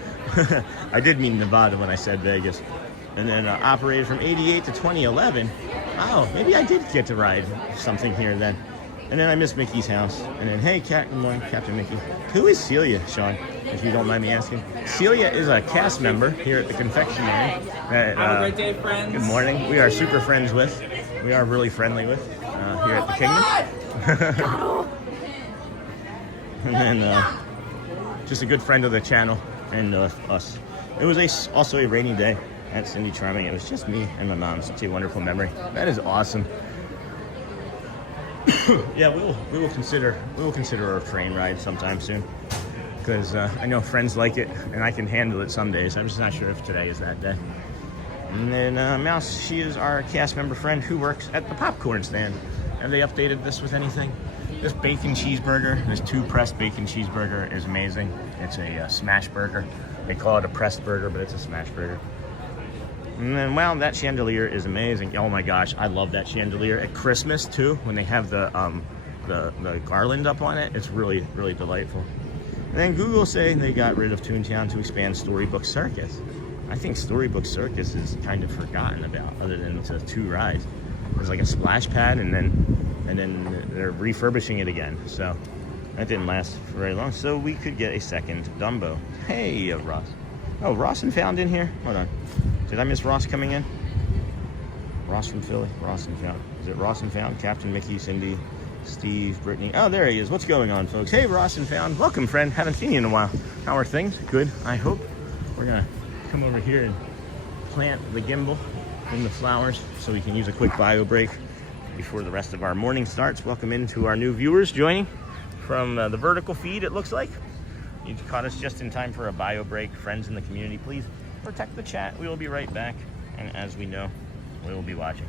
I did mean Nevada when I said Vegas. And then operated from 88 to 2011. Oh, maybe I did get to ride something here then. And then I missed Mickey's house. And then, hey, Cat, good morning, Captain Mickey. Who is Celia, Sean, if you don't mind me asking? Celia is a cast member here at the confectionery. Have a great day, friends. Good morning. We are super friends with. We are really friendly with here at the Kingdom. And then just a good friend of the channel and us. It was also a rainy day at Cindy Charming. It was just me and my mom. Such a wonderful memory. That is awesome. Yeah, we will consider our train ride sometime soon, because I know friends like it and I can handle it some days. I'm just not sure if today is that day. And then Mouse, she is our cast member friend who works at the popcorn stand. Have they updated this with anything? This bacon cheeseburger, this 2-pressed bacon cheeseburger is amazing. It's a smash burger. They call it a pressed burger, but it's a smash burger. And then, wow, that chandelier is amazing. Oh my gosh, I love that chandelier. At Christmas too, when they have the garland up on it, it's really, really delightful. And then Google saying they got rid of Toontown to expand Storybook Circus. I think Storybook Circus is kind of forgotten about, other than it's 2 rides. There's like a splash pad, and then they're refurbishing it again. So that didn't last for very long. So we could get a second Dumbo. Hey, Ross. Oh, Ross and Found in here. Hold on. Did I miss Ross coming in? Ross from Philly. Ross and Found. Is it Ross and Found? Captain Mickey, Cindy, Steve, Brittany. Oh, there he is. What's going on, folks? Hey, Ross and Found. Welcome, friend. Haven't seen you in a while. How are things? Good, I hope. We're gonna come over here and plant the gimbal in the flowers so we can use a quick bio break before the rest of our morning starts. Welcome into our new viewers joining from the vertical feed, it looks like. You caught us just in time for a bio break. Friends in the community, please protect the chat. We will be right back. And as we know, we will be watching.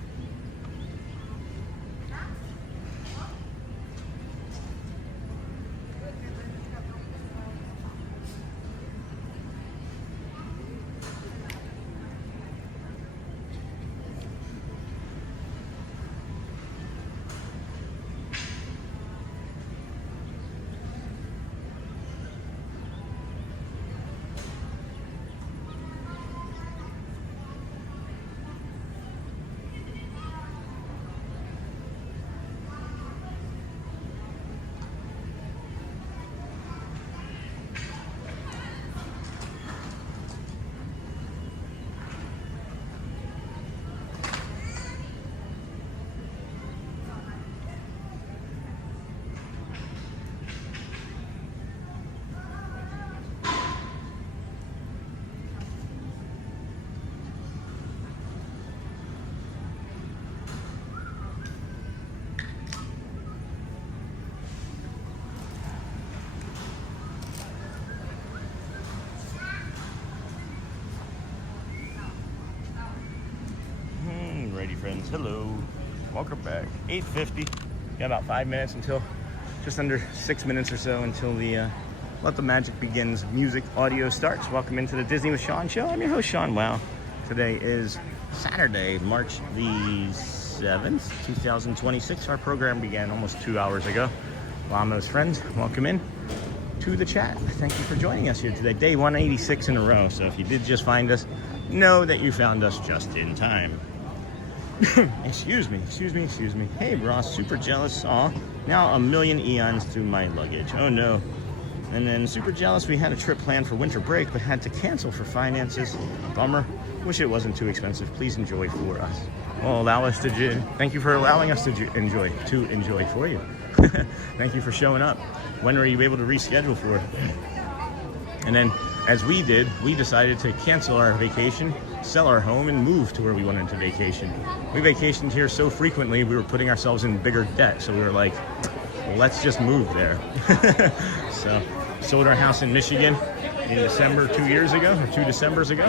Friends, hello, welcome back. 8:50. Got about 5 minutes until, just under 6 minutes or so until the Let the Magic Begins music audio starts. Welcome into the Disney with Sean show. I'm your host, Sean. Wow, today is Saturday, March the 7th, 2026. Our program began almost 2 hours ago. Lamos friends, welcome in to the chat. Thank you for joining us here today. Day 186 in a row. So if you did just find us, know that you found us just in time. excuse me. Hey, Ross, super jealous. Aw, now a million eons through my luggage. Oh no. And then super jealous, we had a trip planned for winter break, but had to cancel for finances. A bummer. Wish it wasn't too expensive. Please enjoy for us. Well, allow us to thank you for allowing us to enjoy for you. Thank you for showing up. When were you able to reschedule for it? And then, as we did, we decided to cancel our vacation, sell our home, and move to where we wanted to vacation. We vacationed here so frequently, we were putting ourselves in bigger debt. So we were like, well, let's just move there. So, sold our house in Michigan in December 2 years ago, or 2 Decembers ago,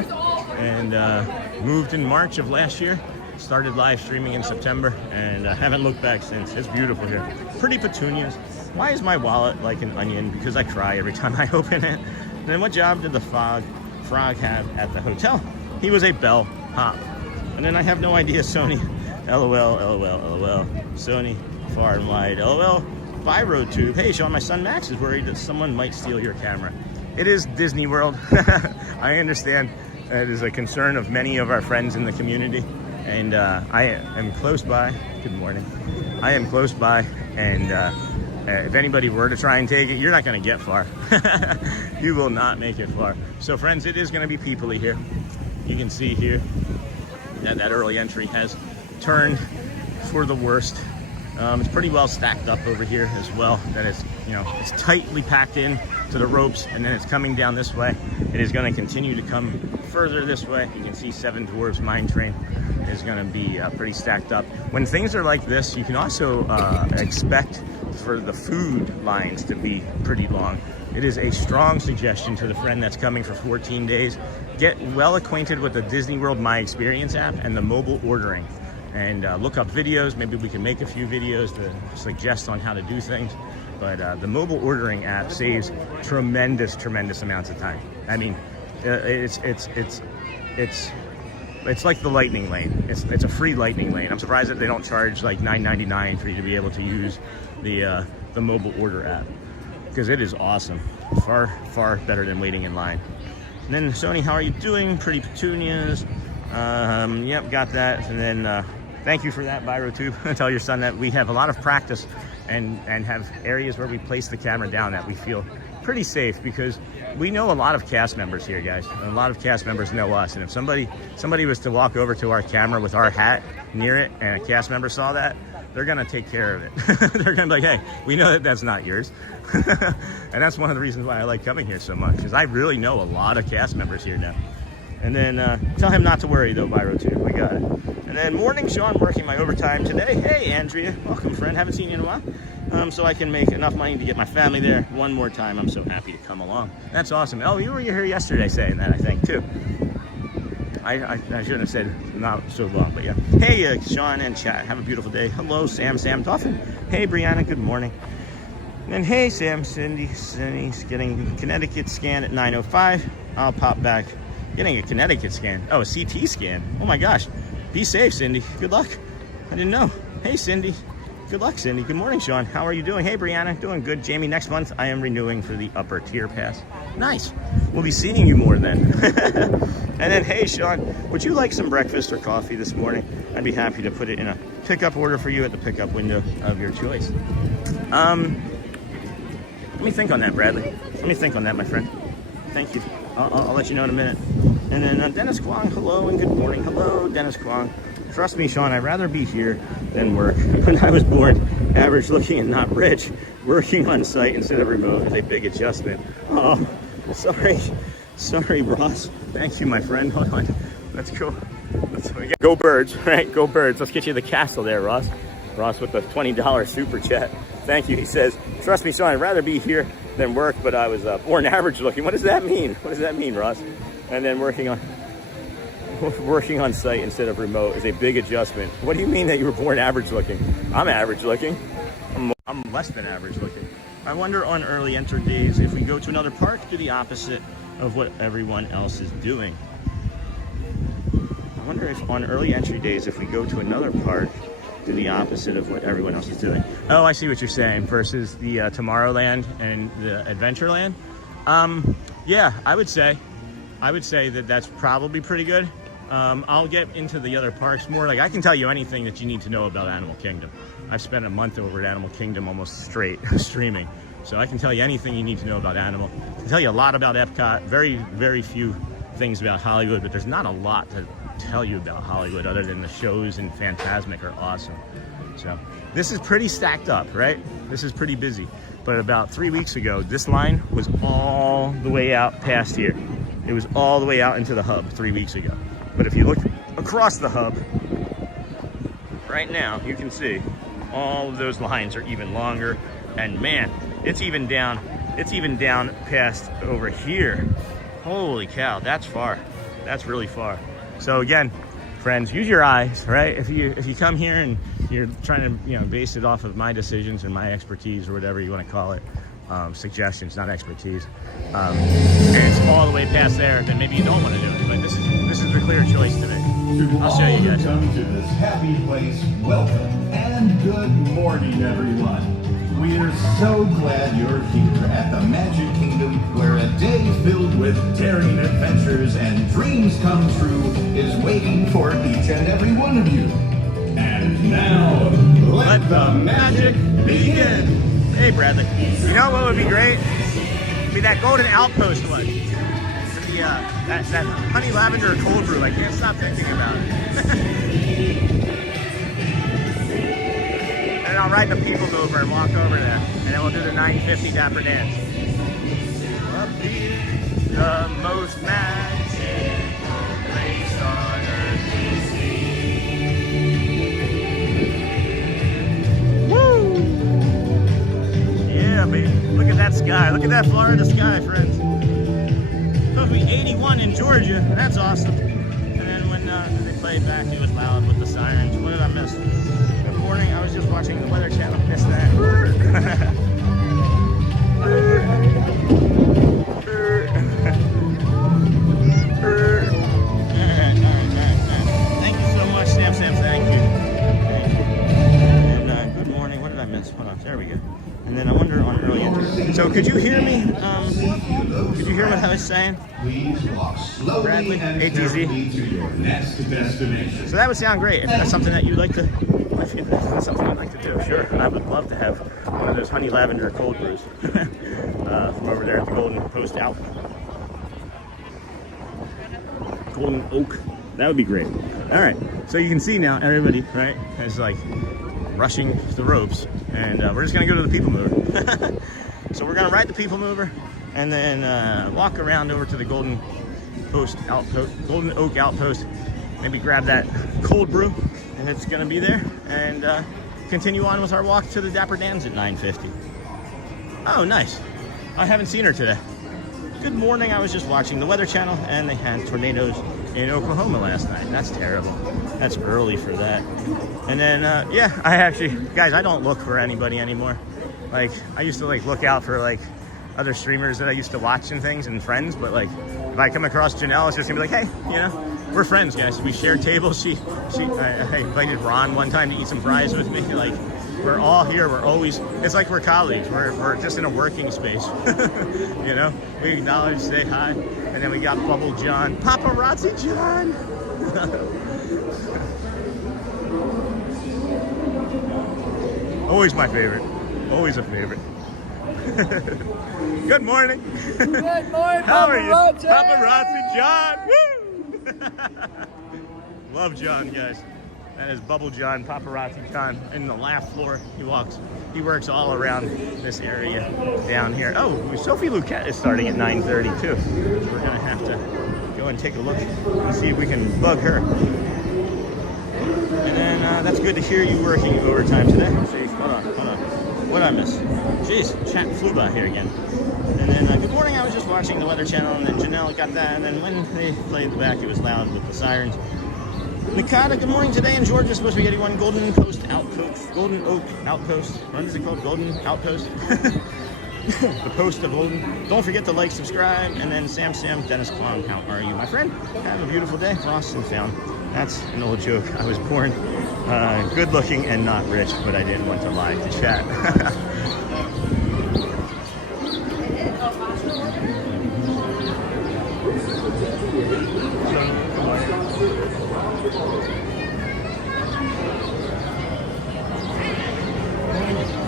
and moved in March of last year. Started live streaming in September, and haven't looked back since. It's beautiful here. Pretty petunias. Why is my wallet like an onion? Because I cry every time I open it. And then what job did the frog have at the hotel? He was a bellhop. And then I have no idea, Sony. LOL. Sony, far and wide. LOL, Viro tube. Hey, Sean, my son Max is worried that someone might steal your camera. It is Disney World. I understand that is a concern of many of our friends in the community. And I am close by. Good morning. I am close by, and if anybody were to try and take it, you're not going to get far. You will not make it far. So, friends, it is going to be peoply here. You can see here that early entry has turned for the worst. It's pretty well stacked up over here as well. That is, it's tightly packed in to the ropes, and then it's coming down this way. It is going to continue to come further this way. You can see Seven Dwarfs Mine Train is going to be pretty stacked up. When things are like this, you can also expect for the food lines to be pretty long. It is a strong suggestion to the friend that's coming for 14 days. Get well acquainted with the Disney World My Experience app and the mobile ordering. And look up videos. Maybe we can make a few videos to suggest on how to do things. But the mobile ordering app saves tremendous amounts of time. I mean, it's like the lightning lane. It's a free lightning lane. I'm surprised that they don't charge like $9.99 for you to be able to use the mobile order app, because it is awesome. Far better than waiting in line. And then Sony, how are you doing? Pretty petunias. Yep, got that. And then thank you for that, Byro too. Tell your son that we have a lot of practice and have areas where we place the camera down that we feel pretty safe, because we know a lot of cast members here, guys. A lot of cast members know us, and if somebody was to walk over to our camera with our hat near it and a cast member saw that, they're gonna take care of it. They're gonna be like, hey, we know that that's not yours. And that's one of the reasons why I like coming here so much, because I really know a lot of cast members here now. And then tell him not to worry though, Byro too. We got it. And then morning, Sean, working my overtime today. Hey, Andrea, welcome, friend. Haven't seen you in a while. So I can make enough money to get my family there one more time. I'm so happy to come along. That's awesome. Oh, you were here yesterday saying that, I think, too. I shouldn't have said not so long, but yeah. Hey, Sean and chat. Have a beautiful day. Hello, Sam Dolphin. Hey, Brianna. Good morning. And hey, Sam, Cindy's getting a Connecticut scan at 9:05. I'll pop back. Getting a Connecticut scan. Oh, a CT scan. Oh my gosh. Be safe, Cindy. Good luck. I didn't know. Hey, Cindy. Good luck, Cindy. Good morning, Sean. How are you doing? Hey, Brianna. Doing good. Jamie, next month I am renewing for the upper tier pass. Nice. We'll be seeing you more then. And then, hey, Sean, would you like some breakfast or coffee this morning? I'd be happy to put it in a pickup order for you at the pickup window of your choice. Let me think on that, Bradley. Let me think on that, my friend. Thank you. I'll let you know in a minute. And then Dennis Kwong, hello and good morning. Hello, Dennis Kwong. Trust me, Sean, I'd rather be here than work. When I was born, average looking and not rich, working on site instead of remote is a big adjustment. Oh, sorry, Ross. Thank you, my friend. Hold on. Let's go. Go Birds, right? Go Birds. Let's get you the castle there, Ross. Ross with the $20 super chat. Thank you. He says, trust me, Sean, I'd rather be here than work, but I was born average looking. What does that mean? What does that mean, Ross? And then working on site instead of remote is a big adjustment. What do you mean that you were born average looking? I'm average looking. I'm less than average looking. I wonder on early enter days if we go to another park, do the opposite of what everyone else is doing. I wonder if on early entry days, if we go to another park, do the opposite of what everyone else is doing. Oh, I see what you're saying, versus the Tomorrowland and the Adventureland. Yeah, I would say that that's probably pretty good. I'll get into the other parks more. Like, I can tell you anything that you need to know about Animal Kingdom. I've spent a month over at Animal Kingdom almost straight streaming. So I can tell you anything you need to know about Animal. I can tell you a lot about Epcot, very few things about Hollywood, but there's not a lot to tell you about Hollywood other than the shows and Fantasmic are awesome. So this is pretty stacked up, right? This is pretty busy. But about 3 weeks ago, this line was all the way out past here. It was all the way out into the hub 3 weeks ago. But if you look across the hub, right now, you can see all of those lines are even longer. And man, it's even down past over here. Holy cow, that's far. That's really far. So again, friends, use your eyes, right? If you come here and you're trying to base it off of my decisions and my expertise or whatever you want to call it, suggestions, not expertise, and it's all the way past there, then maybe you don't want to do it. But this is the clear choice today. I'll show you guys. Welcome to this happy place. Welcome and good morning, everyone. We are so glad you're here at the Magic Kingdom, where a day filled with daring adventures and dreams come true is waiting for each and every one of you. And now, let the magic begin. Hey, Bradley. You know what would be great? It'd be that Golden Outpost one. That honey lavender cold brew. I can't stop thinking about it. And I'll ride the PeopleMover and walk over there, and then we'll do the 950 Dapper Dance. Up here, the most magic place on earth we see. Woo! sky. Look at that Florida sky, friends. It's supposed to be 81 in Georgia. That's awesome. And then when they played back, it was loud with the sirens. What did I miss? Good morning. I was just watching the Weather Channel. Missed that. Thank you so much, Sam. Thank you. And good morning. What did I miss? Hold on. There we go. And then I wonder on early entry. So could you hear me? Could you hear what I was saying? Please walk slowly Bradley, and ATZ. carefully to your next destination. So that would sound great. If that's something that you'd like to, if that's something I'd like to do, sure. I would love to have one of those honey lavender cold brews from over there at the Golden Post Out. Golden Oak. That would be great. All right. So you can see now everybody, right, is like rushing the ropes, and we're just gonna go to the PeopleMover. So we're gonna ride the PeopleMover, and then walk around over to the Golden Oak Outpost, maybe grab that cold brew, and it's gonna be there, and continue on with our walk to the Dapper Dans at 9:50. Oh, nice. I haven't seen her today. Good morning. I was just watching the Weather Channel, and they had tornadoes in Oklahoma last night. That's terrible. That's early for that. And then, yeah, I actually, guys, I don't look for anybody anymore. Like, I used to like look out for like other streamers that I used to watch and things and friends, but like if I come across Janelle, it's just gonna be like, hey, you know, we're friends, guys. We share tables. I invited Ron one time to eat some fries with me. Like, we're all here. We're always, it's like we're colleagues. We're just in a working space. You know, we acknowledge, say hi, and then we got Bubble John, Paparazzi John. Always my favorite. Always a favorite. Good morning. Good morning, How are you? paparazzi. Paparazzi John. Woo! Love John, guys. That is Bubble John, Paparazzi John, in the last floor. He works all around this area down here. Oh, Sophie Luquette is starting at 9:30 too. So we're gonna have to go and take a look and see if we can bug her. And then that's good to hear you working overtime today. See, hold on. What did I miss? Jeez, chat flew by here again. And then good morning. I was just watching the Weather Channel, and then Janelle got that. And then when they played back, it was loud with the sirens. Nakata, good morning. Today in Georgia, supposed to be 81. Golden Oak Outpost. What is it called? Golden Outpost. The post of Golden. Don't forget to like, subscribe, and then Sam, Dennis Klong, how are you, my friend? Have a beautiful day. Lost and found. That's an old joke. I was born good looking and not rich, but I didn't want to lie to chat.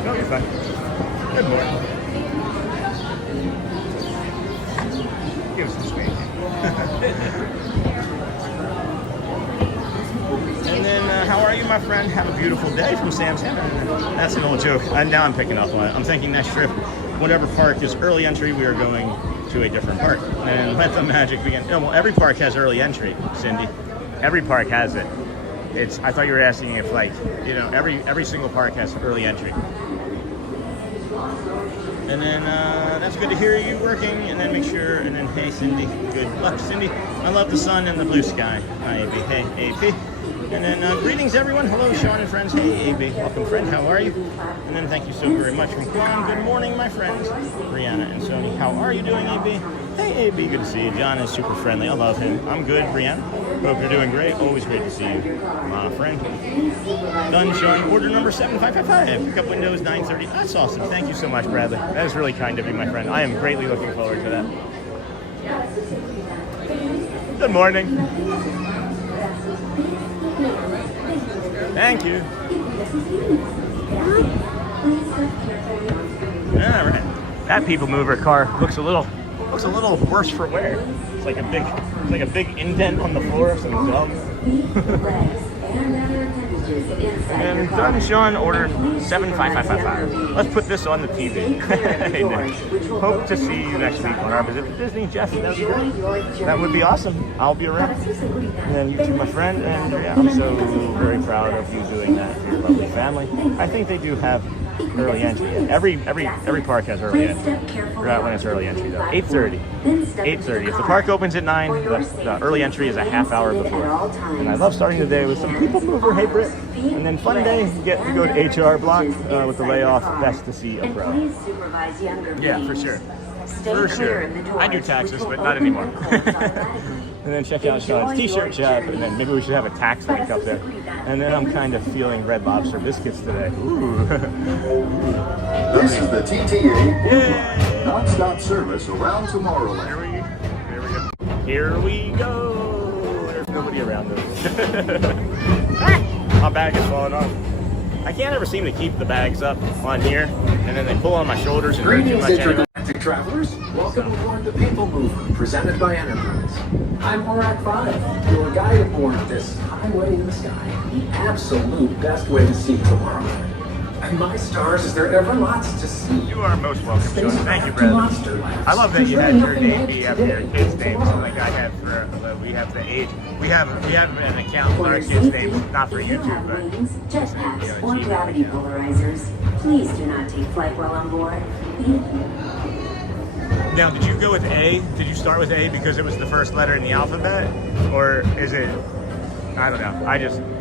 No, you're fine. Good morning. Give us some space. And then, how are you, my friend? Have a beautiful day from Sam's Hammer. That's an old joke. Now I'm picking up on it. I'm thinking next trip, whatever park is early entry, we are going to a different park. And let the magic begin. No, well, every park has early entry, Cindy. Every park has it. I thought you were asking if, like, you know, every single park has early entry. And then that's good to hear you working. And then make sure. And then hey, Cindy, good luck, Cindy. I love the sun and the blue sky. Hi, AB. Hey, AP. And then greetings, everyone. Hello, Sean and friends. Hey, AB. Welcome, friend. How are you? And then thank you so very much from Quan. Good morning, my friends. Brianna and Sony. How are you doing, AB? Hey, AB. Good to see you. John is super friendly. I love him. I'm good, Brianna. Hope you're doing great. Always great to see you, my friend. Done, Sean. Order number 7555. Pick up windows 9:30. That's awesome. Thank you so much, Bradley. That is really kind of you, my friend. I am greatly looking forward to that. Good morning. Thank you. All right. That PeopleMover car looks a little worse for wear. It's like a big indent on the floor of some gum. And done, Sean. Order 75555. Let's put this on the TV. Hey, Nick. Hope to see you next week on our visit to Disney. Jeff, that would be awesome. I'll be around. And then you too, my friend. And yeah, I'm so very proud of you doing that for your lovely family. I think they do have early entry. Every park has early entry. Forgot when it's early entry though. 8:30. 8:30. If the park opens at 9, the early entry is a half hour before. And I love starting the day with some people mover. Hey Britt. And then fun day, you get to go to HR block with the layoff. Best to see a pro. Yeah, for sure. For sure. I do taxes, but not anymore. And then check out Sean's t-shirt shop, and then maybe we should have a tax link up there. And then I'm kind of feeling Red Lobster biscuits today. Ooh. This is the TTA non-stop service around Tomorrowland. Here we go. There's nobody around us. My bag is falling off. I can't ever seem to keep the bags up on here, and then they pull on my shoulders and hurt too much anyway. Travelers, welcome aboard the PeopleMover, presented by Enterprise. I'm Morak 5, your guide aboard this highway in the sky, the absolute best way to see Tomorrowland. And my stars, is there ever lots to see? You are most welcome, Sean. Thank you, Brad. I love that you had your name be after your kids' names, like I have for, we have the age. We have an account for our kids' names, not for YouTube, but jetpacks, or gravity polarizers. Please do not take flight while on board. Thank you. Now, did you go with A? Did you start with A because it was the first letter in the alphabet? Or is it, I don't know.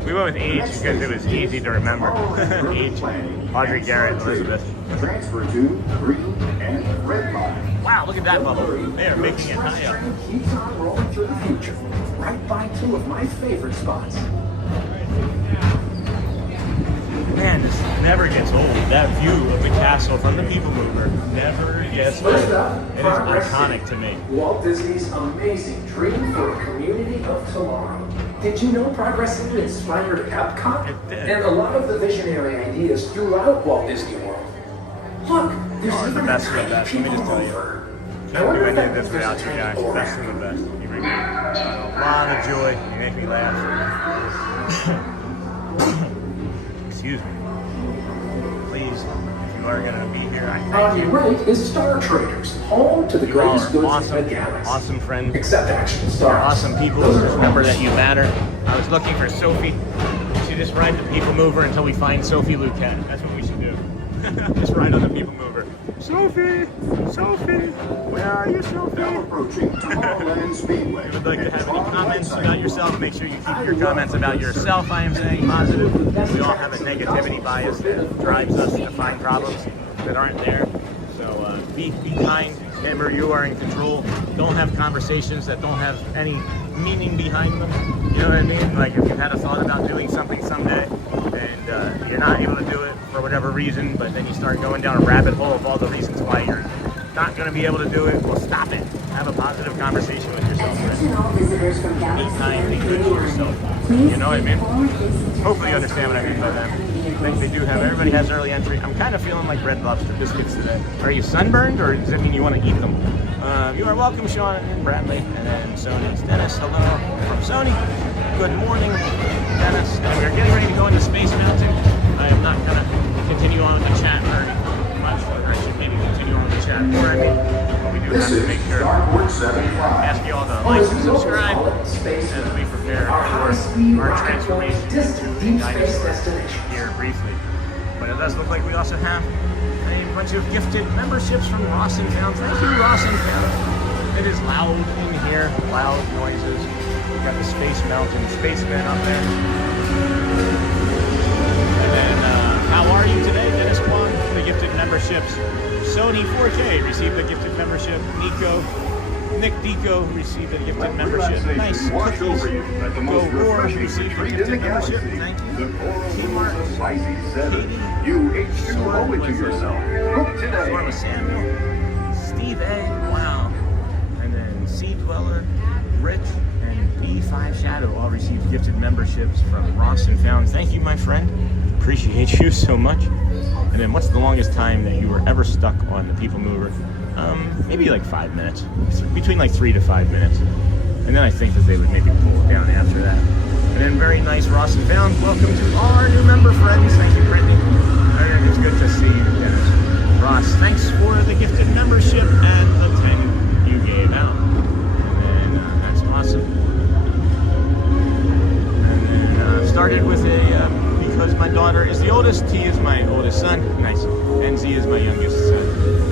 We went with H because it was easy to remember. H, Audrey, Garrett, Elizabeth. Transfer to green and red line. Wow, look at that bubble. They are making it high up. Keeps on rolling through the future, right by two of my favorite spots. Man, this never gets old. That view of the castle from the PeopleMover never gets old. It is iconic to me. Walt Disney's amazing dream for a community of tomorrow. Did you know Progress City inspired Epcot? It did. And a lot of the visionary ideas throughout Walt Disney World. Look, there's Oh, the even best a of the best. Let me just tell you. Can't do any of this without you guys. Best of the best. You bring me a lot of joy. You make me laugh. Excuse me. Please, if you are going to be here, I On thank your you. right is Star Traders, home to the You all greatest are goods awesome, in the galaxy. awesome friends. Except action You're stars. awesome people. Just remember that you matter. I was looking for Sophie. We should just ride the PeopleMover until we find Sophie Lucat. That's what we should do. Just ride on the PeopleMover. Sophie! Sophie! Where are you, Sophie? Now approaching Tomorrowland Speedway. If you would like to have any comments about yourself, make sure you keep your comments about yourself, I am saying, positive. We all have a negativity bias that drives us to find problems that aren't there. So be kind. Remember, you are in control. Don't have conversations that don't have any meaning behind them. You know what I mean? Like if you had a thought about doing something someday and you're not able to do it for whatever reason, but then you start going down a rabbit hole of all the reasons why you're not going to be able to do it, well, stop it. Have a positive conversation with yourself. Attention all visitors from Be Galaxy kind, be Area good to 31. yourself. Please You know what I mean? forward facing Hopefully you understand what I mean by that. I think they do have, everybody has early entry. I'm kind of feeling like Red Lobster biscuits today. Are you sunburned or does that mean you want to eat them? You are welcome, Sean and Bradley. And then Sony's Dennis. Hello from Sony. Good morning, Dennis. And we're getting ready to go into Space Mountain. I am not going to continue on with the chat very much, or I should maybe continue on with the chat more. I mean, but we do have This to is make sure. Starboard 75. Ask you all to like and subscribe as we prepare for our transformation into the dinosaur here briefly. But it does look like we also have a bunch of gifted memberships from Ross & Found. Thank you, Ross & Found. It is loud in here, loud noises. We've got the Space Mountain Spaceman up there. And then, how are you today, Dennis Kwan? The gifted memberships. Sony 4K received a gifted membership. Nick Deco received a gifted membership. Nice cookies. Go Roar received a gifted membership. Thank you. Kmart. Katie. You H2 owe it to yourself. Book today. Forma Samuel. Steve A. Wow. And then Sea Dweller, Rich, and B5 Shadow all received gifted memberships from Ross & Found. Thank you, my friend. Appreciate you so much. And then what's the longest time that you were ever stuck on the PeopleMover? Maybe like 5 minutes. Between like 3 to 5 minutes. And then I think that they would maybe pull it down after that. And then very nice Ross & Found. Welcome to all our new member friends. Thank you, Brittany. It's good to see you, Dennis. Ross, thanks for the gifted membership and the 10 you gave out. And that's awesome. And then started with a, because my daughter is the oldest, T is my oldest son, nice, and Z is my youngest son.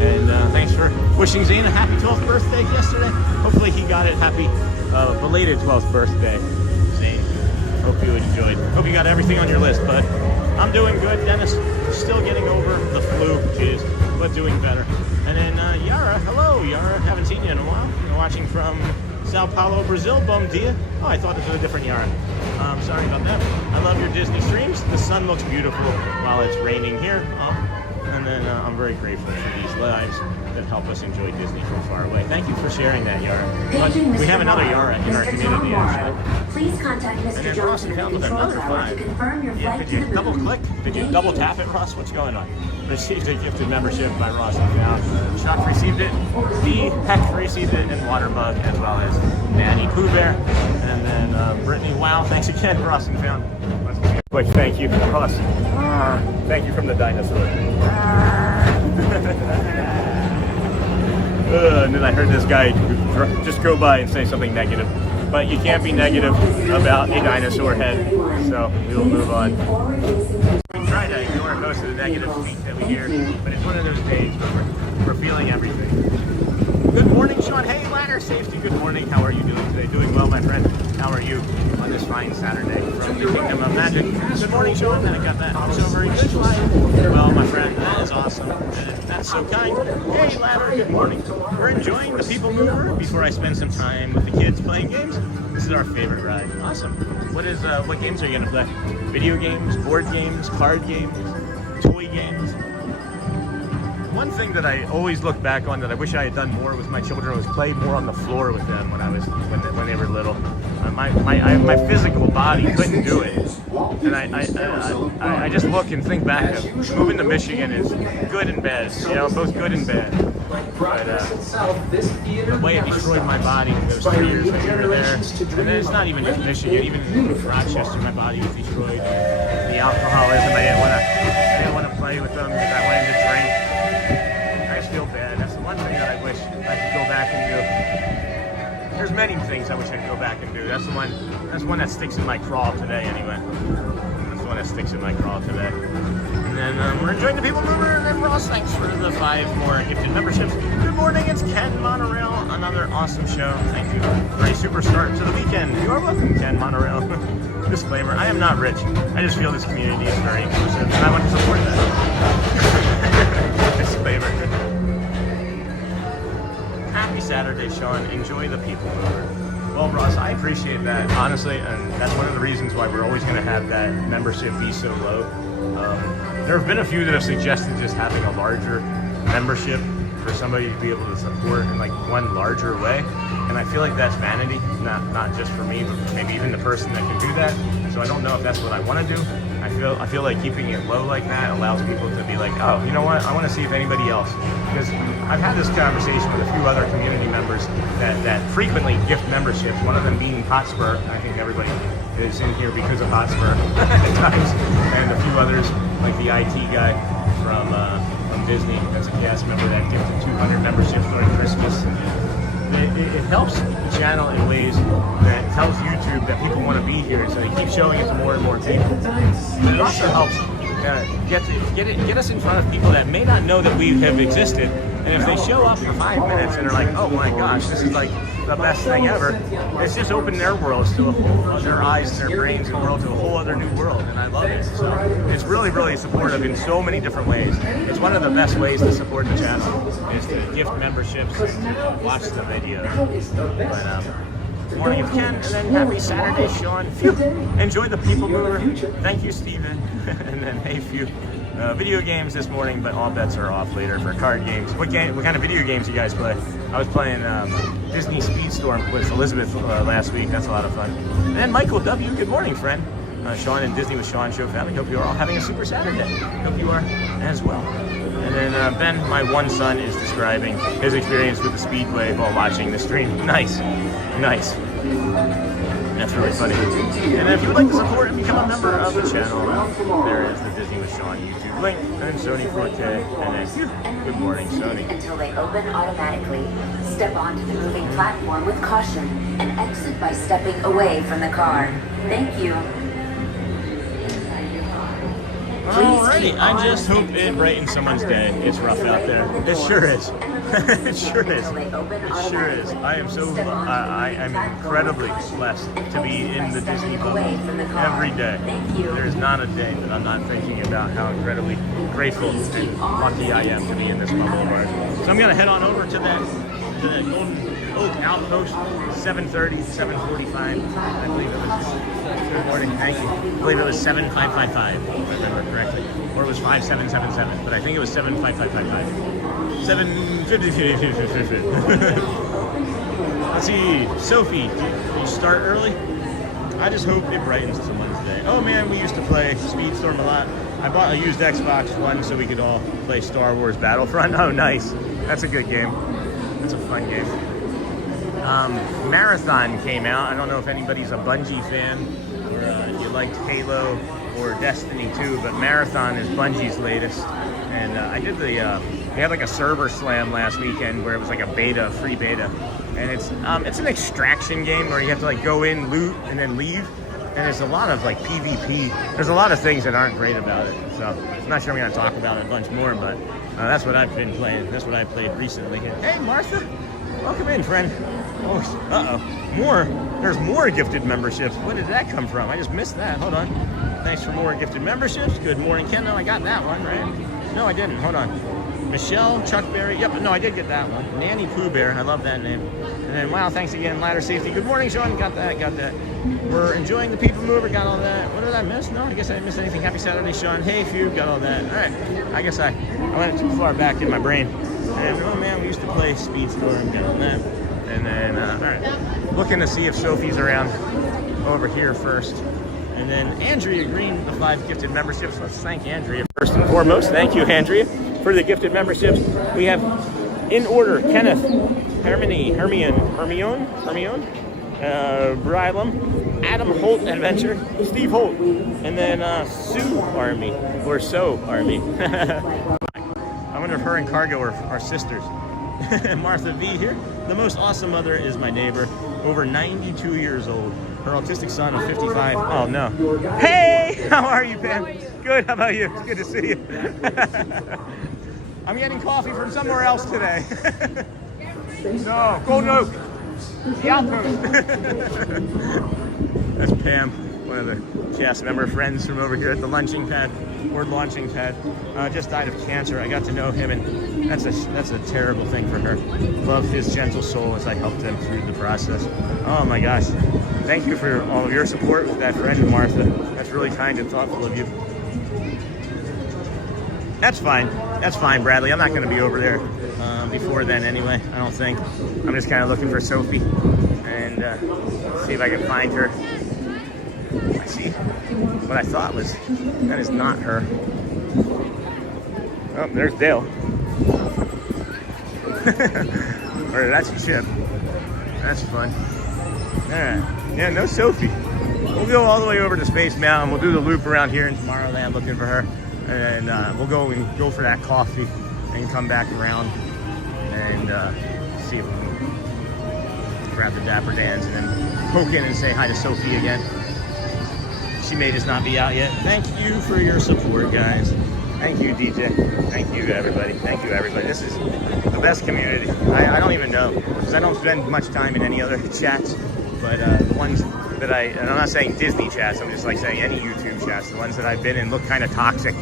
And thanks for wishing Zane a happy 12th birthday yesterday. Hopefully he got it. Happy belated 12th birthday, Zane. Hope you enjoyed. Hope you got everything on your list, but I'm doing good. Dennis, still getting over the flu, jeez, but doing better. And then Yara, hello, Yara, haven't seen you in a while. You're watching from Sao Paulo, Brazil. Bom dia. Oh, I thought this was a different Yara. Sorry about that. I love your Disney streams. The sun looks beautiful while it's raining here. And then I'm very grateful for these lives that help us enjoy Disney from far away. Thank you for sharing that, Yara. But we have another Yara in our community, actually. Please contact Mr. And then Jones Ross in and the found with control another tower 5. to confirm your Yeah, flight did to you the double moon. click? Did you double tap it, Ross? What's going on? Received a gifted membership by Ross and Found. Shock received it. The Heck received it, and Waterbug, as well as Nanny Pooh Bear. And then Brittany, wow, thanks again, Ross and Found. Quick thank you, Ross. Thank you from the dinosaur. And then I heard this guy just go by and say something negative. But you can't be negative about a dinosaur head, so we'll move on. We try to ignore most of the negative speak that we hear, but it's one of those days where we're feeling everything. Good morning, Sean. Hey, ladder safety. Good morning. How are you doing today? Doing well, my friend. How are you on this fine Saturday from the Kingdom of Magic? Good morning, Sean. I got that. So very good. Well, my friend, that is awesome. That's so kind. Hey, ladder. Good morning. We're enjoying the PeopleMover before I spend some time with the kids playing games. This is our favorite ride. Awesome. What games are you gonna play? Video games, board games, card games, toy games? One thing that I always look back on that I wish I had done more with my children was play more on the floor with them when they were little. My physical body couldn't do it, and I just look and think back of moving to Michigan is good and bad, both good and bad. But the way it destroyed my body in those 3 years that we were there, and then it's not even just Michigan, even in Rochester, my body was destroyed. The alcoholism, I didn't want to play with them because I wanted to drink. I just feel bad. That's the one thing that I wish I could go back and do. There's many things I wish I could go back and do. That's the one that sticks in my craw today anyway. That's the one that sticks in my craw today. And then we're enjoying the PeopleMover, and then Ross, thanks for the 5 more gifted memberships. Good morning, it's Ken Monorail. Another awesome show. Thank you for a super start to the weekend. You are welcome, Ken Monorail. Disclaimer, I am not rich. I just feel this community is very inclusive, and I want to support that. Disclaimer. Happy Saturday, Sean. Enjoy the PeopleMover. Well, Ross, I appreciate that, honestly, and that's one of the reasons why we're always going to have that membership be so low. There have been a few that have suggested just having a larger membership for somebody to be able to support in like one larger way, and I feel like that's vanity, not just for me, but maybe even the person that can do that. So I don't know if that's what I want to do. I feel like keeping it low like that allows people to be like, oh, you know what? I want to see if anybody else, because I've had this conversation with a few other community members that frequently gift memberships. One of them being Hotspur. I think everybody is in here because of Hotspur at times, and a few others like the IT guy from Disney. That's a cast member that gifted 200 memberships during Christmas. It helps the channel in ways that tells YouTube that people want to be here, so they keep showing it to more and more people. But it also helps get us in front of people that may not know that we have existed, and if they show up for 5 minutes and are like, oh my gosh, this is like the best thing ever, it's just opened their worlds to their eyes and their brains and world to a whole other new world, and I love it. So it's really, really supportive in so many different ways. It's one of the best ways to support the channel is to gift memberships and watch the videos. But morning of Ken, and then happy Saturday, Sean. Phew. Enjoy the PeopleMover. Thank you, Steven. And then hey, phew. Video games this morning, but all bets are off later for card games. What kind of video games do you guys play? I was playing Disney Speedstorm with Elizabeth last week. That's a lot of fun. And then Michael W. Good morning, friend. Sean and Disney with Sean Show family. Hope you are all having a super Saturday. Hope you are as well. And then Ben, my one son, is describing his experience with the Speedway while watching the stream. Nice. That's really funny. And if you would like to support and become a member of the channel, there is the Disney with Sean YouTube link, and Sony 4K, and then good morning, Sony. Until they open automatically. Step onto the moving platform with caution and exit by stepping away from the car. Thank you. Alrighty, I just hope it brightens someone's day. It's rough out there. It sure is. It sure is. It sure is. I am so, I am incredibly blessed to be in the Disney bubble every day. There's not a day that I'm not thinking about how incredibly grateful and lucky I am to be in this bubble of ours. So I'm going to head on over to the Golden Oak Outpost, 7:30, 7:45. I believe it was, good morning, thank you. I believe it was 7555, if I remember correctly. Or it was 5777, but I think it was 75555. 750. Let's see, Sophie, you start early? I just hope it brightens someone's day. Oh man, we used to play Speedstorm a lot. I bought a used Xbox One so we could all play Star Wars Battlefront. Oh nice, that's a good game. That's a fun game. Marathon came out. I don't know if anybody's a Bungie fan or you liked Halo or Destiny 2, but Marathon is Bungie's latest. And I did they had like a server slam last weekend where it was like a beta, free beta. And it's an extraction game where you have to like go in, loot, and then leave. And there's a lot of like PvP. There's a lot of things that aren't great about it. So I'm not sure I'm gonna talk about it a bunch more, but that's what I've been playing. That's what I played recently. Hey Martha, welcome in, friend. Oh, more. There's more gifted memberships. Where did that come from? I just missed that. Hold on. Thanks for more gifted memberships. Good morning, Ken. No, I got that one, right? No, I didn't. Hold on. Michelle, Chuck Berry. Yep, no, I did get that one. Nanny Pooh Bear. I love that name. And then, wow, thanks again. Ladder Safety. Good morning, Sean. Got that. We're enjoying the PeopleMover. Got all that. What did I miss? No, I guess I didn't miss anything. Happy Saturday, Sean. Hey, Few. Got all that. All right. I guess I went too far back in my brain. And, oh, man, we used to play Speedstorm. Got all that. And then, all right, looking to see if Sophie's around over here first. And then Andrea Green, the 5 gifted memberships. Let's thank Andrea first and foremost. Thank you, Andrea, for the gifted memberships. We have, in order, Kenneth, Hermione, Brylam, Adam Holt Adventure, Steve Holt, and then Sue Army, or So Army. I wonder if her and Cargo are sisters. Martha V here. The most awesome mother is my neighbor, over 92 years old. Her autistic son of 55. Oh no. Hey, how are you, Pam? Good, how about you? It's good to see you. I'm getting coffee from somewhere else today. No, Golden Oak. The Outpost. That's Pam, one of the cast member friends from over here at the launching pad. Just died of cancer. I got to know him, and that's a terrible thing for her. Love his gentle soul as I helped them through the process. Oh my gosh. Thank you for all of your support with that friend, Martha. That's really kind and thoughtful of you. That's fine, Bradley. I'm not going to be over there before then anyway, I don't think. I'm just kind of looking for Sophie and see if I can find her. I see what I thought was, that is not her. Oh, there's Dale. Or that's Chip. That's fun. Alright. Yeah, no Sophie. We'll go all the way over to Space Mountain. We'll do the loop around here in Tomorrowland looking for her. And we'll go for that coffee and come back around and see if we can grab the Dapper Dans and then poke in and say hi to Sophie again. She may just not be out yet. Thank you for your support, guys. Thank you, DJ. Thank you, everybody. Thank you, everybody. This is the best community. I don't even know, because I don't spend much time in any other chats, but the ones that and I'm not saying Disney chats, I'm just like saying any YouTube chats, the ones that I've been in look kind of toxic.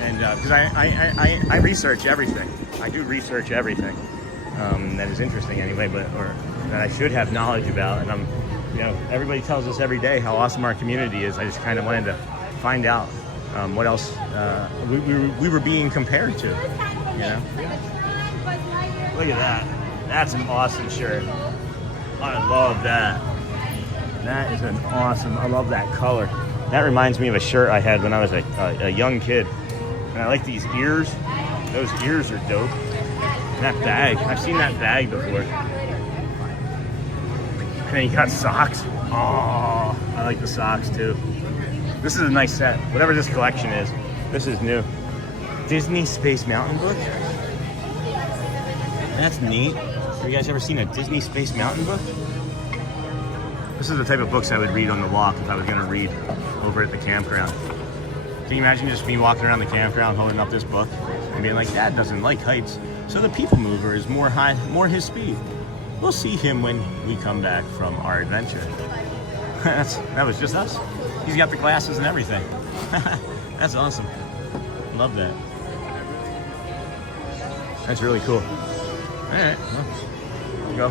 And because I research everything. I do research everything that is interesting anyway, or that I should have knowledge about. And everybody tells us every day how awesome our community is. I just kind of wanted to find out what else we were being compared to. Look at that. That's an awesome shirt. I love that. That is an awesome. I love that color. That reminds me of a shirt I had when I was a young kid. And I like these ears. Those ears are dope. And that bag. I've seen that bag before. And then you got socks. Oh, I like the socks too. This is a nice set. Whatever this collection is, this is new. Disney Space Mountain book. That's neat. Have you guys ever seen a Disney Space Mountain book? This is the type of books I would read on the walk if I was going to read over at the campground. Can you imagine just me walking around the campground holding up this book and being like, Dad doesn't like heights, so the People Mover is more his speed. We'll see him when we come back from our adventure. That was just us. He's got the glasses and everything. That's awesome. Love that. That's really cool. All right, well, go.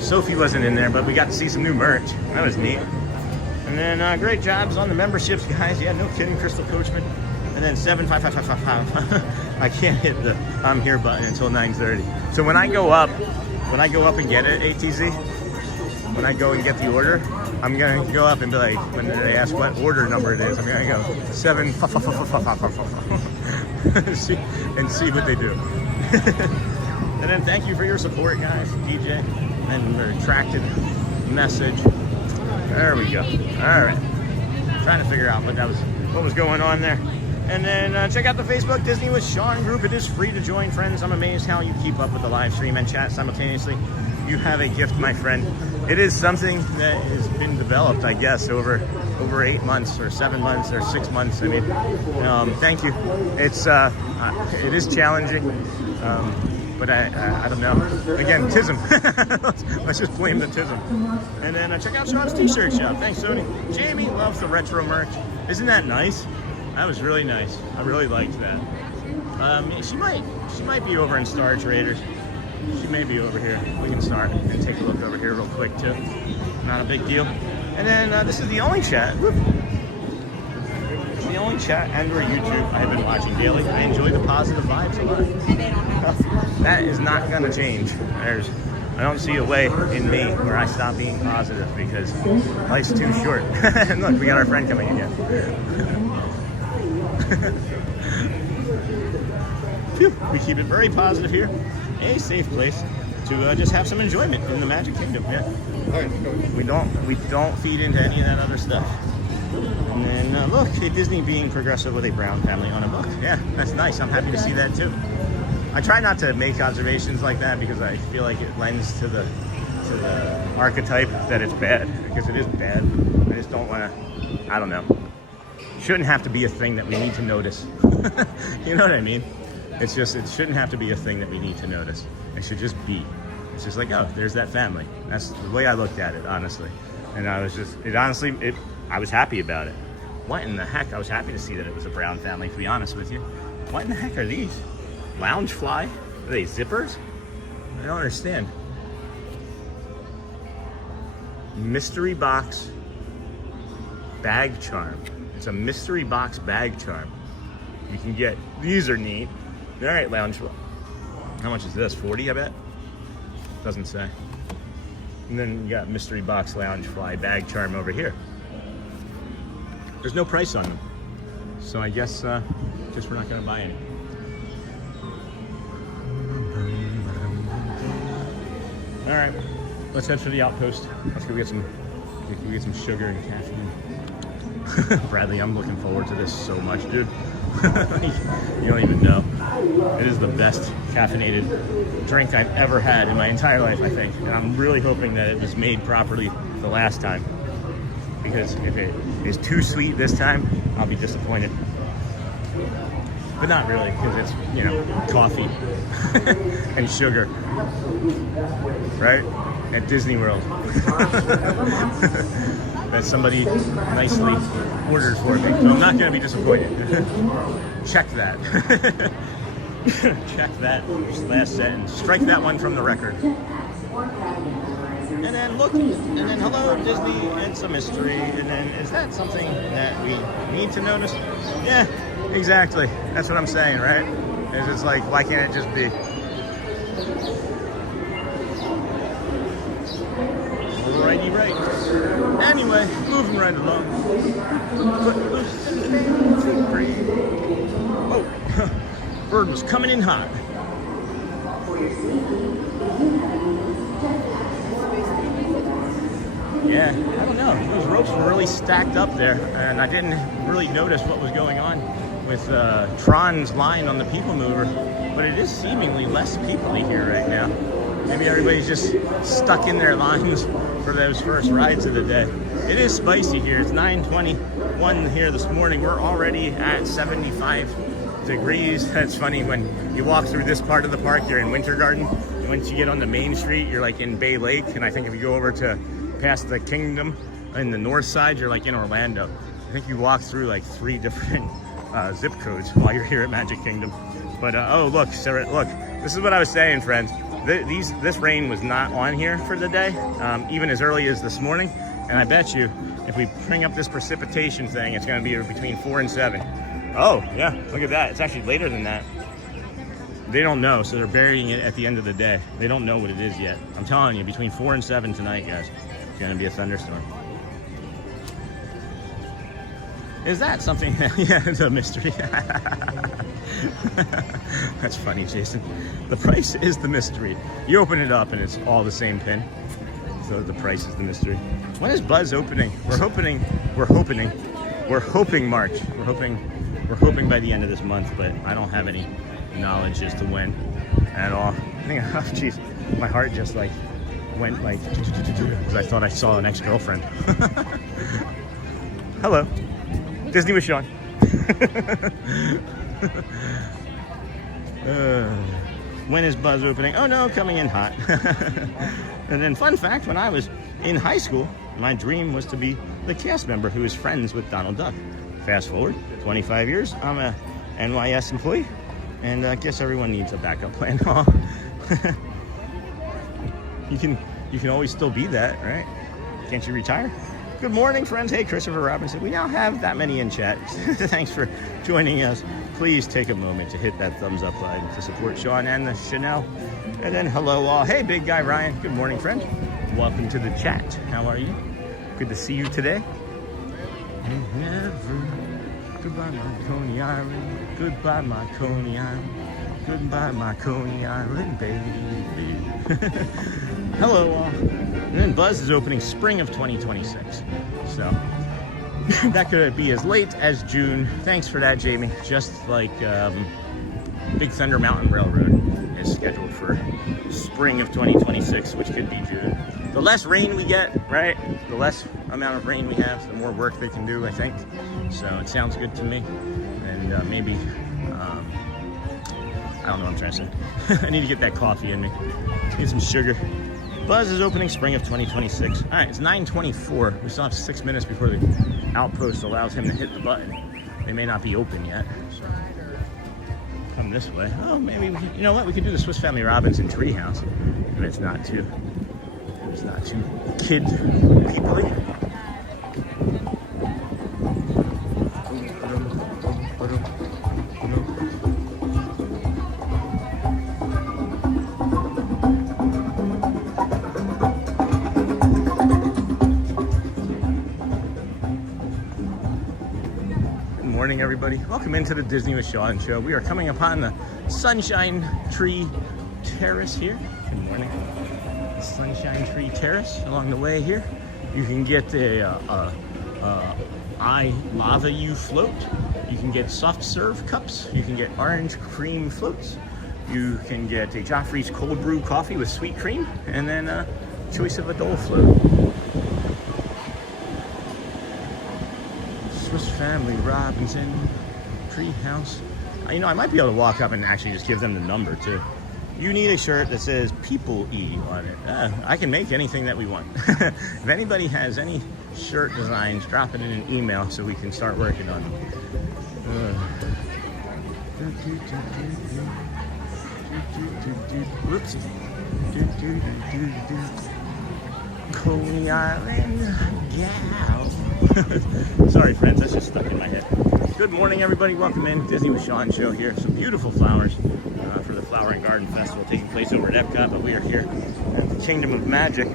Sophie wasn't in there, but we got to see some new merch. That was neat. And then great jobs on the memberships, guys. Yeah, no kidding, Crystal Coachman. And then 75555. I can't hit the I'm here button until 9:30. So when I go up and get it, ATZ, when I go and get the order, I'm gonna go up and be like, when they ask what order number it is, I'm gonna go 7 and see what they do. And then thank you for your support, guys, DJ, and the retracted message. There we go. All right. Trying to figure out what was going on there. And then check out the Facebook Disney with Sean group. It is free to join, friends. I'm amazed how you keep up with the live stream and chat simultaneously. You have a gift, my friend. It is something that has been developed, I guess, over 8 months or 7 months or 6 months. I mean, thank you. It is challenging. But I don't know. Again, TISM. let's just blame the TISM. And then check out Sean's t-shirt shop. Thanks, Sony. Jamie loves the retro merch. Isn't that nice? That was really nice. I really liked that. She might be over in Star Traders. She may be over here. We can start and take a look over here real quick too. Not a big deal. And then this is the only chat. Whoop. The only chat and/or YouTube I have been watching daily. I enjoy the positive vibes a lot. That is not gonna change. I don't see a way in me where I stop being positive because life's too short. And look, we got our friend coming again. Phew, we keep it very positive here. A safe place to just have some enjoyment in the Magic Kingdom. Yeah. We don't feed into any of that other stuff. And then look, at Disney being progressive with a brown family on a book. Yeah, that's nice. I'm happy to see that too. I try not to make observations like that because I feel like it lends to the archetype that it's bad, because it is bad. I just don't want to, I don't know. Shouldn't have to be a thing that we need to notice. You know what I mean? It shouldn't have to be a thing that we need to notice. It should just be. It's just like, oh, there's that family. That's the way I looked at it, honestly. And I was I was happy about it. What in the heck? I was happy to see that it was a brown family, to be honest with you. What in the heck are these? Loungefly? Are they zippers? I don't understand. Mystery box bag charm. It's a mystery box bag charm. You can get, these are neat. All right, Loungefly. How much is this? 40, I bet? Doesn't say. And then you got mystery box Loungefly bag charm over here. There's no price on them. So I guess we're not gonna buy any. All right, let's head for the outpost. Let's go get some sugar and caffeine. Bradley, I'm looking forward to this so much, dude. You don't even know. It is the best caffeinated drink I've ever had in my entire life, I think. And I'm really hoping that it was made properly the last time. Because if it is too sweet this time, I'll be disappointed. But not really, because it's, you know, coffee and sugar, right? At Disney World. That somebody nicely ordered for me. So I'm not going to be disappointed. Check that. Check that last sentence. Strike that one from the record. And then look, and then hello Disney, it's a mystery. And then is that something that we need to notice? Yeah, exactly. That's what I'm saying, right? It's just like, why can't it just be? Alrighty, right. Anyway, moving right along. Oh, bird was coming in hot. Yeah, I don't know. Those ropes were really stacked up there, and I didn't really notice what was going on with Tron's line on the PeopleMover, but it is seemingly less people-y here right now. Maybe everybody's just stuck in their lines for those first rides of the day. It is spicy here. It's 9:20 1 here this morning. We're already at 75 degrees. That's funny, when you walk through this part of the park, you're in Winter Garden. Once you get on the main street, you're like in Bay Lake. And I think if you go over to past the Kingdom in the north side, you're like in Orlando. I think you walk through like 3 different zip codes while you're here at Magic Kingdom. But oh, look, Sarah, look, this is what I was saying, friends. This rain was not on here for the day, even as early as this morning. And I bet you, if we bring up this precipitation thing, it's going to be between 4 and 7. Oh, yeah, look at that. It's actually later than that. They don't know, so they're burying it at the end of the day. They don't know what it is yet. I'm telling you, between 4 and 7 tonight, guys, it's going to be a thunderstorm. Is that something? Yeah, it's a mystery. That's funny, Jason. The price is the mystery. You open it up and it's all the same pin. So the price is the mystery. When is Buzz opening? We're hoping March. We're hoping by the end of this month, but I don't have any knowledge as to when at all. I think, oh jeez, my heart just like went like, because I thought I saw an ex-girlfriend. Hello. Disney with Sean. When is Buzz opening? Oh no, coming in hot. And then fun fact, when I was in high school, my dream was to be the cast member who is friends with Donald Duck. Fast forward 25 years, I'm a NYS employee, and I guess everyone needs a backup plan. You can always still be that, right? Can't you retire? Good morning, friends. Hey, Christopher Robinson. We now have that many in chat. Thanks for joining us. Please take a moment to hit that thumbs up button to support Sean and the Chanel. And then hello all. Hey, big guy Ryan. Good morning, friend. Welcome to the chat. How are you? Good to see you today. Goodbye, my Coney Island. Goodbye, my Coney Island. Goodbye, my Coney Island, baby. Hello all. And then Buzz is opening spring of 2026. So that could be as late as June. Thanks for that, Jamie. Just like Big Thunder Mountain Railroad is scheduled for spring of 2026, which could be June. The less rain we get, right? The less amount of rain we have, the more work they can do, I think. So it sounds good to me. And maybe, I don't know what I'm trying to say. I need to get that coffee in me. Get some sugar. Buzz is opening spring of 2026. All right, it's 9:24. We still have 6 minutes before the outpost allows him to hit the button. They may not be open yet, so come this way. Oh, maybe we can, you know what? We could do the Swiss Family Robinson treehouse if it's not too kid people-y. Morning, everybody. Welcome into the Disney with Sean show. We are coming upon the Sunshine Tree Terrace here. Good morning. The Sunshine Tree Terrace. Along the way here, you can get a I Lava You float. You can get soft serve cups. You can get orange cream floats. You can get a Joffrey's cold brew coffee with sweet cream, and then a choice of a Dole float. Swiss Family Robinson Treehouse. You know, I might be able to walk up and actually just give them the number too. You need a shirt that says People E on it. I can make anything that we want. If anybody has any shirt designs, drop it in an email so we can start working on them. Whoopsie. Coney Island gal. Sorry, friends, that's just stuck in my head. Good morning, everybody. Welcome in. Disney with Sean show here. Some beautiful flowers for the Flower and Garden Festival taking place over at Epcot, but we are here at the Kingdom of Magic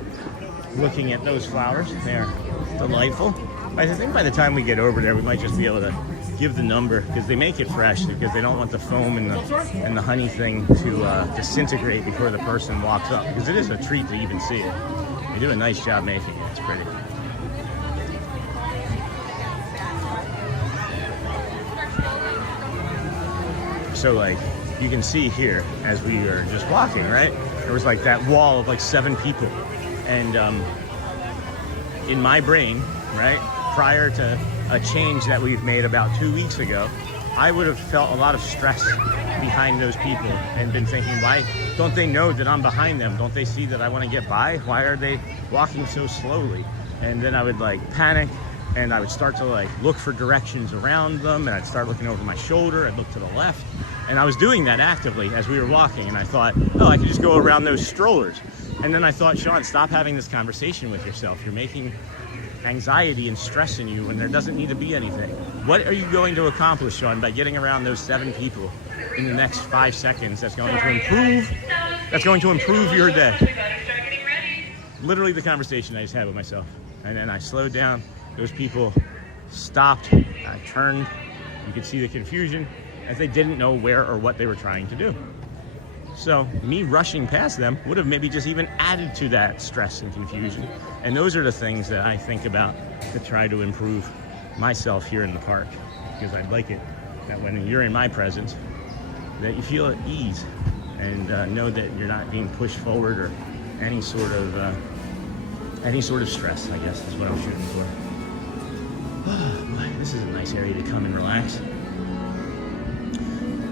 looking at those flowers. They are delightful. I think by the time we get over there, we might just be able to give the number because they make it fresh because they don't want the foam and the honey thing to disintegrate before the person walks up, because it is a treat to even see it. They do a nice job making it. It's pretty. So like you can see here as we are just walking, right? There was like that wall of like 7 people. And in my brain, right, prior to a change that we've made about 2 weeks ago, I would have felt a lot of stress behind those people and been thinking, why don't they know that I'm behind them? Don't they see that I want to get by? Why are they walking so slowly? And then I would like panic, and I would start to like look for directions around them, and I'd start looking over my shoulder. I'd look to the left, and I was doing that actively as we were walking, and I thought, oh, I could just go around those strollers. And then I thought, Sean, stop having this conversation with yourself. You're making anxiety and stress in you when there doesn't need to be anything. What are you going to accomplish, Sean, by getting around those 7 people in the next 5 seconds that's going to improve your day? Literally the conversation I just had with myself. And then I slowed down. Those people stopped. I turned. You could see the confusion as they didn't know where or what they were trying to do. So me rushing past them would have maybe just even added to that stress and confusion. And those are the things that I think about to try to improve myself here in the park, because I'd like it that when you're in my presence, that you feel at ease and know that you're not being pushed forward or any sort of stress, I guess is what I'm shooting for. Oh, boy, this is a nice area to come and relax.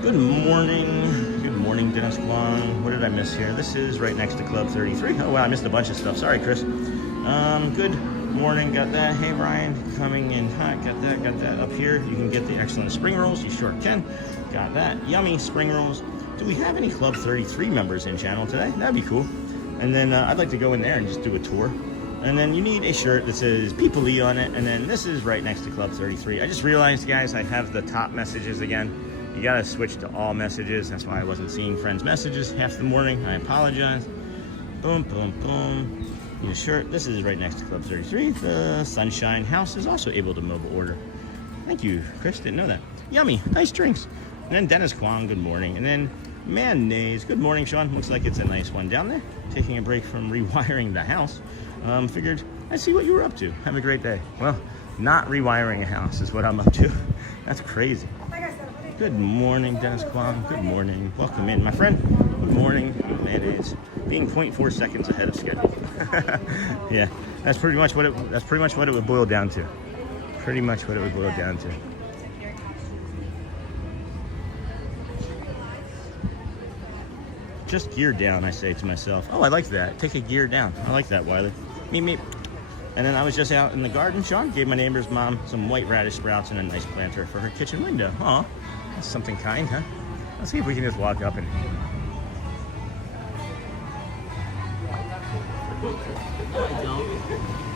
Good morning, Dennis Kwong. What did I miss here? This is right next to Club 33. Oh wow, I missed a bunch of stuff. Sorry, Chris. Good morning, got that. Hey, Ryan, coming in hot. Got that up here. You can get the excellent spring rolls. You sure can. Got that. Yummy spring rolls. Do we have any Club 33 members in channel today? That'd be cool. And then I'd like to go in there and just do a tour. And then you need a shirt that says People Lee on it. And then this is right next to Club 33. I just realized, guys, I have the top messages again. You gotta switch to all messages. That's why I wasn't seeing friends' messages half the morning. I apologize. Boom, boom, boom. Need a shirt. This is right next to Club 33. The Sunshine House is also able to mobile order. Thank you, Chris. Didn't know that. Yummy. Nice drinks. And then Dennis Kwong, good morning. And then Mayonnaise. Good morning, Sean. Looks like it's a nice one down there. Taking a break from rewiring the house. Figured I'd see what you were up to. Have a great day. Well, not rewiring a house is what I'm up to. That's crazy. Good morning, Dennis Kwong. Good morning. Welcome in, my friend. Good morning. Mayonnaise. Being 0.4 seconds ahead of schedule. Yeah, that's pretty much what it would boil down to. Pretty much what it would boil down to. Just gear down, I say to myself. Oh, I like that. Take a gear down. I like that, Wiley. Meep, meep. And then I was just out in the garden. Sean gave my neighbor's mom some white radish sprouts and a nice planter for her kitchen window. Aw, that's something kind, huh? Let's see if we can just walk up and...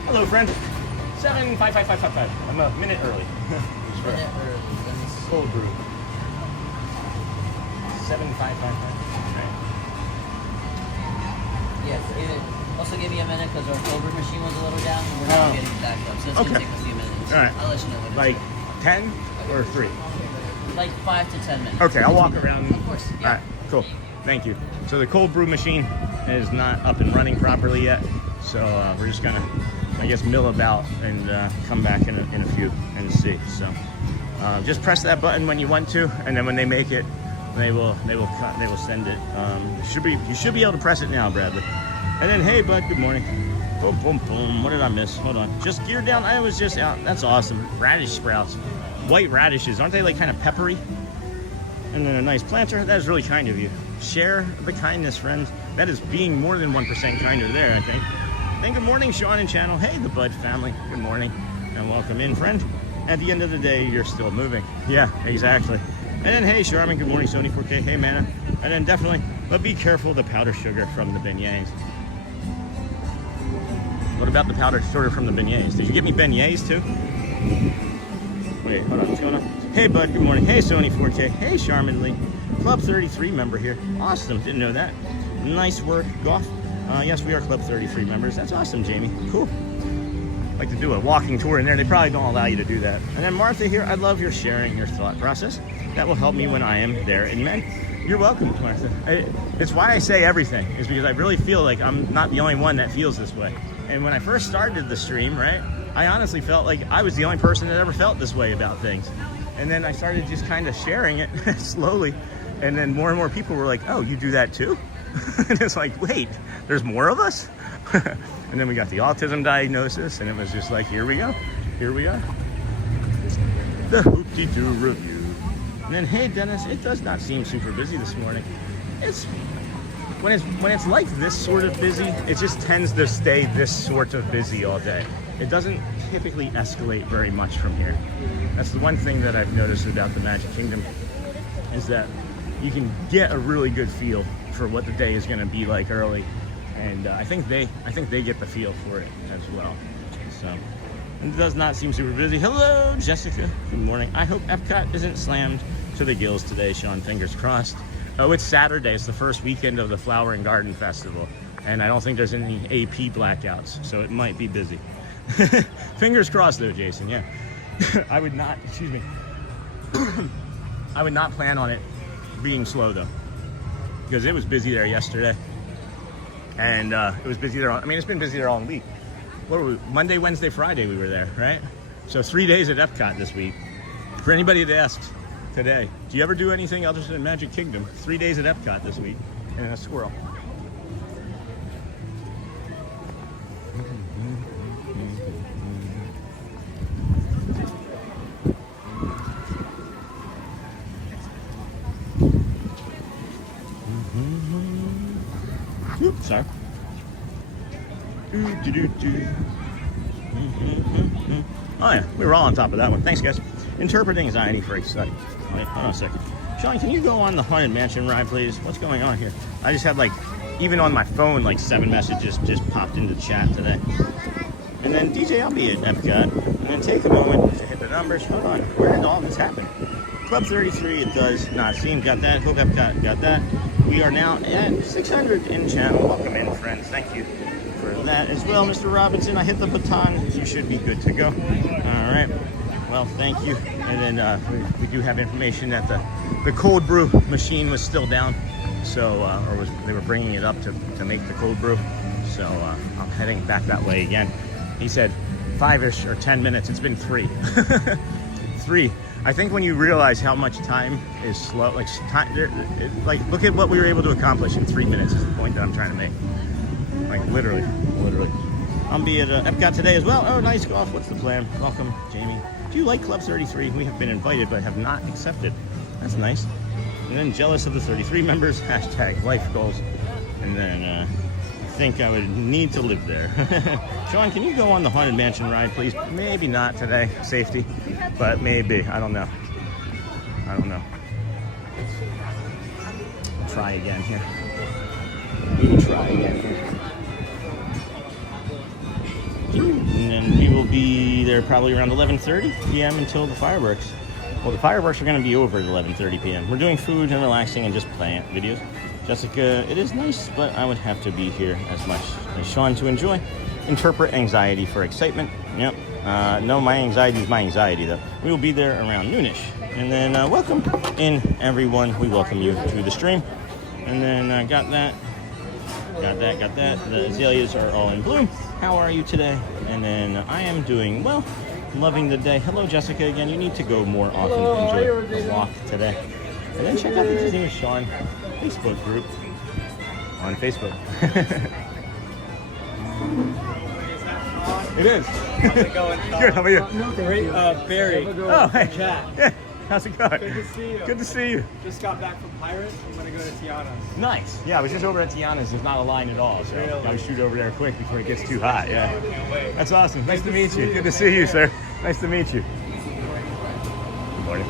Hello, friend. 75555. I'm a minute early. Cold brew. 7555. Yes, also give me a minute because our cold brew machine was a little down and we're now getting back up. So it's going to take a few minutes. All right. I'll let you know when Like 10 or 3? Like 5 to 10 minutes. Okay, I'll walk around. Of course. Yeah. All right, cool. Thank you. So the cold brew machine is not up and running properly yet. So we're just going to, I guess, mill about and come back in a few and see. So just press that button when you want to, and then when they make it, they will send it. You should be able to press it now, Bradley. And then, hey, bud, good morning. Boom, boom, boom. What did I miss? Hold on. Just gear down. I was just out. That's awesome. Radish sprouts. White radishes. Aren't they like kind of peppery? And then a nice planter. That is really kind of you. Share the kindness, friends. That is being more than 1% kinder there, I think. And good morning, Sean and channel. Hey, the Bud family. Good morning. And welcome in, friend. At the end of the day, you're still moving. Yeah, exactly. And then, hey, Charmin, good morning, Sony 4K. Hey, Mana. And then definitely, but be careful of the powder sugar from the beignets. What about the powder sugar from the beignets? Did you get me beignets, too? Wait, hold on. What's going on? Hey, bud. Good morning. Hey, Sony 4K. Hey, Charmin Lee. Club 33 member here. Awesome. Didn't know that. Nice work, Goff. Yes, we are Club 33 members. That's awesome, Jamie. Cool. Like to do a walking tour in there. They probably don't allow you to do that. And then Martha here. I love your sharing your thought process. That will help me when I am there in men. You're welcome, Martha. It's why I say everything, is because I really feel like I'm not the only one that feels this way. And when I first started the stream, right, I honestly felt like I was the only person that ever felt this way about things. And then I started just kind of sharing it slowly. And then more and more people were like, oh, you do that too? And it's like, wait, there's more of us? And then we got the autism diagnosis, and it was just like, here we go. Here we are. the Hoop-Dee-Doo review. And then, hey Dennis, it does not seem super busy this morning. It's when it's like this sort of busy, it just tends to stay this sort of busy all day. It doesn't typically escalate very much from here. That's the one thing that I've noticed about the Magic Kingdom, is that you can get a really good feel for what the day is going to be like early, and I think they get the feel for it as well. So it does not seem super busy. Hello, Jessica. Good morning. I hope Epcot isn't slammed to the gills today, Sean. Fingers crossed. Oh, it's Saturday. It's the first weekend of the Flower and Garden Festival, and I don't think there's any AP blackouts, so it might be busy. Fingers crossed, though, Jason. Yeah, I would not. Excuse me. I would not plan on it being slow though, because it was busy there yesterday, and it was busy there. I mean, it's been busy there all week. What were we? Monday, Wednesday, Friday we were there, right? So 3 days at Epcot this week. For anybody that asked today, do you ever do anything other than Magic Kingdom? 3 days at Epcot this week, and a squirrel. Oops, sorry. Oh yeah, we were all on top of that one. Thanks, guys. Interpret anxiety for excitement. Wait, hold on a second. Sean, can you go on the Haunted Mansion ride, please? What's going on here? I just had, like, even on my phone, like 7 messages just popped into the chat today. And then, DJ, I'll be at Epcot. And then take a moment to hit the numbers. Hold on, where did all this happen? Club 33, it does not seem. Got that. Hope Epcot got that. We are now at 600 in channel. Welcome in, friends. Thank you for that as well, Mr. Robinson. I hit the baton. You should be good to go. All right. Well, thank you. And then we do have information that the cold brew machine was still down. So, they were bringing it up to make the cold brew. So I'm heading back that way again. He said 5-ish or 10 minutes. It's been 3. 3. I think when you realize how much time is slow, like look at what we were able to accomplish in 3 minutes is the point that I'm trying to make. Like literally. I'll be at Epcot today as well. Oh, nice golf. What's the plan? Welcome, Jamie. Do you like Club 33? We have been invited, but have not accepted. That's nice. And then jealous of the 33 members. Hashtag life goals. And then I think I would need to live there. Sean, can you go on the Haunted Mansion ride, please? Maybe not today. Safety. But maybe. I don't know. Try again here. And then we will be there probably around 11:30 p.m. until the fireworks. Well, the fireworks are going to be over at 11:30 p.m. We're doing food and relaxing and just playing videos. Jessica, it is nice, but I would have to be here as much as Sean to enjoy. Interpret anxiety for excitement. Yep. No, my anxiety is my anxiety, though. We will be there around noonish. And then welcome in, everyone. We welcome you to the stream. And then got that. The azaleas are all in bloom. How are you today? And then I am doing well. Loving the day. Hello, Jessica, again. You need to go more often. Enjoy the walk today. And then check out the Disney with Sean Facebook group on Facebook. It is. How's it going? Good, how about you? Great, Barry. Oh, hey. Chat. Yeah. How's it going? Good to see you. Good to see you. Just got back from Pirates. I'm going to go to Tiana's. Nice. Yeah, I was just over at Tiana's. There's not a line at all, so Really? I would shoot over there quick before it gets too hot. Yeah. That's awesome. Nice to meet you. Good to see you, sir. Nice to meet you. Good morning.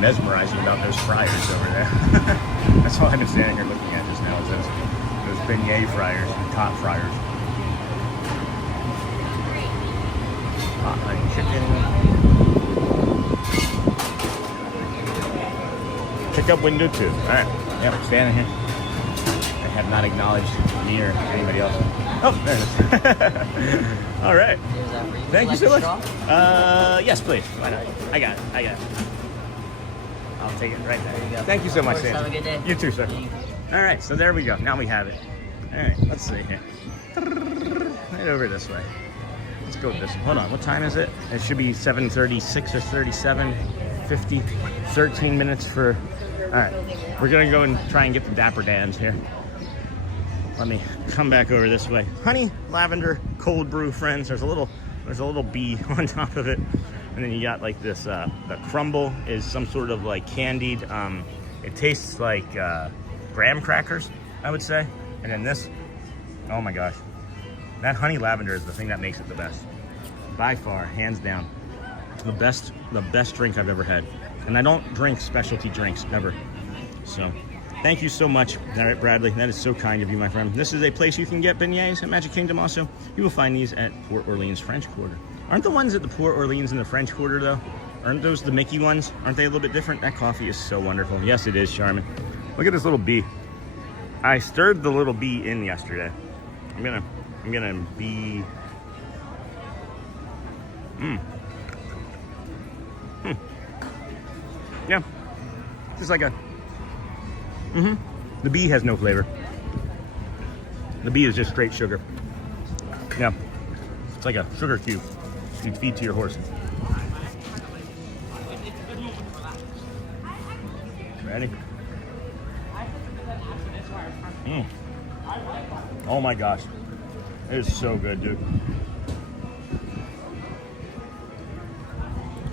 Mesmerizing about those fryers over there. That's all I've been standing here looking at just now, is those beignet fryers, top fryers. Hot honey chicken. Pick up window 2. Alright. Yep, standing here. I have not acknowledged me or anybody else. Oh, there it is. All right. Here's that for you. Thank you Would so like much. a straw? Yes, please. Why not? I got it. I'll take it right there. There you go. Thank you so much, Of course, Sam. have a good day. You too, sir. Thank you. All right, so there we go. Now we have it. All right, let's see here. Right over this way. Let's go this way. Hold on, what time is it? It should be 7:36 or 37, 50, 13 minutes for... All right, we're gonna go and try and get the Dapper Dans here. Let me come back over this way. Honey, lavender, cold brew, friends. There's a little bee on top of it. And then you got like this, the crumble is some sort of like candied, it tastes like graham crackers, I would say. And then this, oh my gosh. That honey lavender is the thing that makes it the best. By far, hands down. The best drink I've ever had. And I don't drink specialty drinks, ever. So, thank you so much, Bradley. That is so kind of you, my friend. This is a place you can get beignets at Magic Kingdom also. You will find these at Port Orleans French Quarter. Aren't the ones at the Port Orleans and the French Quarter, though? Aren't those the Mickey ones? Aren't they a little bit different? That coffee is so wonderful. Yes, it is, Charmin. Look at this little bee. I stirred the little bee in yesterday. I'm gonna be... Yeah, just like a... The bee has no flavor. The bee is just straight sugar. Yeah, it's like a sugar cube you feed to your horse. Ready? Oh my gosh, it is so good, dude.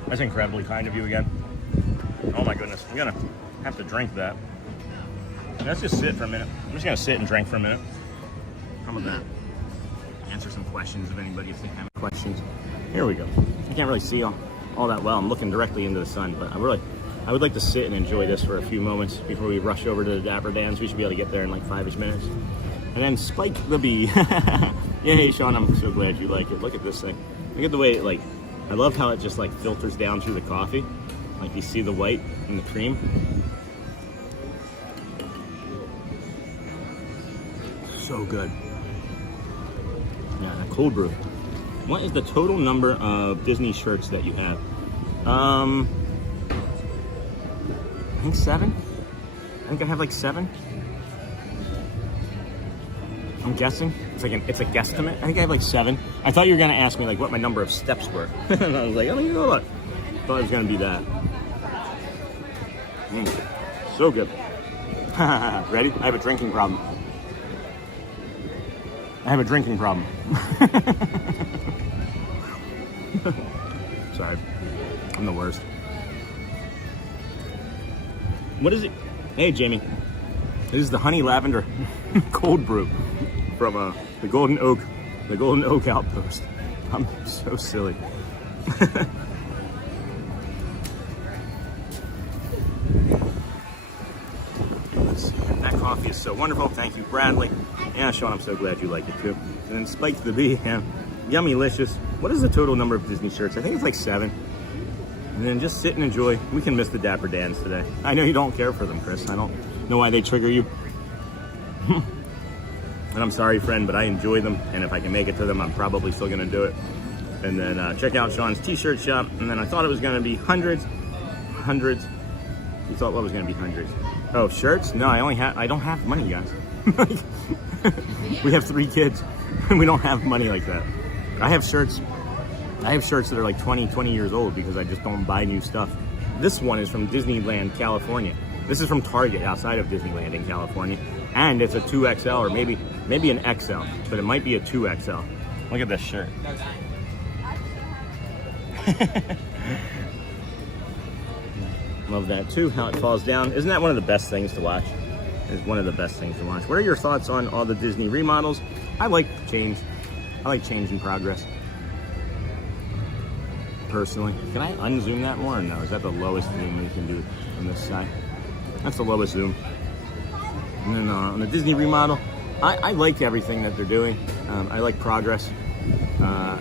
That's incredibly kind of you again. Oh my goodness, I'm gonna have to drink that. Let's just sit for a minute. I'm just gonna sit and drink for a minute. How about that? Answer some questions if anybody has any questions. Here we go. I can't really see all that well. I'm looking directly into the sun, but I would like to sit and enjoy this for a few moments before we rush over to the Dapper Dans. We should be able to get there in like 5-ish minutes. And then Spike the Bee. Yay, Sean, I'm so glad you like it. Look at this thing. Look at the way it I love how it just like filters down through the coffee. Like you see the white and the cream. So good. Yeah, that cold brew. What is the total number of Disney shirts that you have? I think 7. I think I have like 7. I'm guessing. It's a guesstimate. I think I have like 7. I thought you were gonna ask me like what my number of steps were. And I was like, oh, you know what? I thought it was gonna be that. So good. Ready? I have a drinking problem. Sorry. I'm the worst. What is it? Hey, Jamie. This is the honey lavender cold brew from the Golden Oak Outpost. I'm so silly. Let's see. That coffee is so wonderful. Thank you, Bradley. Yeah, Sean, I'm so glad you like it too. And then Spike the Bee, yeah. Yummy-licious. What is the total number of Disney shirts? I think it's like 7. And then just sit and enjoy. We can miss the Dapper Dans today. I know you don't care for them, Chris. I don't know why they trigger you. And I'm sorry, friend, but I enjoy them. And if I can make it to them, I'm probably still going to do it. And then check out Sean's t-shirt shop. And then I thought it was going to be hundreds. You thought what was going to be hundreds? Oh, shirts? No, I don't have money, guys. We have 3 kids, and we don't have money like that. I have shirts that are like 20 years old because I just don't buy new stuff. This one is from Disneyland, California. This is from Target outside of Disneyland in California. And it's a 2XL or maybe an XL, but it might be a 2XL. Look at this shirt. Love that too, how it falls down. Isn't that one of the best things to watch? It's one of the best things to watch. What are your thoughts on all the Disney remodels? I like change. I like change in progress. Personally. Can I unzoom that more or no? Is that the lowest zoom you can do on this side? That's the lowest zoom. And then on the Disney remodel, I like everything that they're doing. I like progress.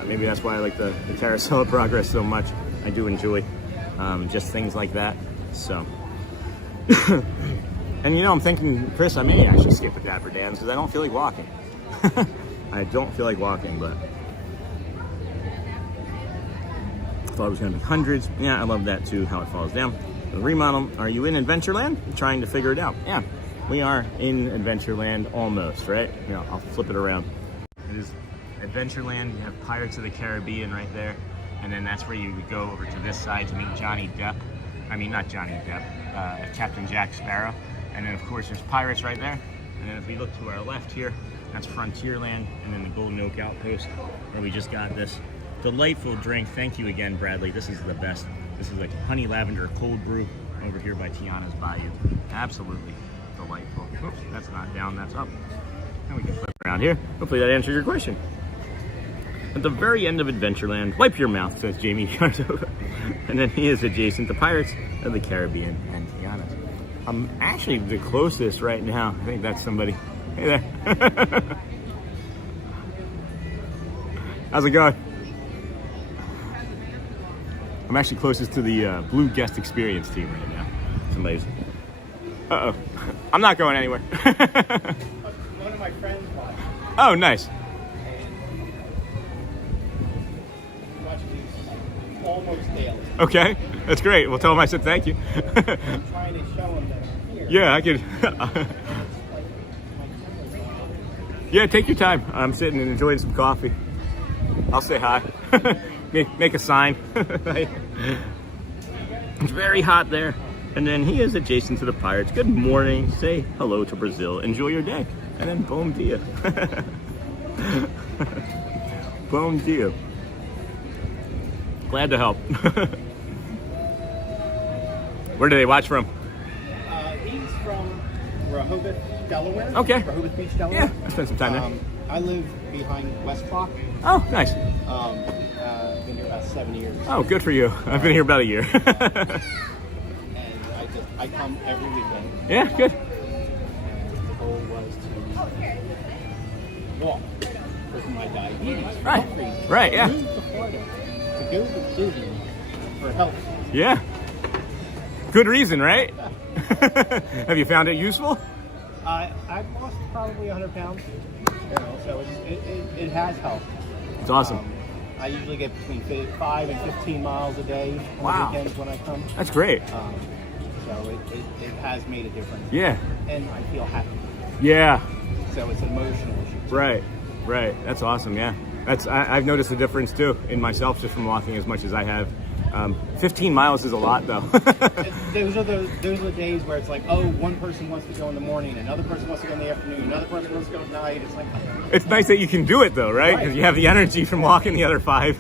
Maybe that's why I like the Carousel of Progress so much. I do enjoy just things like that. So, and you know, I'm thinking, Chris, I may actually skip a Dapper Dans because I don't feel like walking. I don't feel like walking, but I thought it was going to be hundreds. Yeah, I love that too, how it falls down. The remodel, are you in Adventureland? I'm trying to figure it out. Yeah, we are in Adventureland almost, right? Yeah, I'll flip it around. It is Adventureland. You have Pirates of the Caribbean right there. And then that's where you would go over to this side to meet Johnny Depp. I mean, not Johnny Depp, Captain Jack Sparrow. And then of course there's Pirates right there. And then if we look to our left here, that's Frontierland, and then the Golden Oak Outpost, where we just got this delightful drink. Thank you again, Bradley. This is the best. This is like honey lavender cold brew over here by Tiana's Bayou. Absolutely delightful. Oops, that's not down, that's up. And we can flip around here. Hopefully that answers your question. At the very end of Adventureland, wipe your mouth, says Jamie Cardova. And then he is adjacent to Pirates of the Caribbean and Tiana's. I'm actually the closest right now. I think that's somebody. Hey there. How's it going? I'm actually closest to the Blue Guest Experience team right now. Somebody's... Uh-oh. I'm not going anywhere. One of my friends watched. Oh, nice. Watches these almost daily. Okay, that's great. Well, tell him I said thank you. I'm trying to show him that I'm here. Yeah, I could. Yeah, take your time. I'm sitting and enjoying some coffee. I'll say hi. Make a sign. It's very hot there. And then he is adjacent to the Pirates. Good morning. Say hello to Brazil. Enjoy your day. And then bom dia. Bom dia. Glad to help. Where do they watch from? He's from Rehoboth, Delaware. Okay. Rehoboth Beach, Delaware. Yeah, I spent some time there. I live behind West Clock. Oh, nice. Been here about 7 years. Oh, good for you. I've been here about a year. And I come every weekend. Yeah, good. The goal was to walk because of my diabetes. Right, yeah. Move to Florida to go to Disney for health. Yeah. Good reason, right? Have you found it useful? I've lost probably 100 pounds. You know, so it has helped. It's awesome. I usually get between 5 and 15 miles a day on Wow. the weekends when I come. That's great. So it has made a difference. Yeah. And I feel happy. Yeah. So it's an emotional issue. Right. Right. That's awesome. Yeah. I've noticed a difference too in myself just from walking as much as I have. 15 miles is a lot though. those are the days where it's like, oh, one person wants to go in the morning, another person wants to go in the afternoon, another person wants to go at night. It's like, It's nice that you can do it though, right? Because you have the energy from walking the other 5.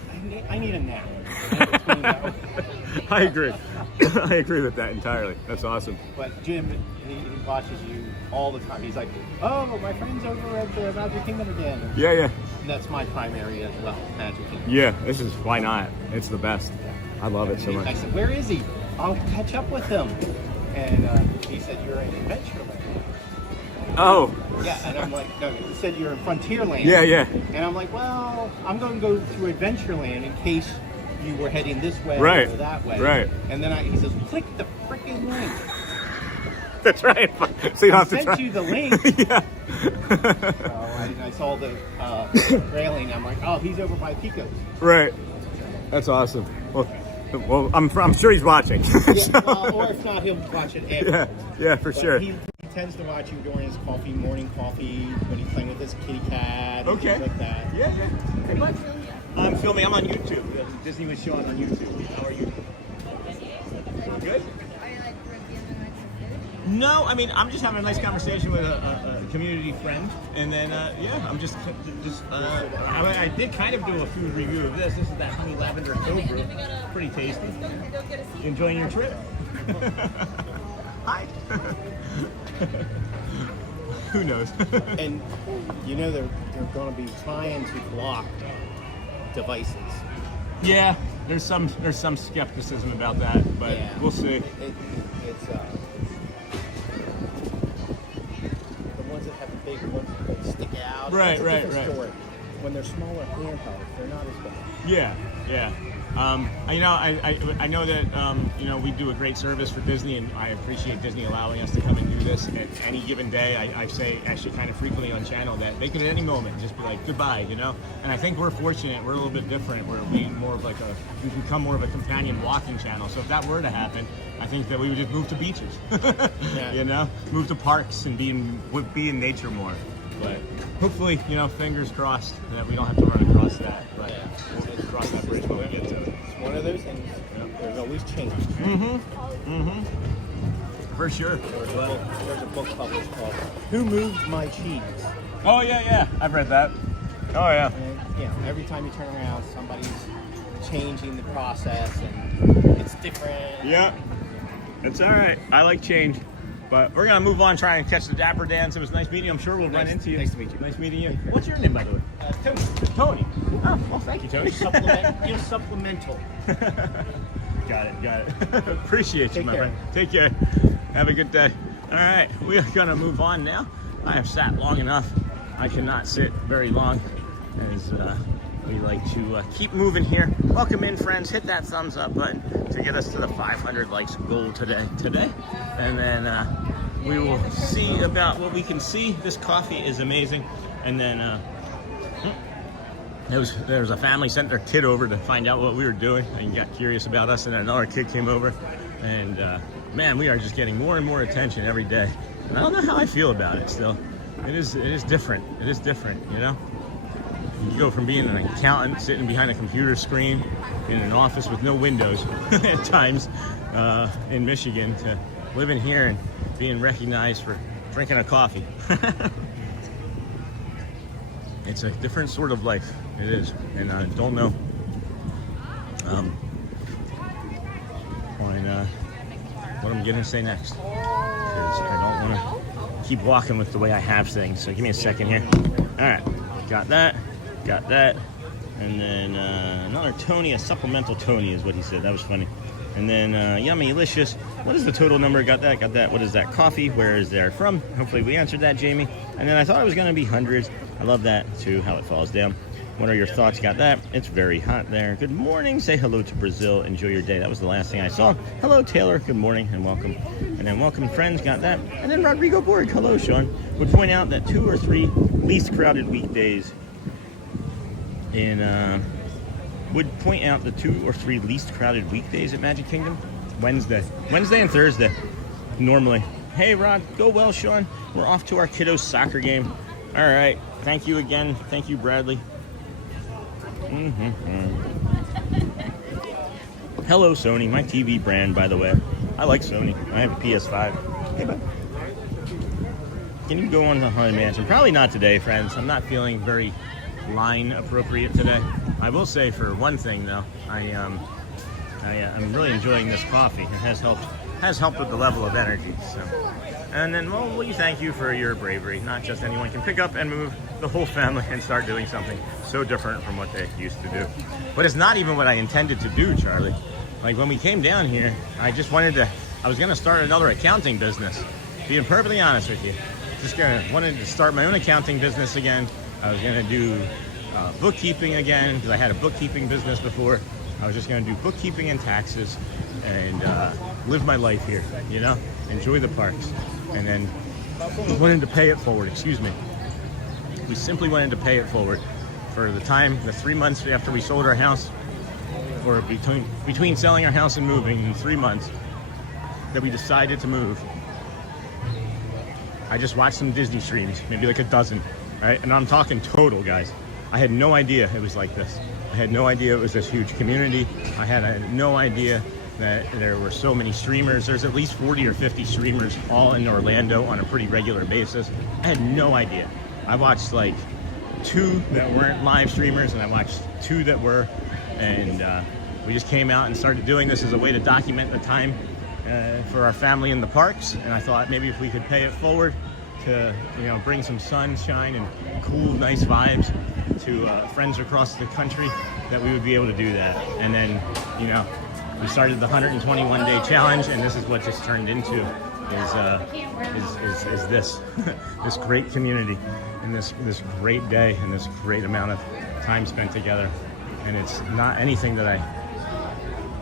I need a nap. I agree. I agree with that entirely. That's awesome. But Jim, he watches you all the time. He's like, oh, my friend's over at the Magic Kingdom again. Yeah, yeah. And that's my primary as well, Magic Kingdom. Yeah, this is, why not? It's the best. I love it so much. I said, where is he? I'll catch up with him. And he said, you're in Adventureland. Oh. Yeah, and I'm like, no, he said you're in Frontierland. Yeah, yeah. And I'm like, well, I'm going to go through Adventureland in case you were heading this way Right. or that way. Right. And then he says, click the freaking link. That's right. So you don't have to try. I sent you the link. Yeah. So I saw the railing. I'm like, oh, he's over by Pico's. Right. That's awesome. Well, I'm sure he's watching. Yeah, or if not, he'll watch it after. Yeah, for But sure. He tends to watch you during his morning coffee, when he's playing with his kitty cat, and Okay. things like that. Yeah, yeah. Hey, bud. I'm filming. I'm on YouTube. Disney was showing on YouTube. How are you? Good? No, I mean, I'm just having a nice conversation with a community friend, and then, yeah, I'm just I did kind of do a food review of this. This is that honey lavender cold brew. Pretty tasty. You enjoying your trip? Hi. Who knows? And you know they're going to be trying to block devices. Yeah, there's some skepticism about that, but Yeah. we'll see. It's the ones that have the big ones that stick out. Right, That's a right, different right. story. when they're smaller handhelds, they're not as bad. Yeah, yeah. I know that we do a great service for Disney, and I appreciate Disney allowing us to come and do this. At any given day, I say actually kind of frequently on channel that they could at any moment just be like goodbye, And I think we're fortunate. We're a little bit different. We're being more of we become more of a companion walking channel. So if that were to happen, I think that we would just move to beaches, move to parks and be in nature more. But hopefully, fingers crossed that we don't have to run across that. But we'll cross that bridge when we get to it. It's one of those things. There's always change. For sure. There's a book published called "Who Moved My Cheese?" Oh yeah, I've read that. Oh yeah. And, every time you turn around, somebody's changing the process, and it's different. Yeah, it's all right. I like change. But we're going to move on, try and catch the Dapper Dans. It was nice meeting you. I'm sure we'll run into you. Nice to meet you. Nice meeting you. What's your name, by the way? Tony. Tony. Oh, well, thank you, Tony. You're supplemental. Got it. Appreciate you, my friend. Take care. Have a good day. All right, we are going to move on now. I have sat long enough. I cannot sit very long, as we like to keep moving here. Welcome in, friends. Hit that thumbs up button to get us to the 500 likes goal today. And then we will see about what we can see. This coffee is amazing. And then there was a family sent their kid over to find out what we were doing and got curious about us, and another kid came over. And man, we are just getting more and more attention every day. And I don't know how I feel about it still. It is different. It is different, You go from being an accountant sitting behind a computer screen in an office with no windows at times in Michigan to living here and being recognized for drinking a coffee. It's a different sort of life. It is. And I don't know what I'm going to say next, because I don't want to keep walking with the way I have things. So give me a second here. All right. Got that. And then another Tony, a supplemental Tony is what he said. That was funny. And then Yummy Licious. What is the total number? Got that. What is that? Coffee. Where is that from? Hopefully we answered that, Jamie. And then I thought it was going to be hundreds. I love that too, how it falls down. What are your thoughts? Got that. It's very hot there. Good morning. Say hello to Brazil. Enjoy your day. That was the last thing I saw. Hello, Taylor. Good morning and welcome. And then welcome, friends. Got that. And then Rodrigo Borg. Hello, Sean. Would point out that 2 or 3 least crowded weekdays would point out the 2 or 3 least crowded weekdays at Magic Kingdom. Wednesday and Thursday normally. Hey Rod, go well, Sean. We're off to our kiddos soccer game. All right, thank you again. Thank you, Bradley. Hello, Sony, my TV brand, by the way. I like Sony. I have a PS5. Hey bud, can you go on the Haunted Mansion? Probably not today, friends. I'm not feeling very line appropriate today. I will say, for one thing though, I'm really enjoying this coffee. It has helped with the level of energy. So, and then we thank you for your bravery. Not just anyone can pick up and move the whole family and start doing something so different from what they used to do. But it's not even what I intended to do, Charlie. Like when we came down here, I was gonna start another accounting business. Being perfectly honest with you, wanted to start my own accounting business again. I was gonna do bookkeeping again, because I had a bookkeeping business before. I was just gonna do bookkeeping and taxes and live my life here, enjoy the parks. And then wanted to pay it forward, We simply wanted to pay it forward for the 3 months after we sold our house, or between selling our house and moving in 3 months that we decided to move. I just watched some Disney streams, maybe like a dozen, right? And I'm talking total, guys. I had no idea it was like this. I had no idea it was this huge community. I had no idea that there were so many streamers. There's at least 40 or 50 streamers all in Orlando on a pretty regular basis. I had no idea. I watched like 2 that weren't live streamers, and I watched 2 that were. And we just came out and started doing this as a way to document the time for our family in the parks. And I thought maybe if we could pay it forward to bring some sunshine and cool, nice vibes to friends across the country, that we would be able to do that. And then We started the 121-day challenge, and this is what just turned into is this this great community and this great day and this great amount of time spent together. And it's not anything that I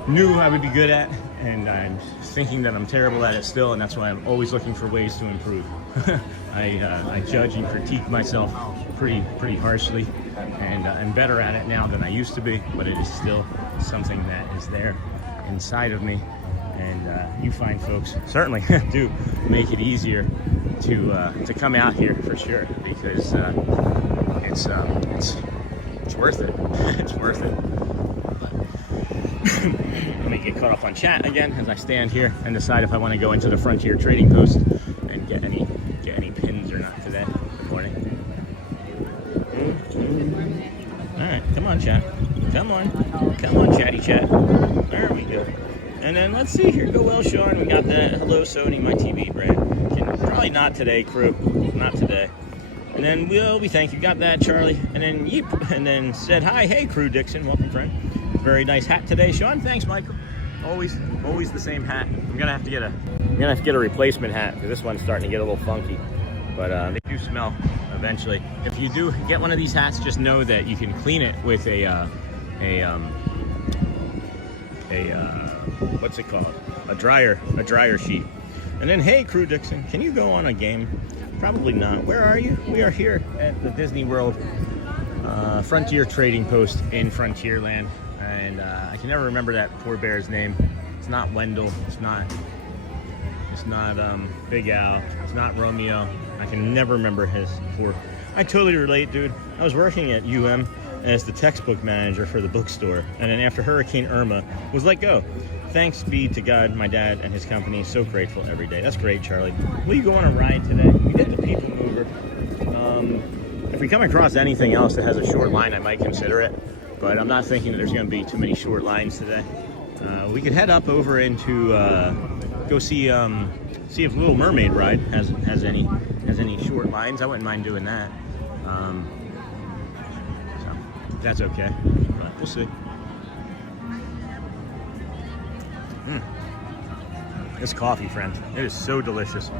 knew I would be good at, and I'm thinking that I'm terrible at it still, and that's why I'm always looking for ways to improve. I judge and critique myself pretty harshly, and I'm better at it now than I used to be, but it is still something that is there inside of me. And you find folks certainly do make it easier to come out here for sure, because it's worth it. It's worth it. Let me get caught up on chat again as I stand here and decide if I want to go into the Frontier Trading Post and get any pins or not today. Good morning. All right, come on, chat. Come on, chatty chat. There we go. And then let's see here. Go well, Sean. We got that. Hello, Sony, my TV brand. Probably not today, crew. Not today. And then we thank you. Got that, Charlie. And then Yeep. And then said hi. Hey, crew Dixon. Welcome, friend. Very nice hat today, Sean. Thanks, Michael. Always the same hat. I'm gonna have to get a replacement hat because this one's starting to get a little funky. But they do smell eventually. If you do get one of these hats, just know that you can clean it with a what's it called? A dryer sheet. And then, hey, crew Dixon, can you go on a game? Probably not. Where are you? We are here at the Disney World Frontier Trading Post in Frontierland. And I can never remember that poor bear's name. It's not Wendell. It's not Big Al. It's not Romeo. I can never remember his poor. I totally relate, dude. I was working at UM as the textbook manager for the bookstore, and then after Hurricane Irma was let go. Thanks be to God, my dad and his company. So grateful every day. That's great, Charlie. Will you go on a ride today? We did the PeopleMover. If we come across anything else that has a short line, I might consider it. But I'm not thinking that there's going to be too many short lines today. We could head up over into go see if Little Mermaid ride has any short lines. I wouldn't mind doing that. So that's okay. But we'll see. This coffee, friend, it is so delicious.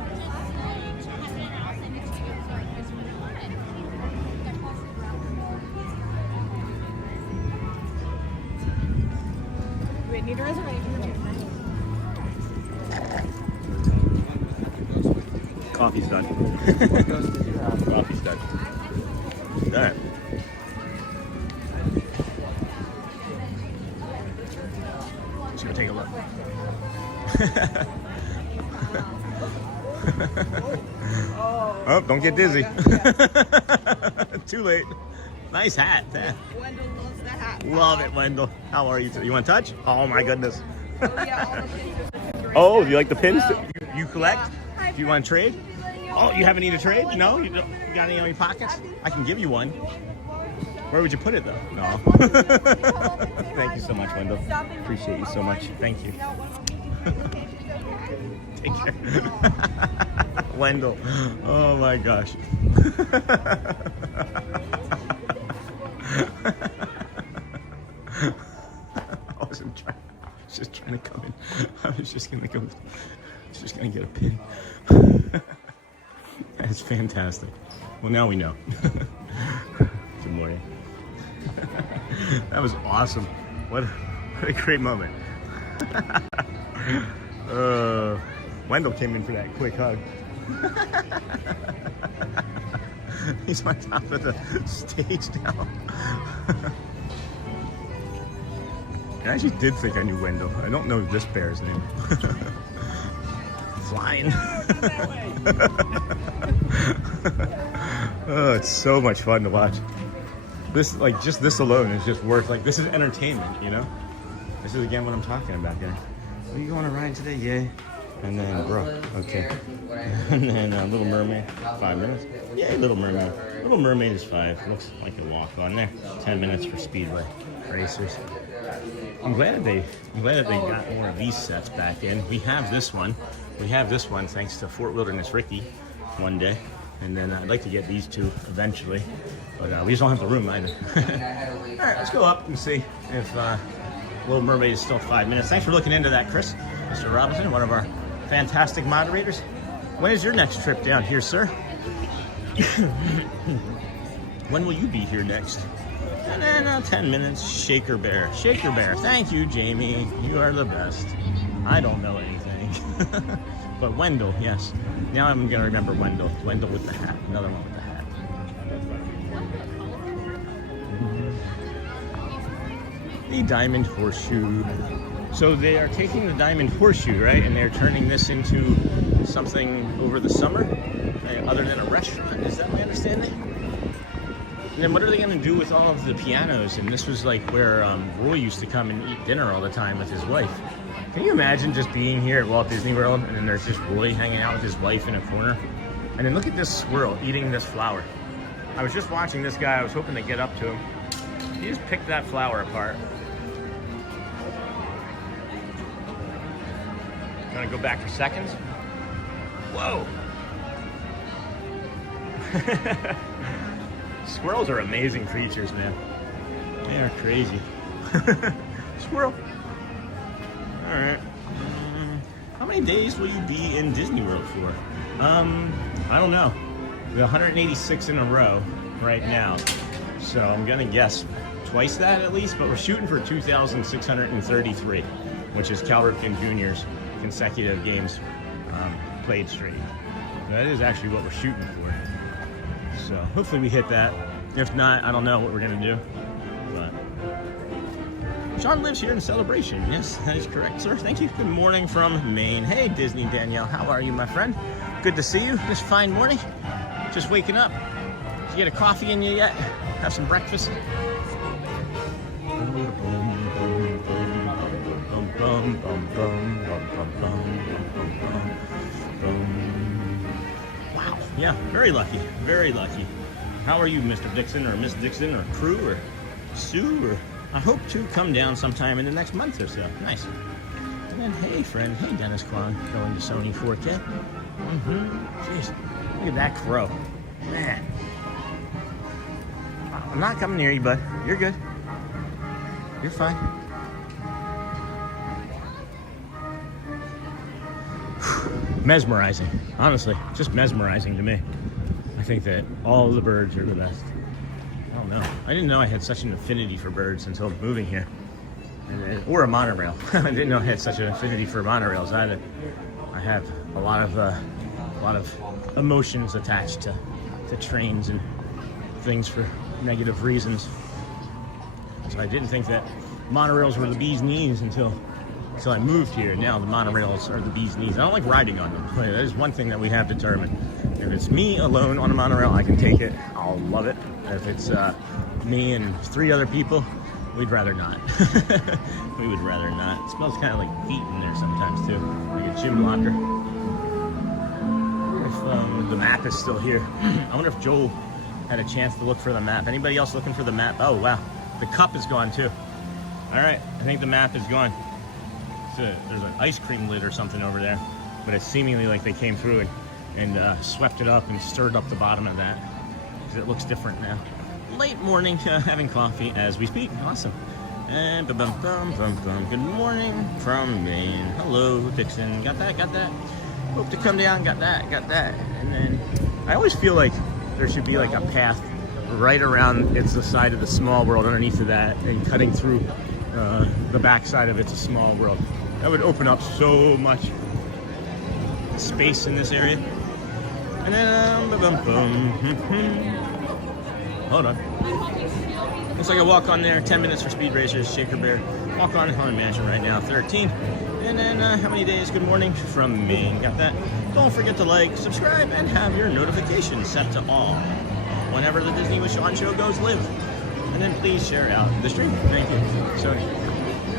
We need a reservation. Coffee's done. Coffee's done. All right. Let's go take a look. Oh, don't get dizzy. Too late. Nice hat. Wendell loves the hat. Love it, Wendell. How are you today? You want to touch? Oh my goodness. Oh, yeah, all the pins are great. Oh, you like the pins? You collect? Do you want to trade? Oh, you haven't need a trade? No? You got any in your pockets? I can give you one. Where would you put it, though? No. Thank you so much, Wendell. Appreciate you so much. Thank you. Take care. Wendell. Oh, my gosh. I wasn't trying. I was just trying to come in. I was just going to go. I was just going to get a pin. That's fantastic. Well, now we know. Good morning. That was awesome. What a great moment. Wendell came in for that quick hug. He's on top of the stage now. I actually did think I knew Wendell. I don't know this bear's name. Flying. Oh, it's so much fun to watch. This, like, just this alone is just worth, like, this is entertainment, you know? This is, again, what I'm talking about, guys. Are you going on a ride today? Yay. And then, bro, okay. And then Little Mermaid, 5 minutes. Yay, Little Mermaid. Little Mermaid is 5. Looks like a walk on there. 10 minutes for Speedway racers. I'm glad that they got more of these sets back in. We have this one. We have this one thanks to Fort Wilderness Ricky one day. And then I'd like to get these two eventually. But we just don't have the room either. All right, let's go up and see if Little Mermaid is still 5 minutes. Thanks for looking into that, Chris. Mr. Robinson, one of our fantastic moderators. When is your next trip down here, sir? When will you be here next? 10 minutes. Shaker Bear. Shaker Bear. Thank you, Jamie. You are the best. I don't know anything. But Wendell, yes. Now I'm going to remember Wendell. Wendell with the hat. Another one with the hat. The Diamond Horseshoe. So they are taking the Diamond Horseshoe, right? And they're turning this into something over the summer, other than a restaurant. Is that my understanding? And then what are they going to do with all of the pianos? And this was like where Roy used to come and eat dinner all the time with his wife. Can you imagine just being here at Walt Disney World and then there's just Roy hanging out with his wife in a corner? And then look at this squirrel eating this flower. I was just watching this guy. I was hoping to get up to him. He just picked that flower apart. Gonna go back for seconds. Whoa! Squirrels are amazing creatures, man. They are crazy. Squirrel. All right. How many days will you be in Disney World for? I don't know. We're 186 in a row right now, so I'm gonna guess twice that at least. But we're shooting for 2,633, which is Cal Ripken Jr.'s consecutive games played straight. That is actually what we're shooting for. So hopefully we hit that. If not, I don't know what we're gonna do. But Sean lives here in Celebration. Yes, that is correct, sir. Thank you. Good morning from Maine. Hey, Disney Danielle, how are you, my friend? Good to see you this fine morning. Just waking up. Did you get a coffee in you yet? Have some breakfast? Wow. Yeah, very lucky. Very lucky. How are you, Mr. Dixon or Miss Dixon or crew or Sue? Or I hope to come down sometime in the next month or so. Nice. And then, hey, friend. Hey, Dennis Kwan. Going to Sony 4K. Jeez. Look at that crow. Man. I'm not coming near you, bud. You're good. You're fine. Mesmerizing. Honestly, just mesmerizing to me. I think that all the birds are the best. I don't know. I didn't know I had such an affinity for birds until moving here. Or a monorail. I didn't know I had such an affinity for monorails either. I have a lot of emotions attached to trains and things for negative reasons. So I didn't think that monorails were the bee's knees until I moved here. Now the monorails are the bee's knees. I don't like riding on them. That is one thing that we have determined. If it's me alone on a monorail, I can take it. I'll love it. If it's me and 3 other people, we'd rather not. We would rather not. It smells kind of like feet in there sometimes too, like a gym locker. If the map is still here. I wonder if Joel had a chance to look for the map. Anybody else looking for the map? Oh wow, the cup is gone too. All right, I think the map is gone. There's an ice cream lid or something over there, but it's seemingly like they came through and swept it up and stirred up the bottom of that because it looks different now. Late morning, having coffee as we speak. Awesome. And good morning from Maine. Hello, Dixon. Got that, got that. Hope to come down, got that, got that. And then I always feel like there should be like a path right around It's a Side of the Small World underneath of that and cutting through the back side of It's a Small World. That would open up so much space in this area. And then, hold on. Looks like I walk on there, 10 minutes for Speed Racers, Shaker Bear. Walk on Haunted Mansion right now, 13. And then, how many days? Good morning from Maine. Got that. Don't forget to like, subscribe, and have your notifications set to all whenever the Disney with Sean show goes live. And then please share out the stream. Thank you, Sony.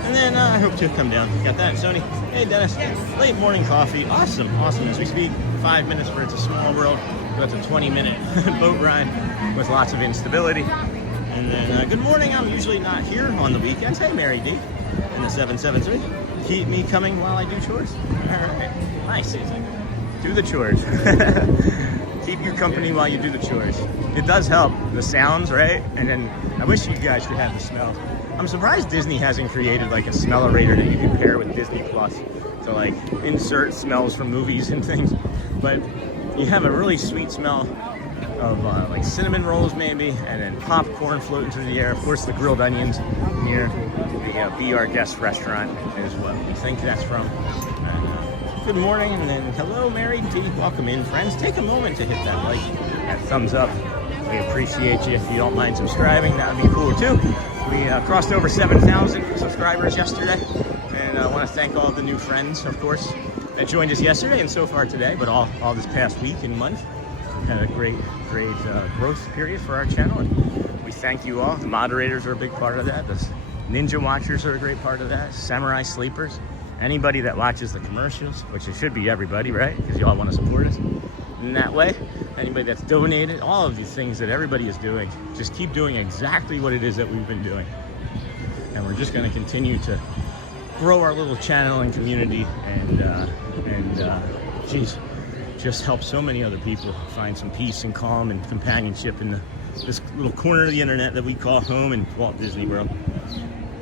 And then I hope to come down. Got that, Sony. Hey, Dennis. Yes. Late morning coffee. Awesome, awesome. As we speak, 5 minutes for It's a Small World. That's a 20-minute boat ride with lots of instability. And then good morning. I'm usually not here on the weekends. Hey, Mary D. In the 773. Keep me coming while I do chores. All right. Nice. Do the chores. Keep you company while you do the chores. It does help. The sounds, right? And then I wish you guys could have the smells. I'm surprised Disney hasn't created like a smellerator that you can pair with Disney Plus to like insert smells from movies and things. But you have a really sweet smell of like cinnamon rolls maybe, and then popcorn floating through the air. Of course, the grilled onions near the Be Our Guest restaurant is what we think that's from. Good morning, and then hello, Mary T. Welcome in, friends. Take a moment to hit that like, that thumbs up. We appreciate you. If you don't mind subscribing, that would be cool too. We crossed over 7,000 subscribers yesterday, and I want to thank all the new friends, of course, that joined us yesterday and so far today, but all this past week and month. Had a great growth period for our channel, and we thank you all. The moderators are a big part of that. The Ninja Watchers are a great part of that. Samurai Sleepers. Anybody that watches the commercials, which it should be everybody, right? Because you all want to support us in that way. Anybody that's donated, all of these things that everybody is doing, just keep doing exactly what it is that we've been doing. And we're just going to continue to grow our little channel and community, and geez, just help so many other people find some peace and calm and companionship in this little corner of the internet that we call home in Walt Disney World.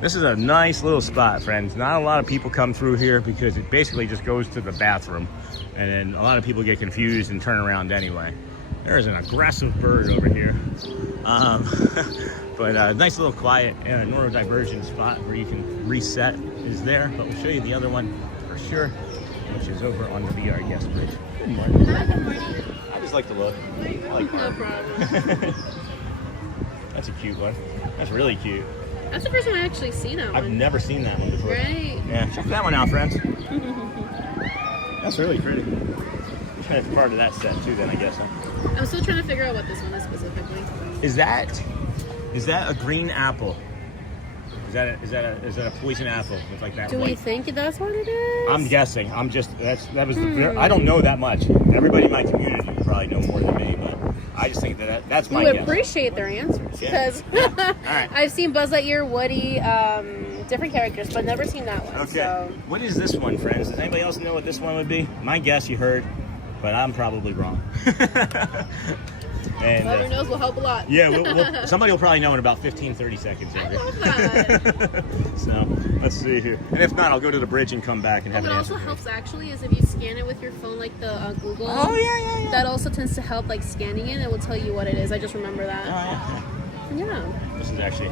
This is a nice little spot, friends. Not a lot of people come through here because it basically just goes to the bathroom, and then a lot of people get confused and turn around anyway. There's an aggressive bird over here. But a nice little quiet neurodivergent spot where you can reset is there. But we'll show you the other one for sure, which is over on the Be Our Guest bridge. Good morning. Good morning. I just like to look. I like No problem. That's a cute one. That's really cute. That's the first time I actually seen that one. I've never seen that one before. Right. Yeah, check that one out, friends. That's really pretty. It's part of that set too, then I guess. Huh? I'm still trying to figure out what this one is specifically. Is that a green apple? Is that a poison apple with like that? Do white? we think that's what it is? I'm guessing. I don't know that much. Everybody in my community would probably know more than me, but I just think that's my We guess. appreciate their answers because right. I've seen Buzz Lightyear, Woody, different characters, but never seen that one. Okay. So. What is this one, friends? Does anybody else know what this one would be? My guess you heard, but I'm probably wrong. And Whoever knows will help a lot. Yeah, somebody will probably know in about 15-30 seconds. I love that. So let's see here, and if not, I'll go to the bridge and come back and have What an also answer. helps actually is if you scan it with your phone, like the Google. Oh yeah. That also tends to help, like scanning it. It will tell you what it is. I just remember that. Oh yeah. Yeah. This is actually.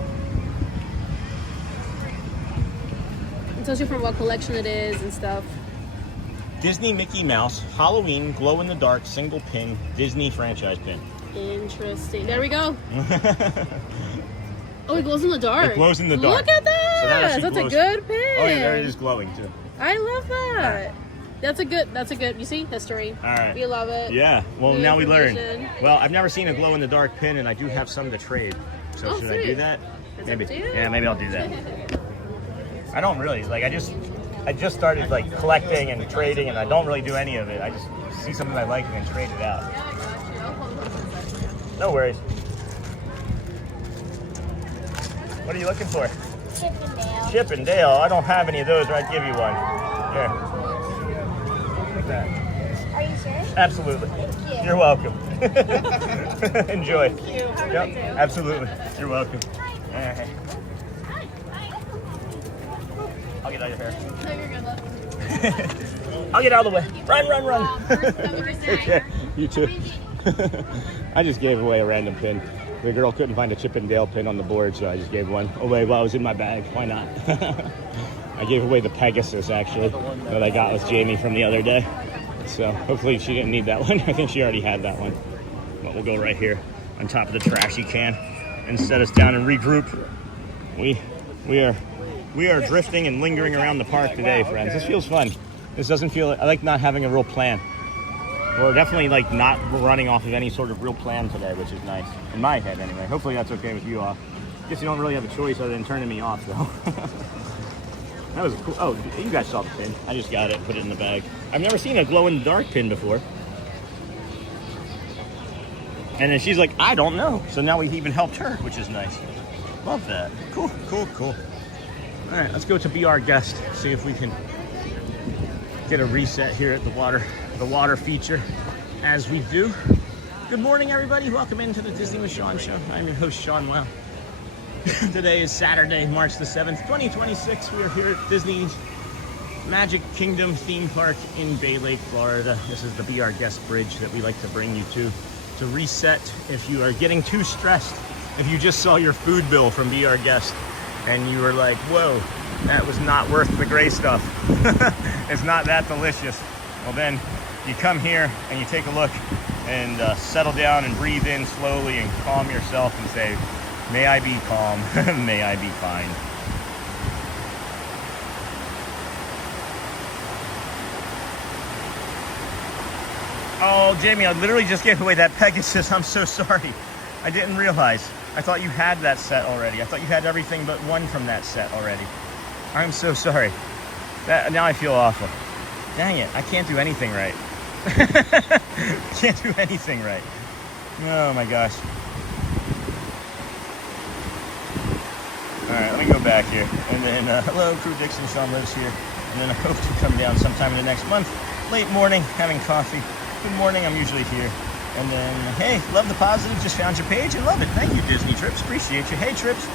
It tells you from what collection it is and stuff. Disney Mickey Mouse Halloween glow-in-the-dark single pin Disney franchise pin. Interesting. There we go. Oh, it glows in the dark. It glows in the dark. Look at that. So that That's glows. a good pin. Oh yeah, there it is glowing too. I love that. That's a good. You see, history. All right. We love it. Yeah. Well, New now we learned. information. Well, I've never seen a glow-in-the-dark pin, and I do have some to trade. So Oh, should I do sweet. that? It's Maybe. up to you. Yeah, maybe I'll do that. I don't really like. I just started like collecting and trading, and I don't really do any of it. I just see something I like and then trade it out. Yeah, I got you. I'll hold it for a second. No worries. What are you looking for? Chippendale. Chippendale. I don't have any of those, or I'd give you one. Here. Like that. Are you sure? Absolutely. Thank you. You're welcome. Enjoy. Thank you. Have a Yep. great day. Absolutely. You're welcome. All right. I'll get out of your hair. No, you're good, love. I'll get out of the way. Run. Have a great day. Okay, you too. I just gave away a random pin. The girl couldn't find a Chippendale pin on the board, so I just gave one away while it was in my bag. Why not? I gave away the Pegasus, actually, that I got with Jamie from the other day. So hopefully she didn't need that one. I think she already had that one. But we'll go right here on top of the trashy can and set us down and regroup. We are drifting and lingering around the park today, friends. This feels fun. This doesn't feel, I like not having a real plan. We're definitely like not running off of any sort of real plan today, which is nice. In my head anyway. Hopefully that's okay with you all. Guess you don't really have a choice other than turning me off though. That was cool. Oh, you guys saw the pin. I just got it, put it in the bag. I've never seen a glow-in-the-dark pin before. And then she's like, I don't know. So now we even helped her, which is nice. Love that. Cool. All right, let's go to Be Our Guest. See if we can get a reset here at the water feature as we do. Good morning, everybody. Welcome into the Disney with Sean show. I'm your host, Sean Wow. Today is Saturday, March the 7th, 2026. We are here at Disney's Magic Kingdom theme park in Bay Lake, Florida. This is the Be Our Guest bridge that we like to bring you to reset if you are getting too stressed. If you just saw your food bill from Be Our Guest and you were like, whoa, that was not worth the gray stuff. It's not that delicious. Well then, you come here and you take a look and settle down and breathe in slowly and calm yourself and say, may I be calm, may I be fine. Oh, Jamie, I literally just gave away that Pegasus. I'm so sorry. I didn't realize. I thought you had that set already. I thought you had everything but one from that set already. I'm so sorry. Now I feel awful. Dang it, I can't do anything right. Can't do anything right. Oh my gosh. Alright, let me go back here. And then, hello, Crew Dixon, Sean lives here. And then I hope to come down sometime in the next month. Late morning, having coffee. Good morning, I'm usually here. And then, hey, love the positive, just found your page and love it. Thank you, Disney Trips, appreciate you. Hey, Trips,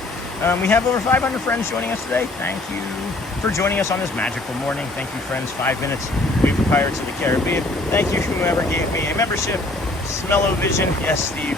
we have over 500 friends joining us today. Thank you for joining us on this magical morning. Thank you, friends, 5 minutes. We for Pirates of the Caribbean. Thank you, whoever gave me a membership. Smellovision, yes, Steve.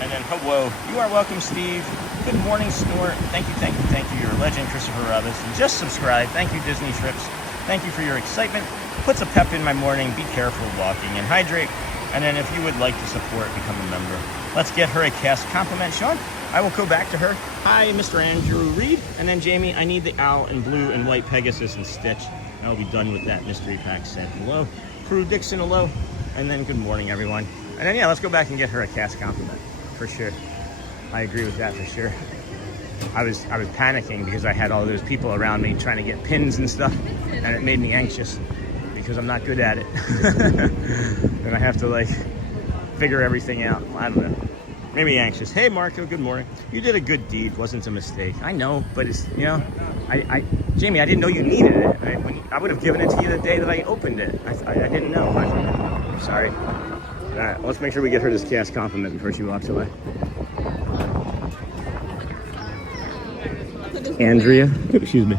And then, hello, you are welcome, Steve. Good morning, Snort. Thank you, thank you, thank you. You're a legend, Christopher Robinson. Just subscribe. Thank you, Disney Trips. Thank you for your excitement. Puts a pep in my morning. Be careful walking and hydrate. And then if you would like to support, become a member. Let's get her a cast compliment, Sean. I will go back to her. Hi, Mr. Andrew Reed. And then Jamie, I need the owl and blue and white Pegasus and Stitch. I'll be done with that mystery pack set. Hello. Crew Dixon, hello. And then good morning, everyone. And then, yeah, let's go back and get her a cast compliment. For sure. I agree with that for sure. I was panicking because I had all those people around me trying to get pins and stuff. And it made me anxious because I'm not good at it. And I have to like figure everything out. I don't know. Made me anxious. Hey Marco, good morning. You did a good deed, wasn't a mistake. I know, but it's, you know, Jamie, I didn't know you needed it. I would have given it to you the day that I opened it. I didn't know. I'm sorry. All right, let's make sure we get her this cast compliment before she walks away. Andrea, excuse me,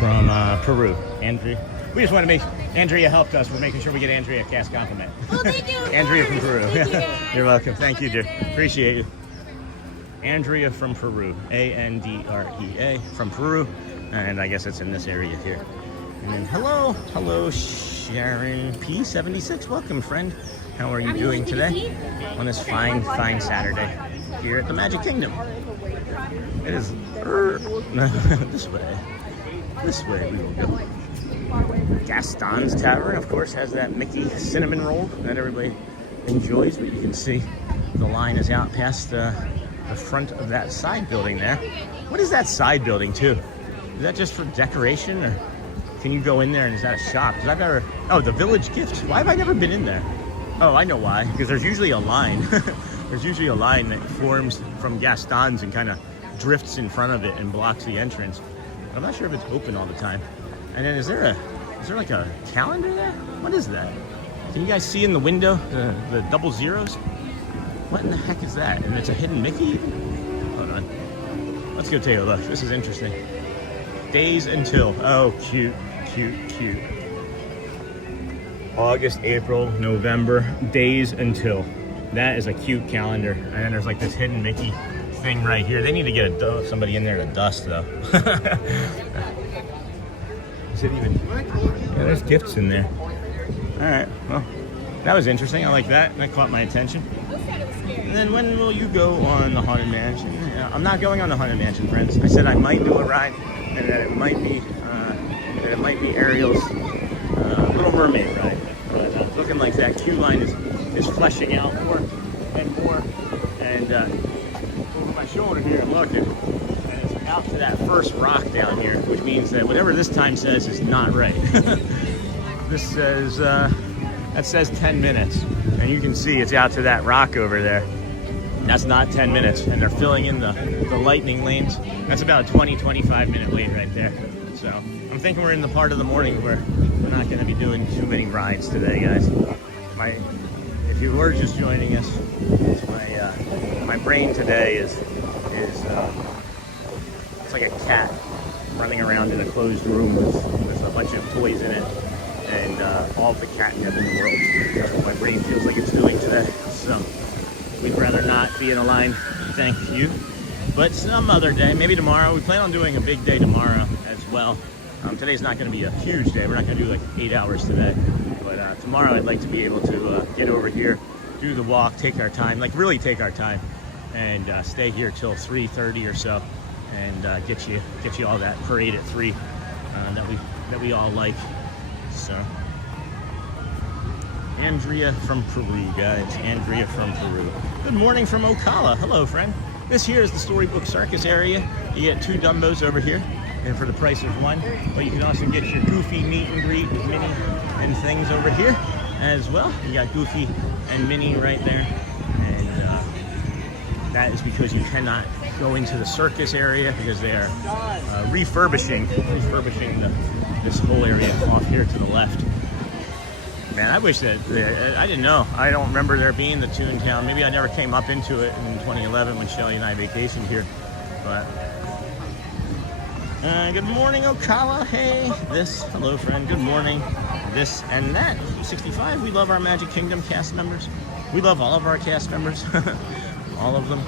from Peru. Andrea. We just want to make, Andrea helped us with making sure we get Andrea a cast compliment. Oh, thank you. Andrea from Peru. Thank you, You're welcome. Thank you, dear. Appreciate you. Andrea from Peru. A-N-D-R-E-A from Peru. And I guess it's in this area here. And then hello. Hello, Sharon P76. Welcome, friend. How are you doing today on this fine, fine Saturday here at the Magic Kingdom? It is this way. This way we will go. Gaston's Tavern, of course, has that Mickey cinnamon roll that everybody enjoys, but you can see the line is out past the front of that side building there. What is that side building, too? Is that just for decoration, or can you go in there and is that a shop? Because I've never... Oh, the Village Gifts. Why have I never been in there? Oh, I know why. Because there's usually a line. There's usually a line that forms from Gaston's and kind of drifts in front of it and blocks the entrance. I'm not sure if it's open all the time. And then is there like a calendar there? What is that? Can you guys see in the window the double zeros? What in the heck is that? And it's a hidden Mickey? Hold on. Let's go take a look. This is interesting. Days until. Oh, cute, cute, cute. August, April, November, days until. That is a cute calendar. And then there's like this hidden Mickey thing right here. They need to get somebody in there to dust though. Is it even? Yeah, there's gifts in there. All right, well, that was interesting. I like that. That caught my attention. And then when will you go on the Haunted Mansion? Yeah, I'm not going on the Haunted Mansion, friends. I said I might do a ride, and that it might be Ariel's Little Mermaid ride. But looking like that queue line is fleshing out more and more. And over my shoulder here, I'm looking, and it's out to that first rock down here, which means that whatever this time says is not right. This says, that says 10 minutes, and you can see it's out to that rock over there. That's not 10 minutes, and they're filling in the lightning lanes. That's about a 20-25 minute wait right there. So I'm thinking we're in the part of the morning where we're not going to be doing too many rides today, guys. If you were just joining us, my brain today is like a cat running around in a closed room with a bunch of toys in it, and all of the catnip in the world. That's what my brain feels like it's doing today. So we'd rather not be in a line, thank you. But some other day, maybe tomorrow. We plan on doing a big day tomorrow as well. Today's not going to be a huge day. We're not going to do like 8 hours today. But tomorrow I'd like to be able to get over here, do the walk, take our time, like really take our time, and stay here till 3:30 or so, and get you all that parade at 3 that we all like. So Andrea from Peru, guys. Andrea from Peru. Good morning from Ocala. Hello, friend. This here is the Storybook Circus area. You get 2 Dumbos over here, and for the price of 1. But you can also get your Goofy meet and greet with Minnie and things over here as well. You got Goofy and Minnie right there, and that is because you cannot go into the circus area because they are refurbishing this whole area off here to the left. Man, I wish that I didn't know. I don't remember there being the Toontown. Maybe I never came up into it in 2011 when Shelly and I vacationed here. But good morning, Ocala. Hey, hello, friend. Good morning. This and that. 65. We love our Magic Kingdom cast members. We love all of our cast members. All of them.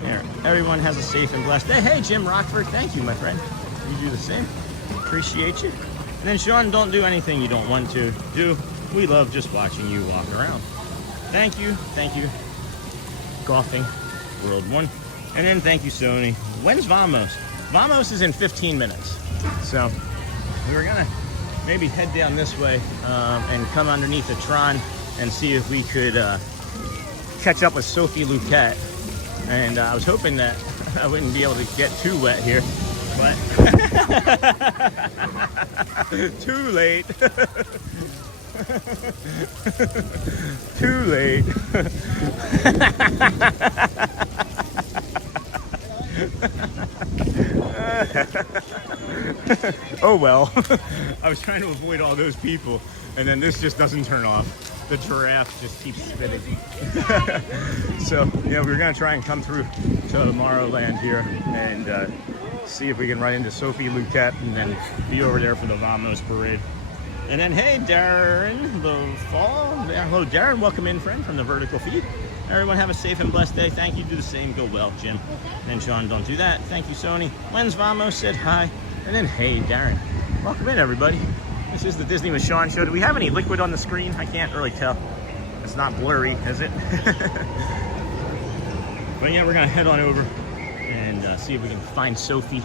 There. Everyone has a safe and blessed day. Hey, Jim Rockford. Thank you, my friend. You do the same. Appreciate you. And then, Sean, don't do anything you don't want to do. We love just watching you walk around. Thank you. Thank you. Golfing World 1. And then thank you, Sony. When's Vamos? Vamos is in 15 minutes. So we were gonna maybe head down this way and come underneath the Tron and see if we could catch up with Sophie Luquette. And I was hoping that I wouldn't be able to get too wet here, but too late. Too late. Oh well. I was trying to avoid all those people, and then this just doesn't turn off. The giraffe just keeps spinning. So yeah, we're gonna try and come through to Tomorrowland here and see if we can run into Sophie Luquette and then be over there for the Vamos parade. And then, hey, Darren, the fall. Hello, Darren. Welcome in, friend, from the Vertical Feed. Everyone have a safe and blessed day. Thank you. Do the same. Go well, Jim. And Sean, don't do that. Thank you, Sony. When's Vamos said hi. And then, hey, Darren. Welcome in, everybody. This is the Disney with Sean show. Do we have any liquid on the screen? I can't really tell. It's not blurry, is it? But yeah, we're going to head on over and see if we can find Sophie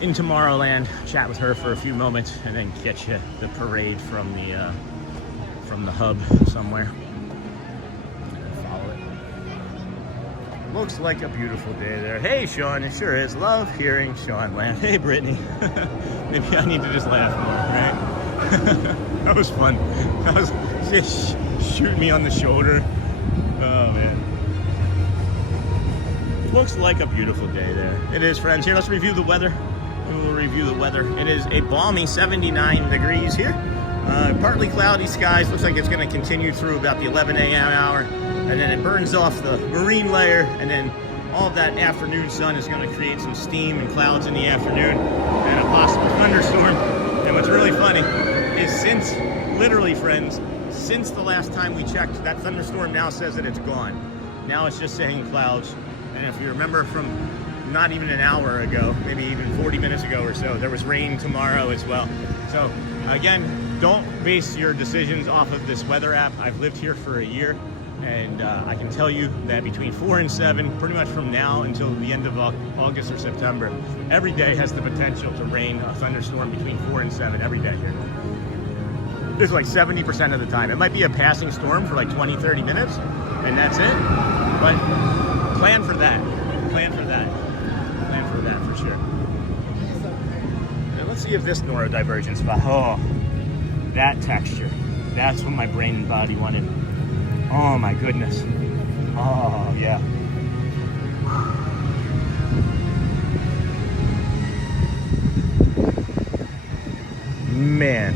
in Tomorrowland, chat with her for a few moments, and then catch you the parade from the hub somewhere. Follow it. Looks like a beautiful day there. Hey, Sean, it sure is. Love hearing Sean laugh. Hey, Brittany. Maybe I need to just laugh more, right? That was fun. That was just shooting me on the shoulder. Oh, man. Looks like a beautiful day there. It is, friends. Here, let's review the weather. We'll review the weather. It is a balmy 79 degrees here. Partly cloudy skies. Looks like it's going to continue through about the 11 a.m. hour. And then it burns off the marine layer. And then all of that afternoon sun is going to create some steam and clouds in the afternoon. And a possible thunderstorm. And what's really funny is literally, friends, since the last time we checked, that thunderstorm now says that it's gone. Now it's just saying clouds. And if you remember from not even an hour ago, maybe even 40 minutes ago or so, there was rain tomorrow as well. So again, don't base your decisions off of this weather app. I've lived here for a year, and I can tell you that between 4 and 7, pretty much from now until the end of August or September, every day has the potential to rain a thunderstorm between 4 and 7 every day here. This is like 70% of the time. It might be a passing storm for like 20, 30 minutes, and that's it. But plan for that. Plan for that. Plan for that for sure. Now, let's see if this neurodivergent spot. Oh, that texture. That's what my brain and body wanted. Oh my goodness. Oh yeah. Man.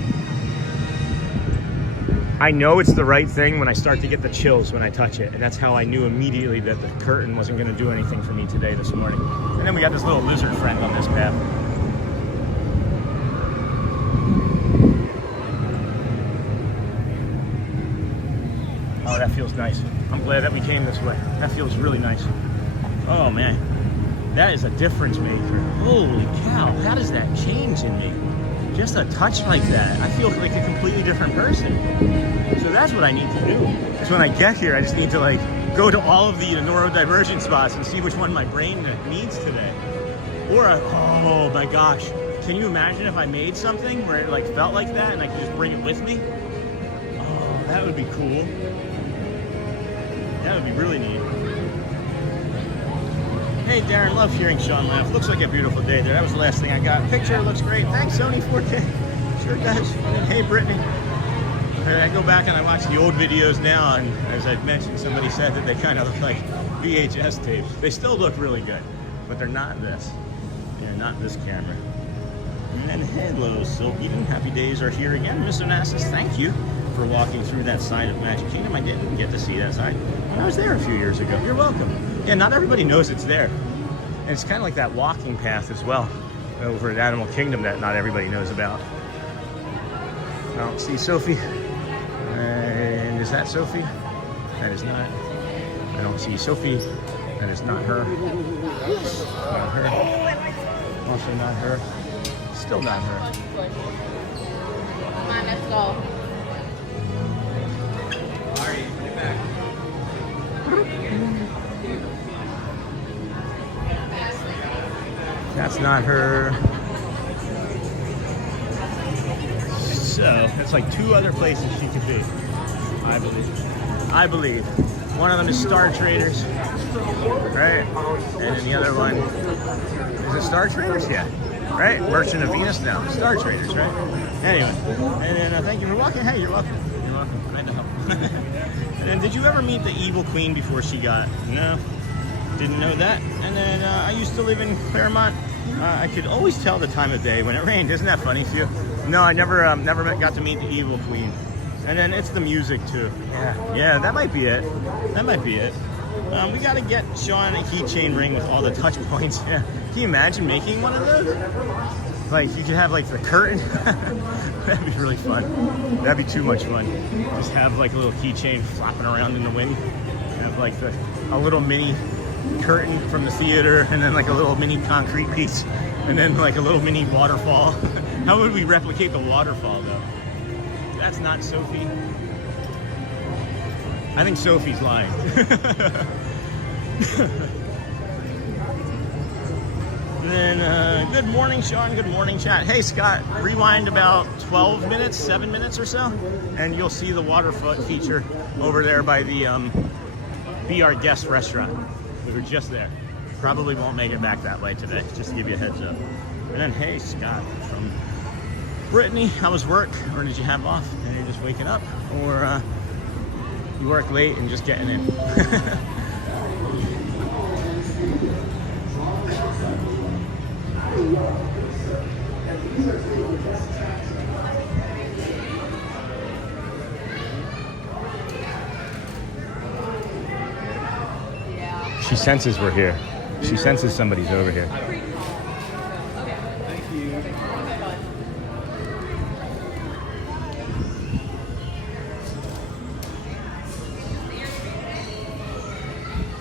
I know it's the right thing when I start to get the chills when I touch it. And that's how I knew immediately that the curtain wasn't going to do anything for me today, this morning. And then we got this little lizard friend on this path. Oh, that feels nice. I'm glad that we came this way. That feels really nice. Oh, man. That is a difference maker. Holy cow. How does that change in me? Just a touch like that, I feel like a completely different person. So that's what I need to do. So when I get here, I just need to like go to all of the neurodivergent spots and see which one my brain needs today. Or, oh my gosh, can you imagine if I made something where it like felt like that and I could just bring it with me? Oh, that would be cool. That would be really neat. Hey Darren, love hearing Sean laugh. Looks like a beautiful day there. That was the last thing I got. Picture looks great. Thanks, Sony 4K. Sure does. And hey Brittany. I go back and I watch the old videos now, and as I've mentioned, somebody said that they kind of look like VHS tapes. They still look really good, but they're not this. They're not this camera. And hello, Silky. Happy days are here again. Mr. Onassis, thank you for walking through that side of Magic Kingdom. I didn't get to see that side when I was there a few years ago. You're welcome. Yeah, not everybody knows it's there. And it's kind of like that walking path as well over at Animal Kingdom that not everybody knows about. I don't see Sophie. And is that Sophie? That is not. I don't see Sophie. That is not her. Not her. Also not her. Still not her. Come on, let's go. That's not her. So, that's like two other places she could be, I believe. I believe. One of them is Star Traders, right? And then the other one, is it Star Traders? Yeah. Right? Merchant of Venus? No. Star Traders, right? Anyway. And then thank you for walking. Hey, you're welcome. You're welcome. I know. And then did you ever meet the evil queen before she got? No. Didn't know that. And then I used to live in Claremont. I could always tell the time of day when it rained. Isn't that funny for you? No, I never got to meet the evil queen. And then it's the music too. Yeah, that might be it. That might be it. We got to get Sean a keychain ring with all the touch points. Yeah. Can you imagine making one of those? Like you could have like the curtain. That'd be really fun. That'd be too much fun. Just have like a little keychain flopping around in the wind. Have like a little mini curtain from the theater, and then like a little mini concrete piece, and then like a little mini waterfall. How would we replicate the waterfall though? That's not Sophie. I think Sophie's lying. Then good morning Sean, good morning chat. Hey Scott, rewind about 12 minutes, 7 minutes or so, and you'll see the waterfoot feature over there by the Be Our Guest restaurant. We were just there. Probably won't make it back that way today, just to give you a heads up. And then, hey, Scott from Brittany, how was work? Or did you have off and you're just waking up? Or you work late and just getting in? She senses we're here. She senses somebody's over here. Thank you.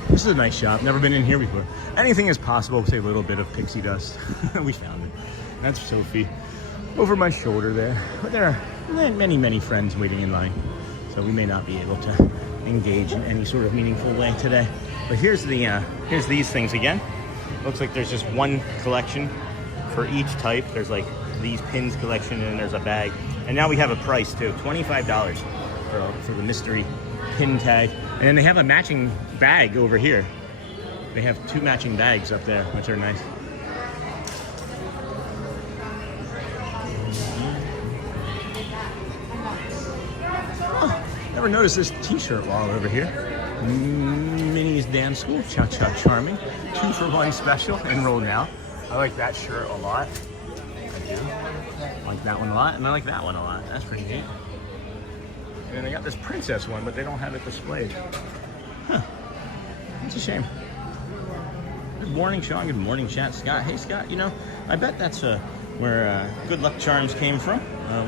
This is a nice shop. Never been in here before. Anything is possible with a little bit of pixie dust. We found it. That's Sophie. Over my shoulder there. But there are many, many friends waiting in line. So we may not be able to engage in any sort of meaningful way today. But here's these things again. Looks like there's just one collection for each type. There's like these pins collection, and then there's a bag. And now we have a price too, $25 for the mystery pin tag. And then they have a matching bag over here. They have two matching bags up there, which are nice. Oh, never noticed this t-shirt wall over here. Minnie's Dance School, Cha-Cha Charming. 2-for-1 special, enroll now. I like that shirt a lot. I do. I like that one a lot, and I like that one a lot. That's pretty neat. And they got this princess one, but they don't have it displayed. Huh. That's a shame. Good morning, Sean. Good morning, chat. Scott. Hey, Scott. You know, I bet that's where good luck charms came from.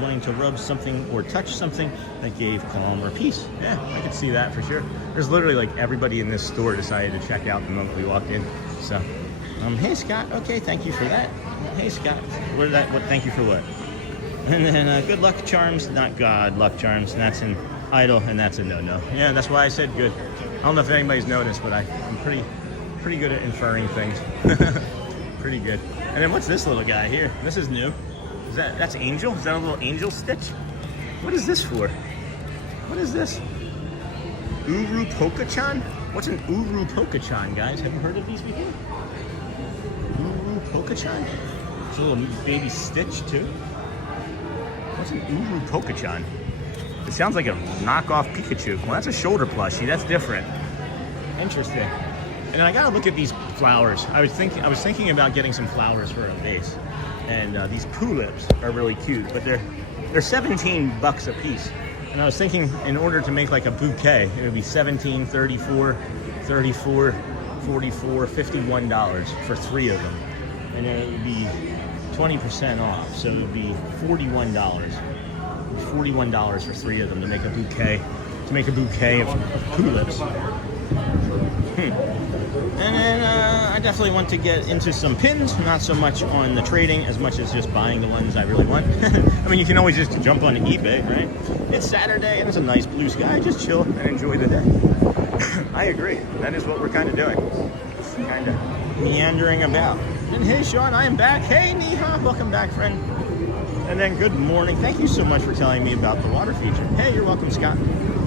Wanting to rub something or touch something that gave calm or peace. Yeah, I could see that for sure. There's literally like everybody in this store decided to check out the moment we walked in. So, hey, Scott. Okay, thank you for that. Hey, Scott. What? Thank you for what? And then good luck charms, not God luck charms. And that's an idol, and that's a no-no. Yeah, that's why I said good. I don't know if anybody's noticed, but I'm pretty good at inferring things. Pretty good. And then what's this little guy here? This is new. That's Angel? Is that a little Angel stitch? What is this for? What is this? Uru Poka-chan? What's an Uru Poka-chan, guys? Have you heard of these before? Uru Poka-chan? It's a little baby Stitch, too. What's an Uru Poka-chan? It sounds like a knockoff Pikachu. Well, that's a shoulder plushie. That's different. Interesting. And I gotta look at these flowers. I was thinking about getting some flowers for a vase. And these tulips are really cute, but they're $17 a piece. And I was thinking, in order to make like a bouquet, it would be $17, $34, $44, $51 for 3 of them. And then it would be 20% off, so it would be $41. $41 for 3 of them to make a bouquet. Of tulips. And then I definitely want to get into some pins, not so much on the trading as much as just buying the ones I really want. I mean, you can always just jump on eBay, right? It's Saturday and it's a nice blue sky. Just chill and enjoy the day. I agree. That is what we're kind of doing. Kind of meandering about. And hey, Sean, I am back. Hey, Neha, welcome back, friend. And then good morning. Thank you so much for telling me about the water feature. Hey, you're welcome, Scott.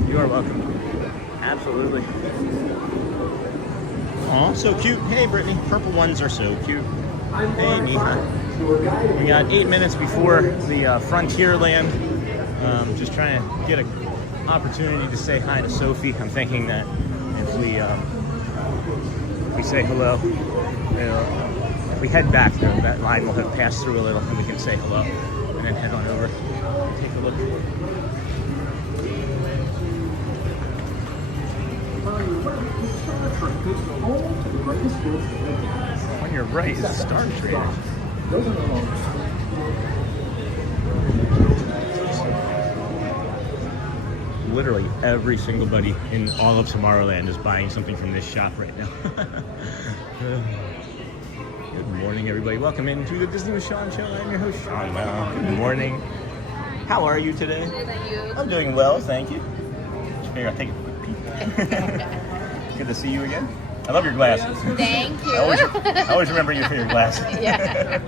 You are welcome. Absolutely. Oh, so cute. Hey, Brittany. Purple ones are so cute. Hey, Neha. We got 8 minutes before the Frontierland. Just trying to get an opportunity to say hi to Sophie. I'm thinking that if we say hello, if we head back, that line will have passed through a little, and we can say hello, and then head on over. Take a look. On your right is Star Trek. Literally every single buddy in all of Tomorrowland is buying something from this shop right now. Good morning, everybody. Welcome into the Disney with Sean show. I'm your host, Sean. Good morning. How are you today? Good, and you? I'm doing well, thank you. Here, I'll take a quick peek. Good to see you again. I love your glasses. Thank you. I always remember you for your glasses. Yeah.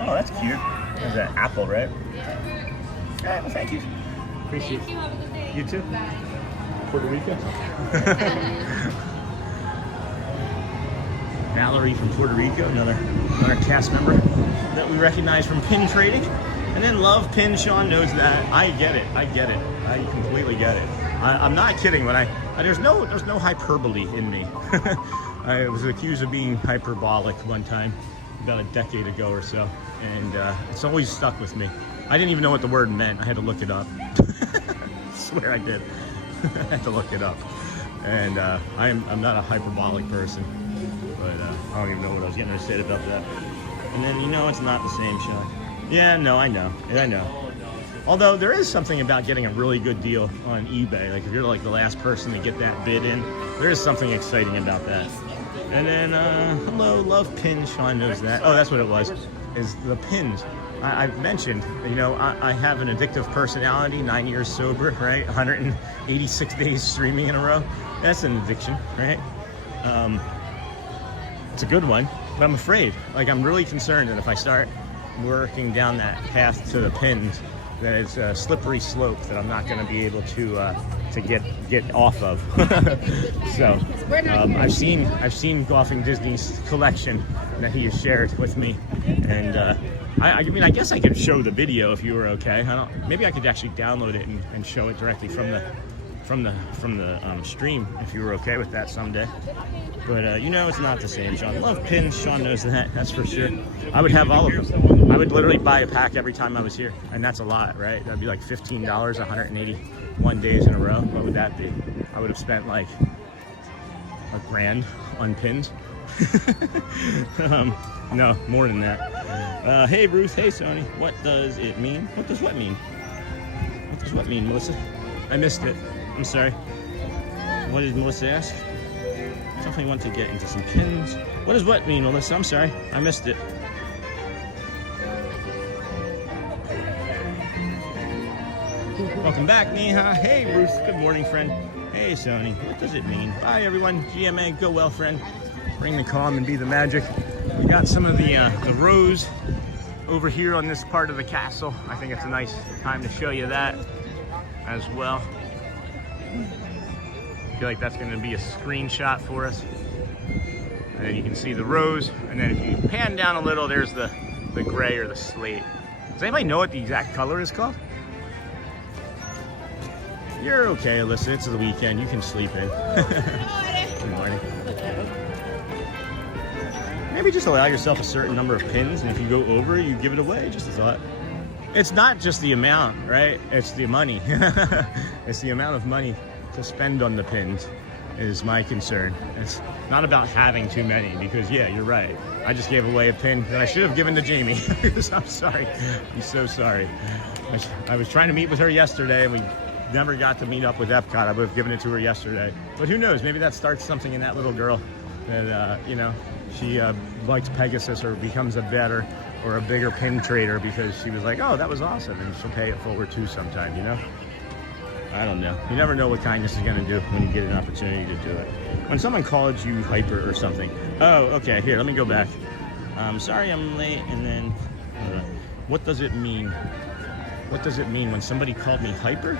Oh, that's cute. There's an apple, right? Yeah, well, thank you. Appreciate it. You too. Puerto Rico. Mallory from Puerto Rico, another cast member that we recognize from pin trading. And then Love Pin, Sean knows that. I get it. I completely get it. I'm not kidding when there's no hyperbole in me. I was accused of being hyperbolic one time, about a decade ago or so, and it's always stuck with me. I didn't even know what the word meant. I had to look it up. I swear I did. I had to look it up. And I'm not a hyperbolic person, but I don't even know what I was getting ready to say about that. And then it's not the same, Sean. Yeah, no, I know. Although there is something about getting a really good deal on eBay. Like if you're like the last person to get that bid in, there is something exciting about that. And then, hello, Love Pin. Sean knows that. Oh, that's what it was. Is the pins. I've mentioned, I have an addictive personality, 9 years sober, right? 186 days streaming in a row. That's an addiction, right? It's a good one, but I'm afraid. Like I'm really concerned that if I start working down that path to the pins, that it's a slippery slope that I'm not going to be able to get off of. So I've seen Golfing Disney's collection that he has shared with me, and I mean I guess I could show the video if you were okay. Maybe I could actually download it and show it directly from the stream if you were okay with that someday. But it's not the same, Sean. Love pins, Sean knows that's for sure. I would have all of them. I would literally buy a pack every time I was here, and that's a lot, right? That'd be like $15, 180 1 days in a row, what would that be? I would have spent like $1,000 on pins. No, more than that. Hey Ruth, hey Sony, what does it mean? What does what mean? What does what mean, Melissa? I missed it. I'm sorry. What did Melissa ask? Definitely want to get into some pins. What does what mean, Melissa? I'm sorry. I missed it. Welcome back, Neha. Hey, Ruth. Good morning, friend. Hey, Sony. What does it mean? Bye, everyone. GMA, go well, friend. Bring the calm and be the magic. We got some of the rows over here on this part of the castle. I think it's a nice time to show you that as well. I feel like that's going to be a screenshot for us. And then you can see the rows. And then if you pan down a little, there's the gray or the slate. Does anybody know what the exact color is called? You're okay, Alyssa. It's the weekend. You can sleep in. Good morning. Maybe just allow yourself a certain number of pins, and if you go over, you give it away, just a thought. It's not just the amount, right? It's the money. It's the amount of money to spend on the pins is my concern. It's not about having too many, because yeah, you're right. I just gave away a pin that I should have given to Jamie. I'm sorry. I'm so sorry. I was trying to meet with her yesterday, and we never got to meet up with Epcot. I would have given it to her yesterday. But who knows? Maybe that starts something in that little girl that, you know, she likes Pegasus or becomes a better or a bigger pin trader because she was like, oh, that was awesome. And she'll pay it forward too sometime, you know? I don't know. You never know what kindness is going to do when you get an opportunity to do it. When someone calls you hyper or something. Oh, okay. Here, let me go back. Sorry I'm late. And then, what does it mean? What does it mean when somebody called me hyper?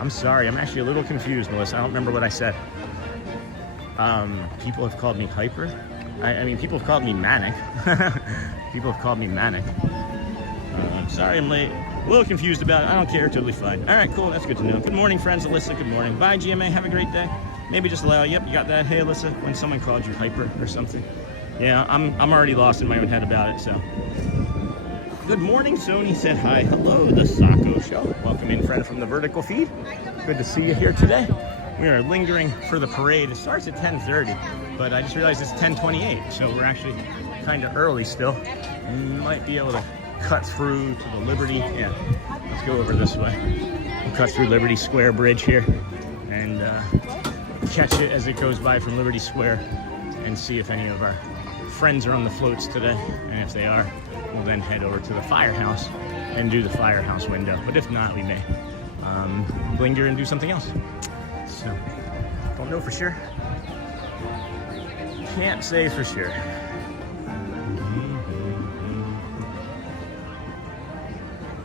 I'm sorry. I'm actually a little confused, Melissa. I don't remember what I said. People have called me hyper. I mean, people have called me manic. People have called me manic. Sorry I'm late. A little confused about it. I don't care. Totally fine. All right, cool. That's good to know. Good morning, friends. Alyssa, good morning. Bye, GMA. Have a great day. Maybe just allow. Yep, you got that. Hey, Alyssa, when someone called you hyper or something. Yeah, I'm already lost in my own head about it, so. Good morning. Sony said hi. Hello, the Sacco Show. Welcome in, friend, from the vertical feed. Good to see you here today. We are lingering for the parade. It starts at 10:30, but I just realized it's 10:28, so we're actually kind of early still. We might be able to cut through to the Liberty. Yeah, let's go over this way. We'll cut through Liberty Square Bridge here and catch it as it goes by from Liberty Square and see if any of our friends are on the floats today. And if they are, we'll then head over to the firehouse and do the firehouse window. But if not, we may linger and do something else. So, don't know for sure. Can't say for sure.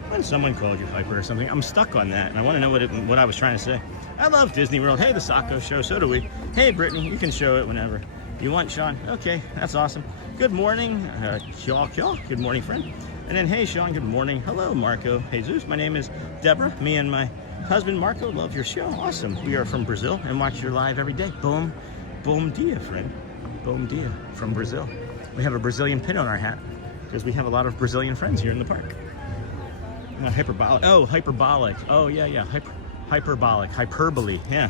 When someone called you hyper or something, I'm stuck on that, and I want to know what I was trying to say. I love Disney World. Hey, the Sacco Show. So do we. Hey, Brittany, you can show it whenever you want, Sean. Okay, that's awesome. Good morning, Kyo. Good morning, friend. And then, hey, Sean, good morning. Hello, Marco. Jesus, my name is Deborah. Me and my husband, Marco, love your show. Awesome. We are from Brazil and watch your live every day. Boom. Boom dia, friend. Boom dia from Brazil. We have a Brazilian pin on our hat because we have a lot of Brazilian friends here in the park. Not hyperbolic. Oh, hyperbolic. Oh, yeah. Hyperbolic. Hyperbole. Yeah.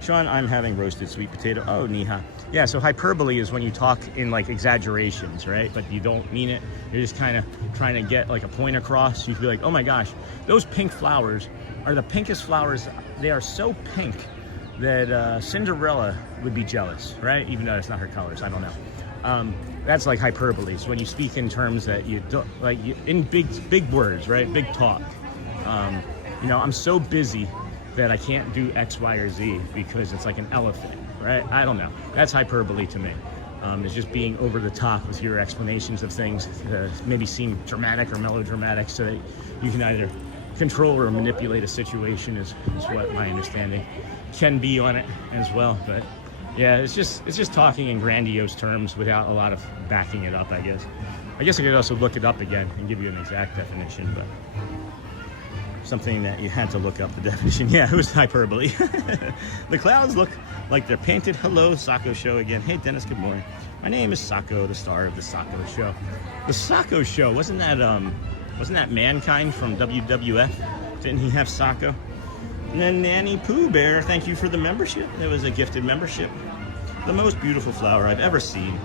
Sean, I'm having roasted sweet potato. Oh, Neha. Yeah, so hyperbole is when you talk in like exaggerations, right? But you don't mean it. You're just kind of trying to get like a point across. You could be like, oh my gosh, those pink flowers are the pinkest flowers. They are so pink that Cinderella would be jealous, right? Even though it's not her colors. I don't know. That's like hyperbole. So when you speak in terms that you don't, like in big words, right? Big talk. You know, I'm so busy that I can't do X, Y, or Z because it's like an elephant, right? I don't know. That's hyperbole to me. It's just being over the top with your explanations of things to maybe seem dramatic or melodramatic so that you can either control or manipulate a situation is what my understanding can be on it as well. But yeah, it's just talking in grandiose terms without a lot of backing it up, I guess. I guess I could also look it up again and give you an exact definition, but something that you had to look up the definition. Yeah, it was hyperbole. The clouds look like they're painted. Hello, Sacco Show again. Hey, Dennis, good morning. My name is Sacco, the star of the Sacco Show. The Sacco Show, wasn't that Mankind from WWF? Didn't he have Sacco? And then Nanny Pooh Bear, thank you for the membership. That was a gifted membership. The most beautiful flower I've ever seen.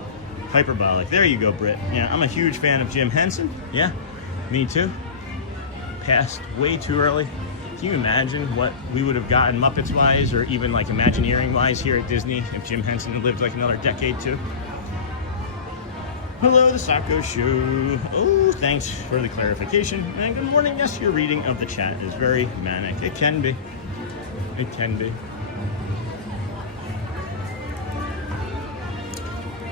Hyperbolic. There you go, Britt. Yeah, I'm a huge fan of Jim Henson. Yeah, me too. Passed way too early. Can you imagine what we would have gotten Muppets-wise or even like Imagineering-wise here at Disney if Jim Henson had lived like another decade too? Hello, the Sacco Show. Oh, thanks for the clarification. And good morning. Yes, your reading of the chat is very manic. It can be. It can be.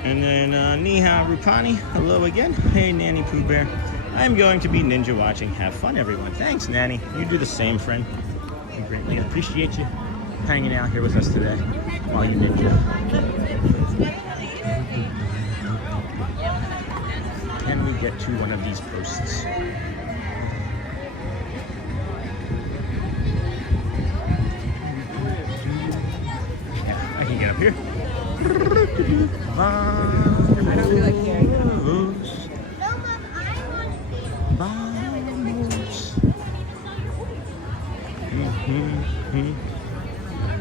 And then Neha Rupani, hello again. Hey, Nanny Pooh Bear. I'm going to be ninja watching. Have fun, everyone. Thanks, Nanny. You do the same, friend. I greatly appreciate you hanging out here with us today while you ninja. Can we get to one of these posts? Yeah, I can get up here. I don't feel like hearing that.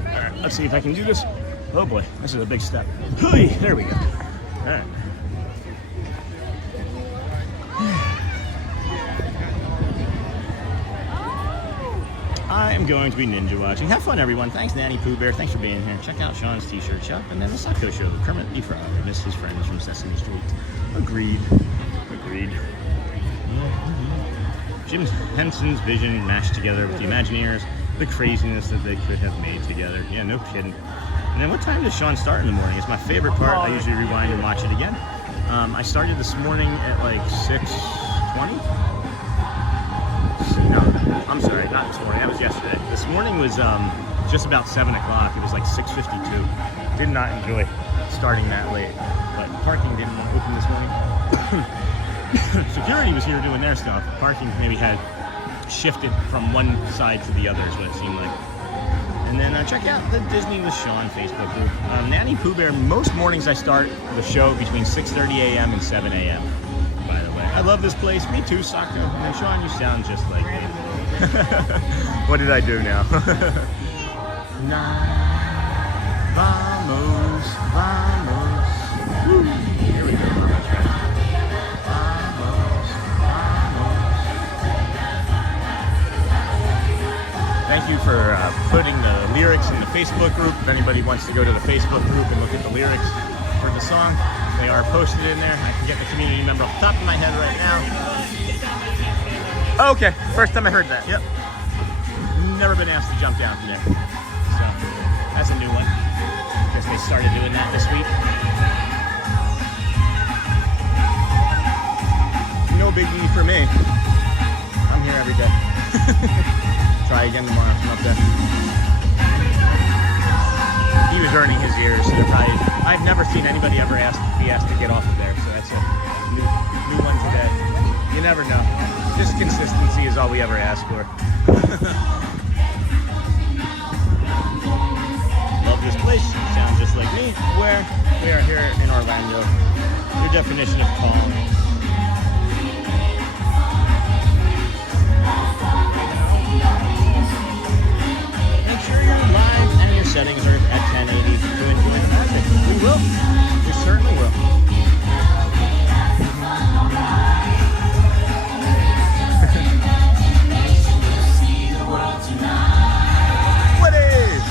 Alright, let's see if I can do this. Oh boy, this is a big step. Hooey, there we go. Alright. I am going to be ninja watching. Have fun, everyone. Thanks, Nanny Pooh Bear. Thanks for being here. Check out Sean's t-shirt shop. And then the Sacco Show. Kermit the Frog. I miss his friends from Sesame Street. Agreed. Agreed. Jim Henson's vision mashed together with the Imagineers, the craziness that they could have made together. Yeah, no kidding. And then what time does Sean start in the morning? It's my favorite part. I usually rewind and watch it again. I started this morning at like 6:20. No, I'm sorry, not this morning. That was yesterday. This morning was just about 7 o'clock. It was like 6:52. Did not enjoy starting that late, but parking didn't open this morning. Security was here doing their stuff. Parking maybe had shifted from one side to the other is what it seemed like. And then check out the Disney with Sean Facebook group. Nanny Pooh Bear, most mornings I start the show between 6:30 a.m. and 7 a.m. by the way. I love this place. Me too, Sacco. And Sean, you sound just like me. What did I do now? Vamos, vamos. Woo. Here we go. That's right. Thank you for putting the lyrics in the Facebook group. If anybody wants to go to the Facebook group and look at the lyrics for the song, they are posted in there. I can get the community member off the top of my head right now. Oh, okay, first time I heard that. Yep. Never been asked to jump down from there. So, that's a new one. Guess they started doing that this week. No biggie for me. I'm here every day. Try again tomorrow. I'm up there. He was earning his ears, so they're probably. I've never seen anybody ever be asked to get off of there, so that's a new one today. You never know. Just consistency is all we ever ask for. Love this place. Sounds just like me. Where we are here in Orlando. Your definition of calm. Settings are at 1080 to enjoy the magic. We will. We certainly will. What is?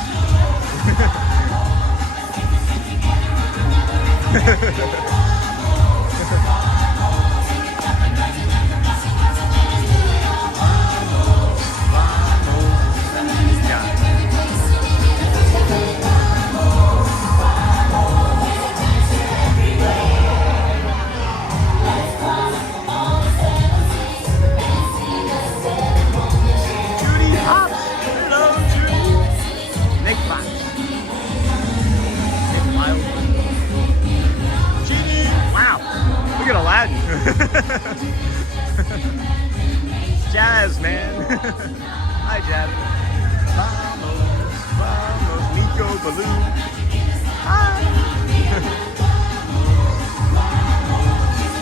Jazz, man. Hi, Jazz. Vamos, vamos, Nico Balloon. Hi.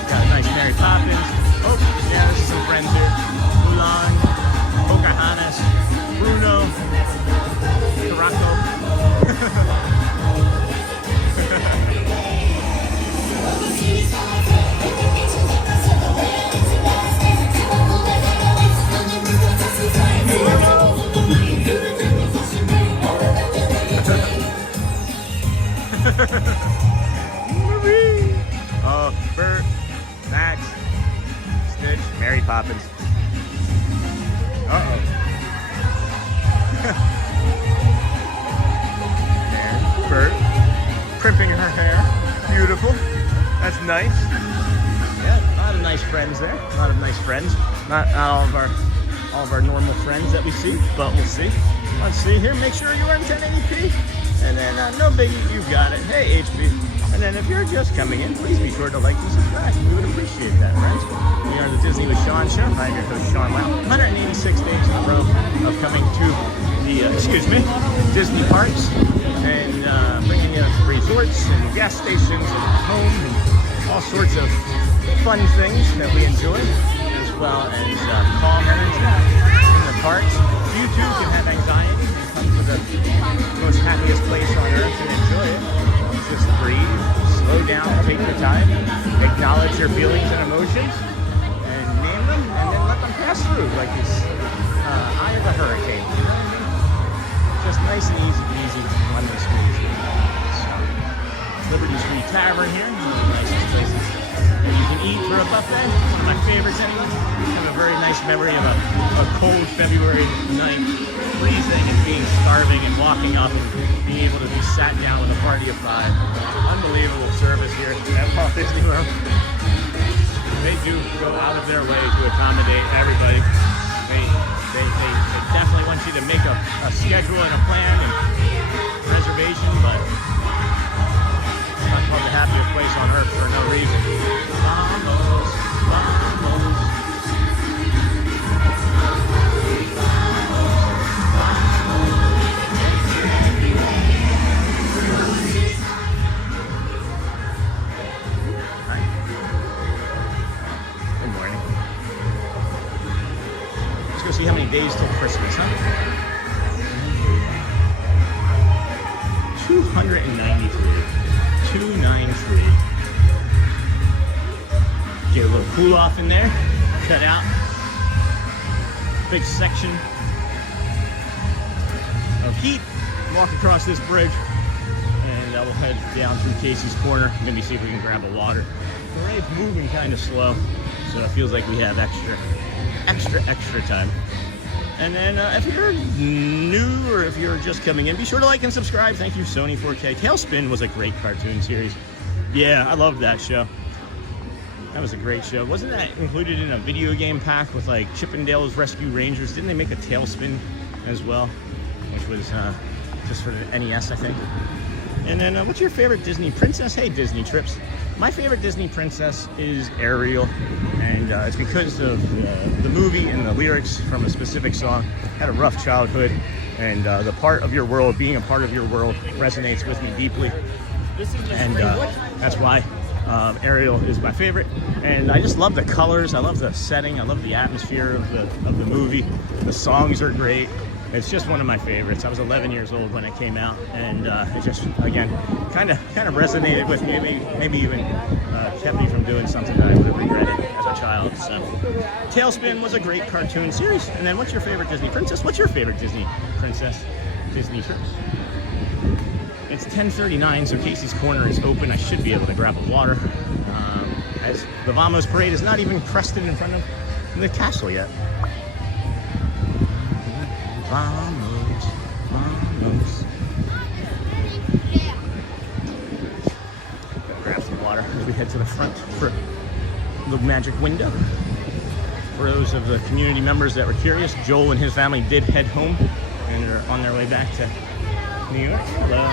Got a nice Mary Poppins. Oh, yeah, there's some friends here. Mulan, Pocahontas. nice. Yeah, a lot of nice friends there. A lot of nice friends. Not all of our normal friends that we see, but we'll see. Let's see here. Make sure you're in 1080p. And then no biggie, you got it. Hey, HP. And then if you're just coming in, please be sure to like and subscribe. We would appreciate that, friends. We are the Disney with Sean show. I'm your host, Sean Lau. 186 days in a row of coming to the, Disney parks and bringing you resorts and gas stations and home and all sorts of fun things that we enjoy, as well as calm energy in the parks. You too can have anxiety and come to the most happiest place on earth and enjoy it. Just breathe, slow down, take your time, acknowledge your feelings and emotions, and name them, and then let them pass through like it's eye of a hurricane. You know what I mean? Just nice and easy, on this smooth. So, Liberty Street Tavern here, one of the nicest places where you can eat for a buffet. One of my favorites anyway. I have a very nice memory of a cold February night, freezing and being starving and walking up and being able to be sat down with a party of 5. Unbelievable service here at Walt Disney World. They do go out of their way to accommodate everybody. They definitely want you to make a schedule and a plan and reservation, but it's not called the happiest place on earth for no reason. Vamos, vamos. Good morning. Let's go see how many days till Christmas, huh? 293. 293. Get a little cool off in there. Cut out. Big section of heat. Walk across this bridge. And we'll head down through Casey's Corner. Maybe see if we can grab a water. The rate's moving kind of slow, so it feels like we have extra time. And then if you're new or if you're just coming in, be sure to like and subscribe. Thank you, Sony 4K. Tailspin was a great cartoon series. Yeah, I loved that show. That was a great show. Wasn't that included in a video game pack with like Chippendale's Rescue Rangers? Didn't they make a Tailspin as well? Which was just for the NES, I think. And then what's your favorite Disney princess? Hey, Disney Trips. My favorite Disney princess is Ariel, and it's because of the movie and the lyrics from a specific song. Had a rough childhood, and the part of your world, being a part of your world, resonates with me deeply. And that's why Ariel is my favorite. And I just love the colors, I love the setting, I love the atmosphere of the movie. The songs are great. It's just one of my favorites. I was 11 years old when it came out, and it just, again, kind of resonated with me. Maybe even kept me from doing something that I would have regretted as a child. So, Tailspin was a great cartoon series. And then, what's your favorite Disney princess? What's your favorite Disney princess? Disney Trips. It's 10:39, so Casey's Corner is open. I should be able to grab a water. As the Vamos Parade is not even crested in front of the castle yet. Vamos, vamos. Grab some water as we head to the front for the magic window. For those of the community members that were curious, Joel and his family did head home and are on their way back to New York. Hello.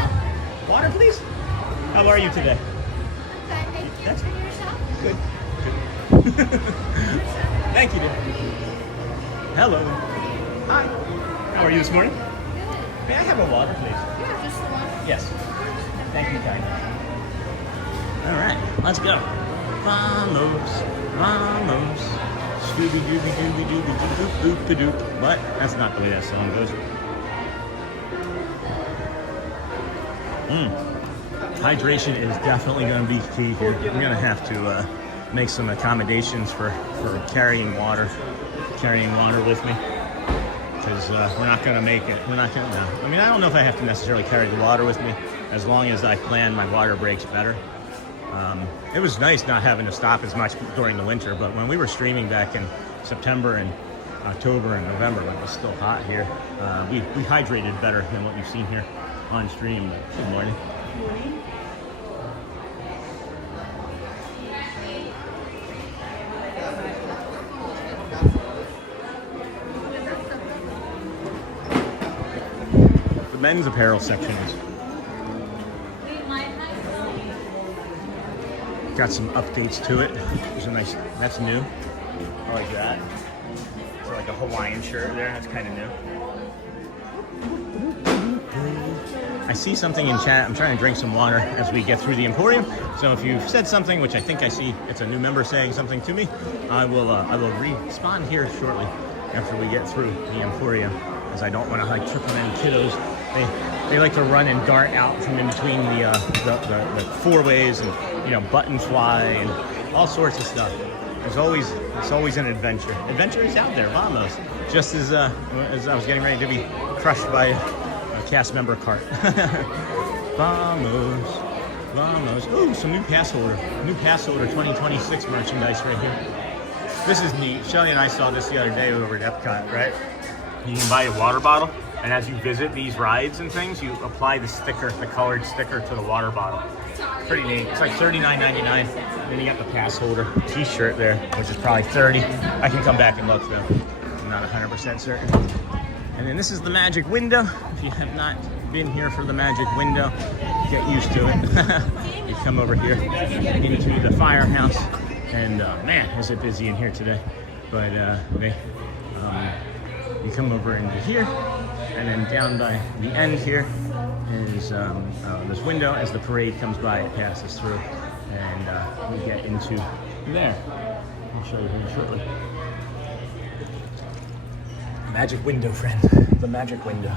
Water, please. How are you today? That's good. Good. Thank you, dear. Hello. Hi. How are you this morning? Good. May I have a water, please? Yeah, just the one. Yes. Thank you, kindly. All right, let's go. Vamos, vamos. Scooby dooby dooby dooby doop doop doop doop. But that's not the way that song goes. Hydration is definitely going to be key here. I'm going to have to make some accommodations for carrying water with me. Because we're not going to make it. We're not going to. I mean, I don't know if I have to necessarily carry the water with me, as long as I plan my water breaks better. It was nice not having to stop as much during the winter, but when we were streaming back in September and October and November, when it was still hot here, we hydrated better than what you've seen here on stream. Good morning. men's apparel section is. Got some updates to it. There's a nice, that's new. I like that. It's like a Hawaiian shirt there. That's kind of new. I see something in chat. I'm trying to drink some water as we get through the Emporium. So if you've said something, which I think I see, it's a new member saying something to me, I will respond here shortly after we get through the Emporium, as I don't want to like trip on any kiddos. They like to run and dart out from in between the four ways, and you know, button fly and all sorts of stuff. It's always an adventure. Adventure is out there, vamos. Just as I was getting ready to be crushed by a cast member cart. Vamos, vamos. Ooh, some new pass holder 2026 merchandise right here. This is neat. Shelly and I saw this the other day over at Epcot, right? You can buy a water bottle, and as you visit these rides and things, you apply the sticker, the colored sticker, to the water bottle. Pretty neat. It's like $39.99. Then you got the pass holder t-shirt there, which is probably $30. I can come back and look though. I'm not 100% certain. And then this is the magic window. If you have not been here for the magic window, get used to it. You come over here into the firehouse, and man, is it busy in here today. But you come over into here, and then down by the end here is this window. As the parade comes by, it passes through, and we get into there. I'll show you here shortly. Magic window, friend. The magic window.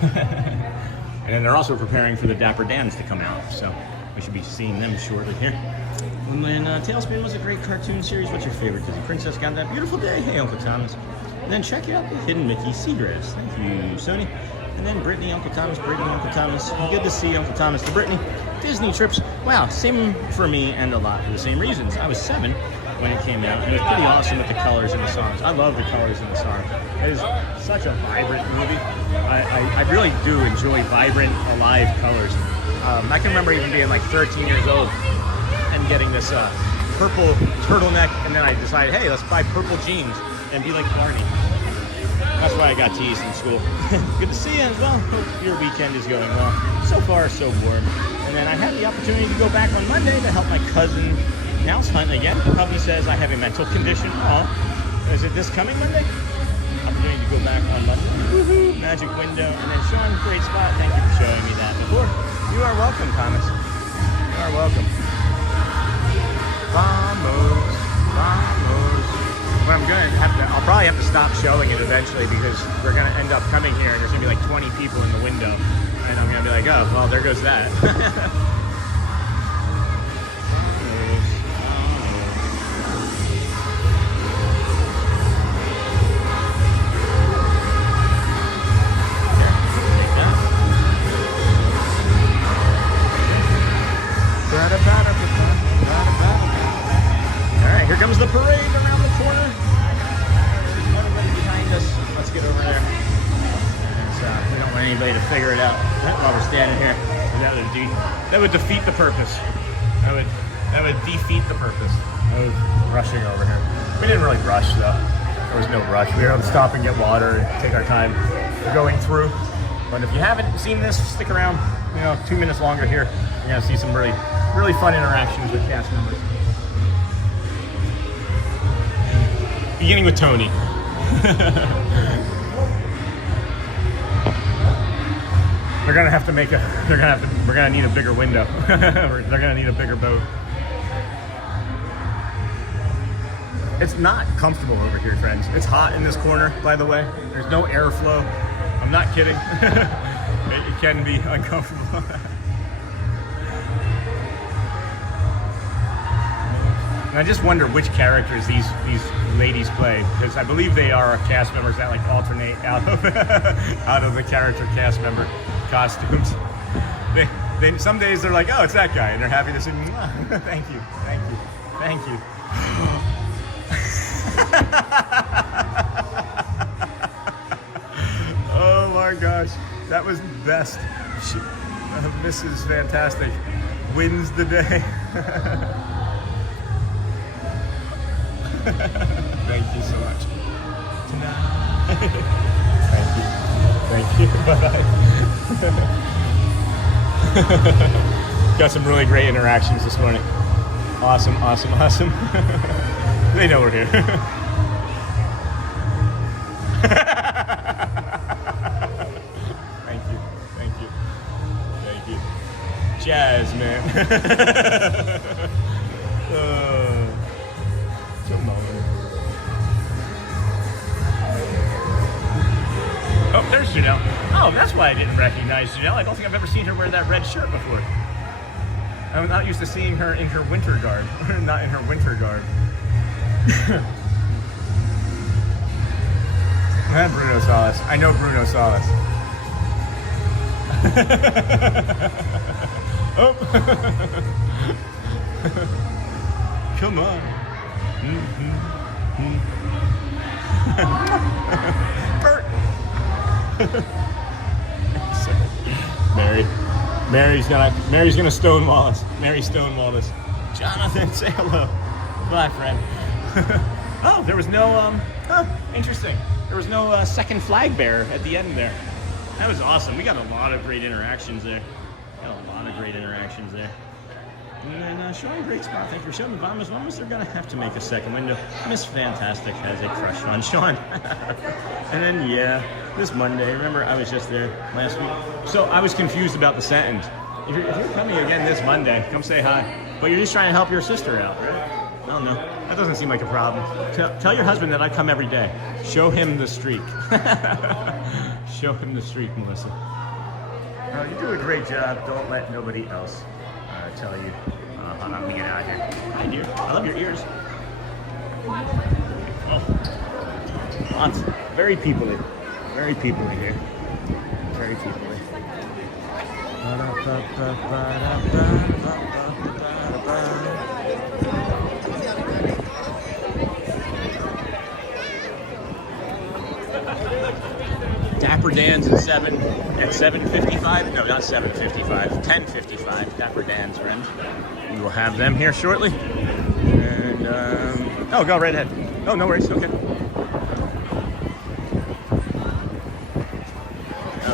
And then they're also preparing for the Dapper Dans to come out, so we should be seeing them shortly here. And then Tailspin was a great cartoon series. What's your favorite Disney princess? Got that beautiful day. Hey, Uncle Thomas. And then check out the Hidden Mickey Seagrass. Thank you, Sony. And then Brittany, Uncle Thomas, Brittany, Uncle Thomas. Good to see Uncle Thomas to Brittany. Disney trips. Wow, same for me, and a lot for the same reasons. I was 7 when it came out, and it was pretty awesome with the colors and the songs. I love the colors and the songs. It is such a vibrant movie. I really do enjoy vibrant, alive colors. I can remember even being like 13 years old and getting this purple turtleneck, and then I decided, hey, let's buy purple jeans and be like Barney. That's why I got teased in school. Good to see you as well. Hope your weekend is going well. So far, so warm. And then I had the opportunity to go back on Monday to help my cousin house hunt again. Hubby says I have a mental condition. Oh, is it this coming Monday? Opportunity to go back on Monday. Woohoo! Magic window. And then Sean, great spot. Thank you for showing me that before. You are welcome, Thomas. You are welcome. Vamos, vamos. But I'll probably have to stop showing it eventually, because we're gonna end up coming here and there's gonna be like 20 people in the window, and I'm gonna be like, oh, well, there goes that. All right, here comes the parade around the corner. There's nobody behind us. Let's get over there. We don't want anybody to figure it out while we're standing here. That would defeat the purpose. That would defeat the purpose of rushing over here. We didn't really rush though. There was no rush. We were able to stop and get water and take our time going through. But if you haven't seen this, stick around. 2 minutes longer here. You're gonna see some really fun interactions with cast members. Beginning with Tony. We're gonna need a bigger window. They're gonna need a bigger boat. It's not comfortable over here, friends. It's hot in this corner, by the way. There's no airflow. I'm not kidding. It can be uncomfortable. And I just wonder which characters these ladies play, because I believe they are cast members that like alternate out of the character cast member costumes. They some days they're like, oh, it's that guy, and they're happy to say, thank you. Oh my gosh, that was best. Mrs. Fantastic wins the day. Thank you so much. Thank you. Bye-bye. Got some really great interactions this morning. Awesome. They know we're here. Thank you. Jazz, man. Come on. Oh, there's Janelle. Oh, that's why I didn't recognize Janelle. I don't think I've ever seen her wear that red shirt before. I'm not used to seeing her in her winter garb. Not in her winter garb. Bruno Salas. I know Bruno Salas. Oh. Come on. Bert. Mary's gonna stonewall us. Mary stonewalled us. Jonathan, say hello. Bye, friend. Oh, there was no interesting. There was no second flag bearer at the end there. That was awesome. We got a lot of great interactions there. And then Sean, great spot. Thank you for showing the Vamos. They're gonna have to make a second window. Miss Fantastic has a crush on Sean. And then this Monday. Remember, I was just there last week. So I was confused about the sentence. If you're coming again this Monday, come say hi. But you're just trying to help your sister out, right? I don't know. That doesn't seem like a problem. Tell your husband that I come every day. Show him the streak. Show him the streak, Melissa. You do a great job. Don't let nobody else tell you. Hold on, let me get out of here. Hi, dear. I love your ears. Oh. Lots. Very peoply. Very peoply here. Very peoply. Dapper Dan's at 7:55. No, not 7:55. 10:55. Dapper Dan's friends. We will have them here shortly. And oh, go right ahead. Oh, no worries. Okay.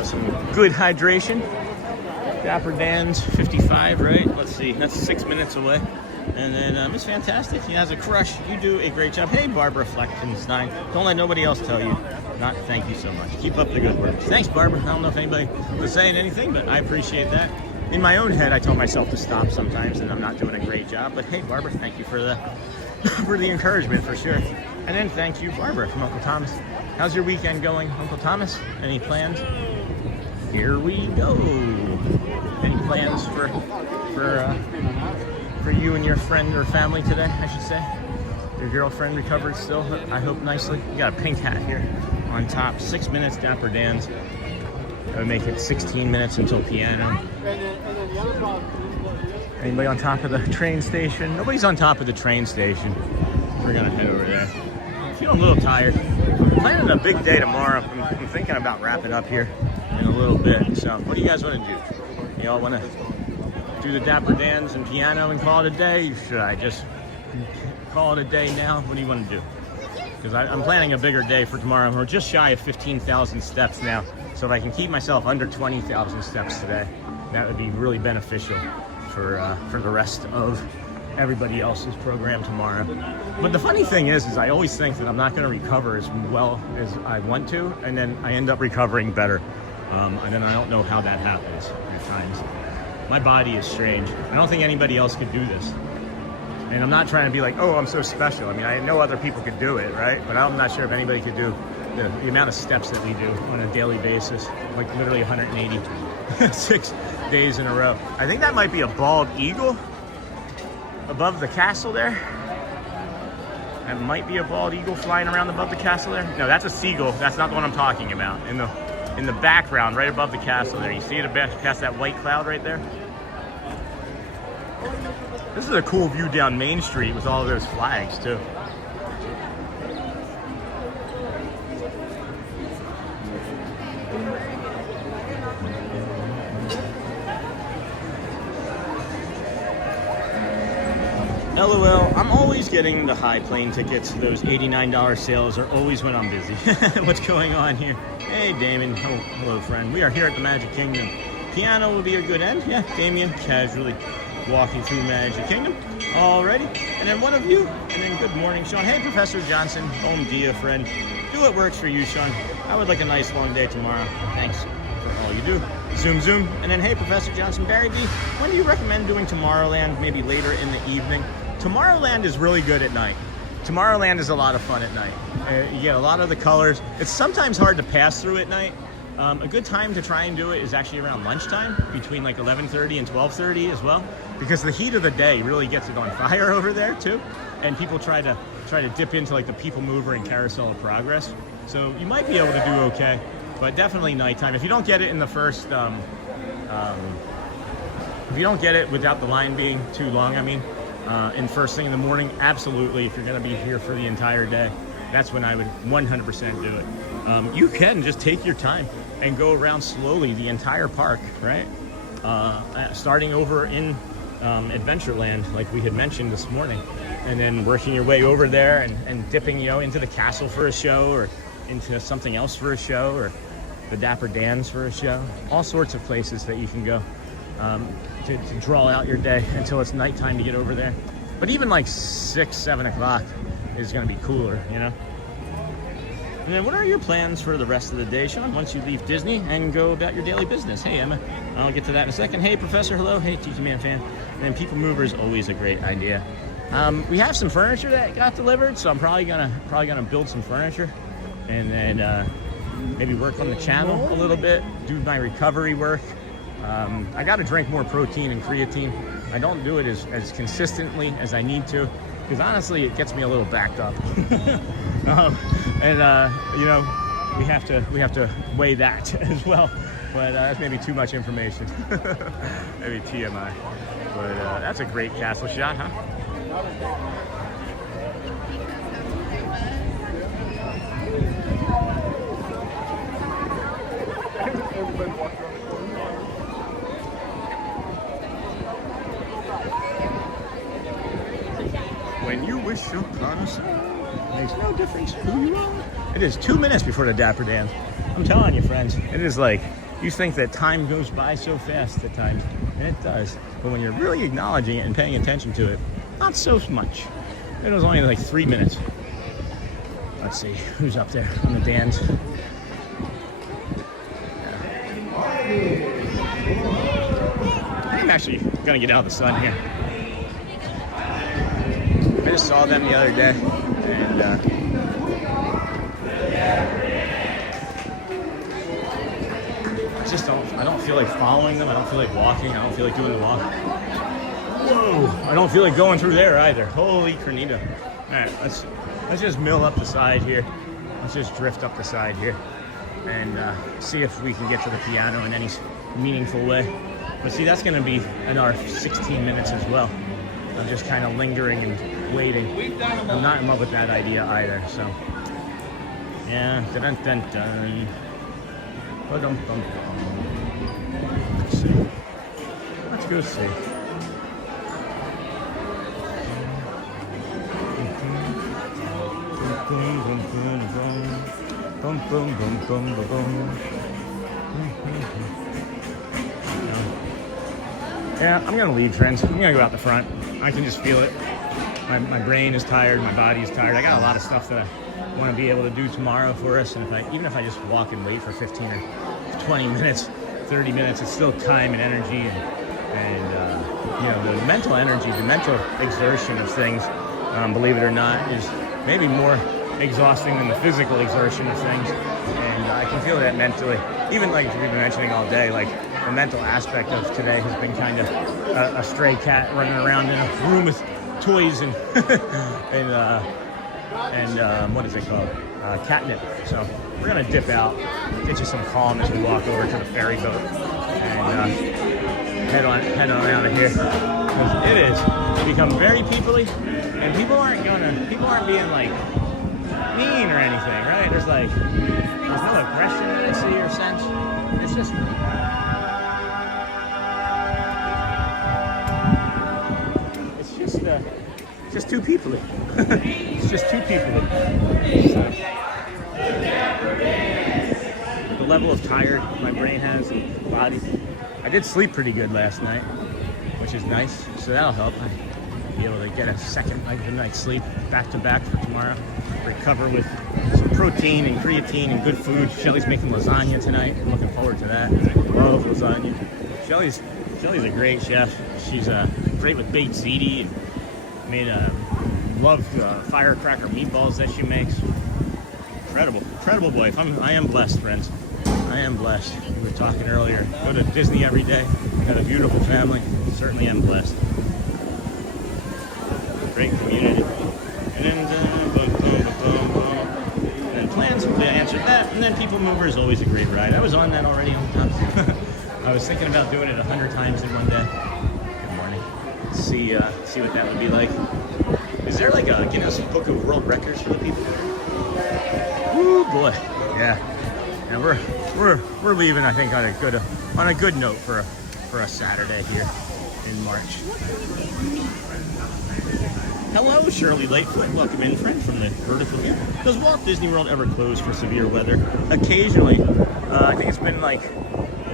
Some good hydration. Dapper Dan's 55, right? Let's see. That's 6 minutes away. And then Miss Fantastic, he has a crush. You do a great job. Hey, Barbara Fleckenstein. Don't let nobody else tell you. Not thank you so much. Keep up the good work. Thanks, Barbara. I don't know if anybody was saying anything, but I appreciate that. In my own head, I tell myself to stop sometimes, and I'm not doing a great job. But hey, Barbara, thank you for the for the encouragement, for sure. And then thank you, Barbara, from Uncle Thomas. How's your weekend going, Uncle Thomas? Any plans? Here we go. Any plans for you and your friend or family today, I should say? Your girlfriend recovered still, I hope, nicely. You got a pink hat here on top. 6 minutes, Dapper Dan's. That would make it 16 minutes until piano. Anybody on top of the train station? Nobody's on top of the train station. We're gonna head over there. Feeling a little tired. Planning a big day tomorrow. I'm thinking about wrapping up here in a little bit. So what do you guys want to do? Y'all want to do the Dapper Dan's and piano and call it a day? Should I just call it a day now? What do you want to do? Because I'm planning a bigger day for tomorrow. We're just shy of 15,000 steps now. So if I can keep myself under 20,000 steps today, that would be really beneficial for the rest of everybody else's program tomorrow. But the funny thing is I always think that I'm not going to recover as well as I want to, and then I end up recovering better. And then I don't know how that happens at times. My body is strange. I don't think anybody else could do this. And I'm not trying to be like, oh, I'm so special. I mean, I know other people could do it, right? But I'm not sure if anybody could do the amount of steps that we do on a daily basis, like literally 186 days in a row. I think that might be a bald eagle above the castle there. That might be a bald eagle flying around above the castle there. No, that's a seagull. That's not the one I'm talking about. In the background, right above the castle there. You see it past that white cloud right there? This is a cool view down Main Street with all of those flags too. LOL, I'm always getting the high plane tickets. Those $89 sales are always when I'm busy. What's going on here? Hey, Damon. Hello, friend. We are here at the Magic Kingdom. Piano will be a good end. Yeah, Damien casually walking through Magic Kingdom. Alrighty. And then one of you. And then good morning, Sean. Hey, Professor Johnson. Home dia, friend. Do what works for you, Sean. I would like a nice long day tomorrow. Thanks for all you do. Zoom, zoom. And then, hey, Professor Johnson. Barry B, when do you recommend doing Tomorrowland? Maybe later in the evening? Tomorrowland is really good at night. Tomorrowland is a lot of fun at night. You get a lot of the colors. It's sometimes hard to pass through at night. A good time to try and do it is actually around lunchtime, between like 11:30 and 12:30 as well, because the heat of the day really gets it on fire over there too, and people try to dip into like the PeopleMover and Carousel of Progress. So you might be able to do okay, but definitely nighttime. If you don't get it in the first, if you don't get it without the line being too long, I mean, in first thing in the morning, absolutely. If you're going to be here for the entire day, that's when I would 100% do it. You can just take your time and go around slowly the entire park, right? Starting over in Adventureland, like we had mentioned this morning, and then working your way over there and dipping, into the castle for a show, or into something else for a show, or the Dapper Dans for a show. All sorts of places that you can go to draw out your day until it's nighttime to get over there. But even like 6, 7 o'clock is going to be cooler, And then what are your plans for the rest of the day, Sean, once you leave Disney and go about your daily business? Hey, Emma. I'll get to that in a second. Hey, Professor. Hello. Hey, Tiki Man fan. And then PeopleMover is always a great idea. We have some furniture that got delivered, so I'm probably gonna build some furniture, and then maybe work on the channel a little bit, do my recovery work. I got to drink more protein and creatine. I don't do it as consistently as I need to, because honestly, it gets me a little backed up. We have to weigh that as well. But that's maybe too much information. Maybe TMI. But that's a great castle shot, huh? When you wish upon a star, makes no difference who you are. It is 2 minutes before the Dapper Dans. I'm telling you, friends, it is like, you think that time goes by so fast at times, and it does. But when you're really acknowledging it and paying attention to it, not so much. It was only like 3 minutes. Let's see, who's up there on the Dans? I'm actually gonna get out of the sun here. I just saw them the other day, and I don't feel like following them. I don't feel like walking. I don't feel like doing the walk. Whoa! I don't feel like going through there either. Holy carnita! All right, let's just mill up the side here. Let's just drift up the side here, and see if we can get to the piano in any meaningful way. But see, that's going to be another 16 minutes as well. I'm just kind of lingering and waiting. I'm not in love with that idea either. So, yeah. Dun dun dun. Ba-dum-bum-bum. Let's see. Let's go see. Yeah, I'm gonna leave, friends. I'm gonna go out the front. I can just feel it. My brain is tired, my body is tired. I got a lot of stuff that I want to be able to do tomorrow for us, and even if I just walk and wait for 15 or 20 minutes, 30 minutes, it's still time and energy, and the mental energy, the mental exertion of things, believe it or not, is maybe more exhausting than the physical exertion of things. And I can feel that mentally, even like we've been mentioning all day, like the mental aspect of today has been kind of a stray cat running around in a room with toys and what is it called? Catnip. So we're gonna dip out, get you some calm as we walk over to the ferry boat, and head on out of here. Because it is become very peoply, and people aren't being like mean or anything, right? There's no aggression that I see or sense. It's just too peoply. It's just too peoply. So. level of tired my brain has and body. I did sleep pretty good last night, which is nice, so that'll help. I'll be able to get a second good night's sleep back to back for tomorrow. Recover with some protein and creatine and good food. Shelly's making lasagna tonight. I'm looking forward to that. I love lasagna. Shelly's a great chef. She's great with baked ziti and made love firecracker meatballs that she makes. Incredible wife. I am blessed, friends. I am blessed. We were talking earlier. Go to Disney every day. Got a beautiful family. Certainly am blessed. Great community. And then and then plans. They answered that. And then PeopleMover is always a great ride. I was on that already on time. I was thinking about doing it 100 times in one day. Good morning. See what that would be like. Is there like a Guinness Book of World Records for the PeopleMover? Woo boy, yeah. And we're leaving, I think, on a good note for a Saturday here in March. Hello, Shirley Lakefoot. Welcome in, friend, from the vertical here. Does Walt Disney World ever close for severe weather? Occasionally. I think it's been like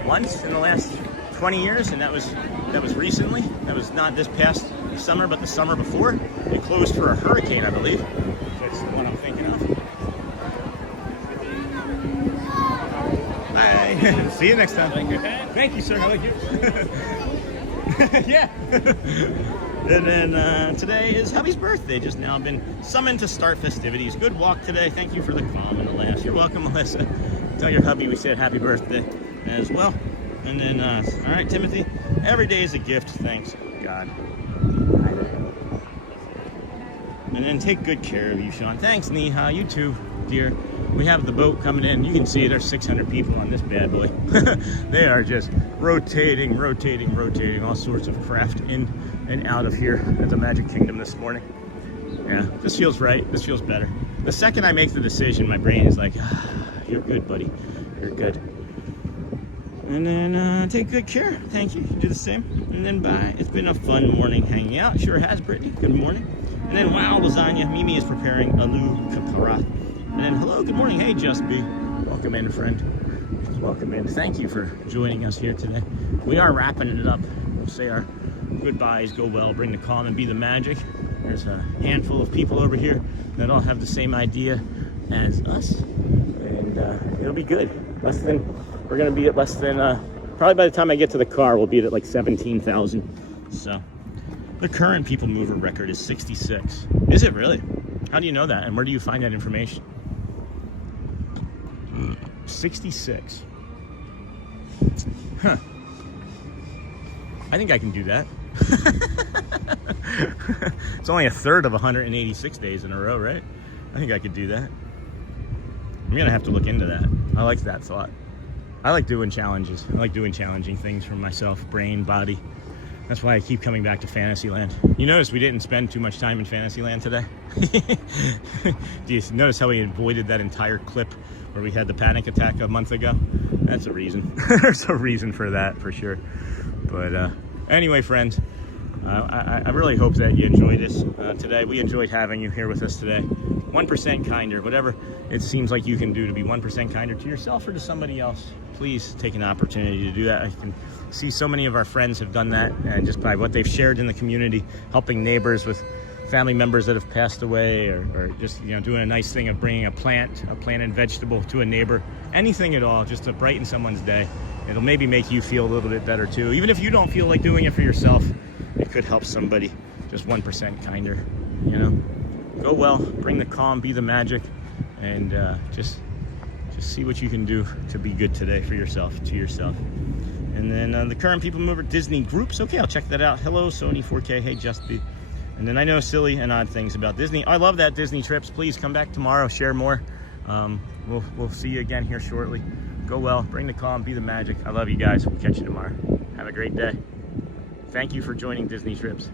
once in the last 20 years, and that was recently. That was not this past summer, but the summer before. It closed for a hurricane, I believe. That's the one I'm thinking of. Bye. See you next time. Thank you, sir. I like you. Yeah. And then today is hubby's birthday. Just now been summoned to start festivities. Good walk today. Thank you for the calm and the laughs. You're welcome, Melissa. Tell your hubby we said happy birthday as well. And then, all right, Timothy. Every day is a gift. Thanks, God. And then take good care of you, Sean. Thanks, Neha. You too, dear. We have the boat coming in. You can see there's 600 people on this bad boy. They are just rotating all sorts of craft in and out of here at the Magic Kingdom this morning. Yeah, this feels right. This feels better. The second I make the decision, my brain is like, you're good, buddy. You're good. And then take good care. Thank you. Do the same. And then bye. It's been a fun morning hanging out. Sure has, Brittany. Good morning. And then wow, lasagna. Mimi is preparing aloo kapara. And then hello, good morning. Hey, Just B. Welcome in, friend. Welcome in. Thank you for joining us here today. We are wrapping it up. We'll say our goodbyes, go well, bring the calm and be the magic. There's a handful of people over here that all have the same idea as us. And it'll be good. We're going to be at less than, probably by the time I get to the car, we'll be at like 17,000. So the current PeopleMover record is 66. Is it really? How do you know that? And where do you find that information? 66. Huh. I think I can do that. It's only a third of 186 days in a row, right? I think I could do that. I'm gonna have to look into that. I like that thought. I like doing challenges. I like doing challenging things for myself, brain, body. That's why I keep coming back to Fantasyland. You notice we didn't spend too much time in Fantasyland today? Do you notice how we avoided that entire clip where we had the panic attack a month ago? That's a reason. There's a reason for that, for sure. But anyway, friends, I really hope that you enjoyed this today. We enjoyed having you here with us today. 1% kinder, whatever it seems like you can do to be 1% kinder to yourself or to somebody else, please take an opportunity to do that. I can see so many of our friends have done that, and just by what they've shared in the community, helping neighbors with family members that have passed away, or just, you know, doing a nice thing of bringing a planted vegetable to a neighbor, anything at all, just to brighten someone's day. It'll maybe make you feel a little bit better too. Even if you don't feel like doing it for yourself, it could help somebody just 1% kinder, you know. Go well, bring the calm, be the magic, and just see what you can do to be good today for yourself, to yourself. And then the current PeopleMover Disney groups. Okay, I'll check that out. Hello, Sony 4K. Hey, Just Be. And then I know silly and odd things about Disney. I love that Disney trips. Please come back tomorrow, share more. We'll see you again here shortly. Go well, bring the calm, be the magic. I love you guys. We'll catch you tomorrow. Have a great day. Thank you for joining Disney Trips.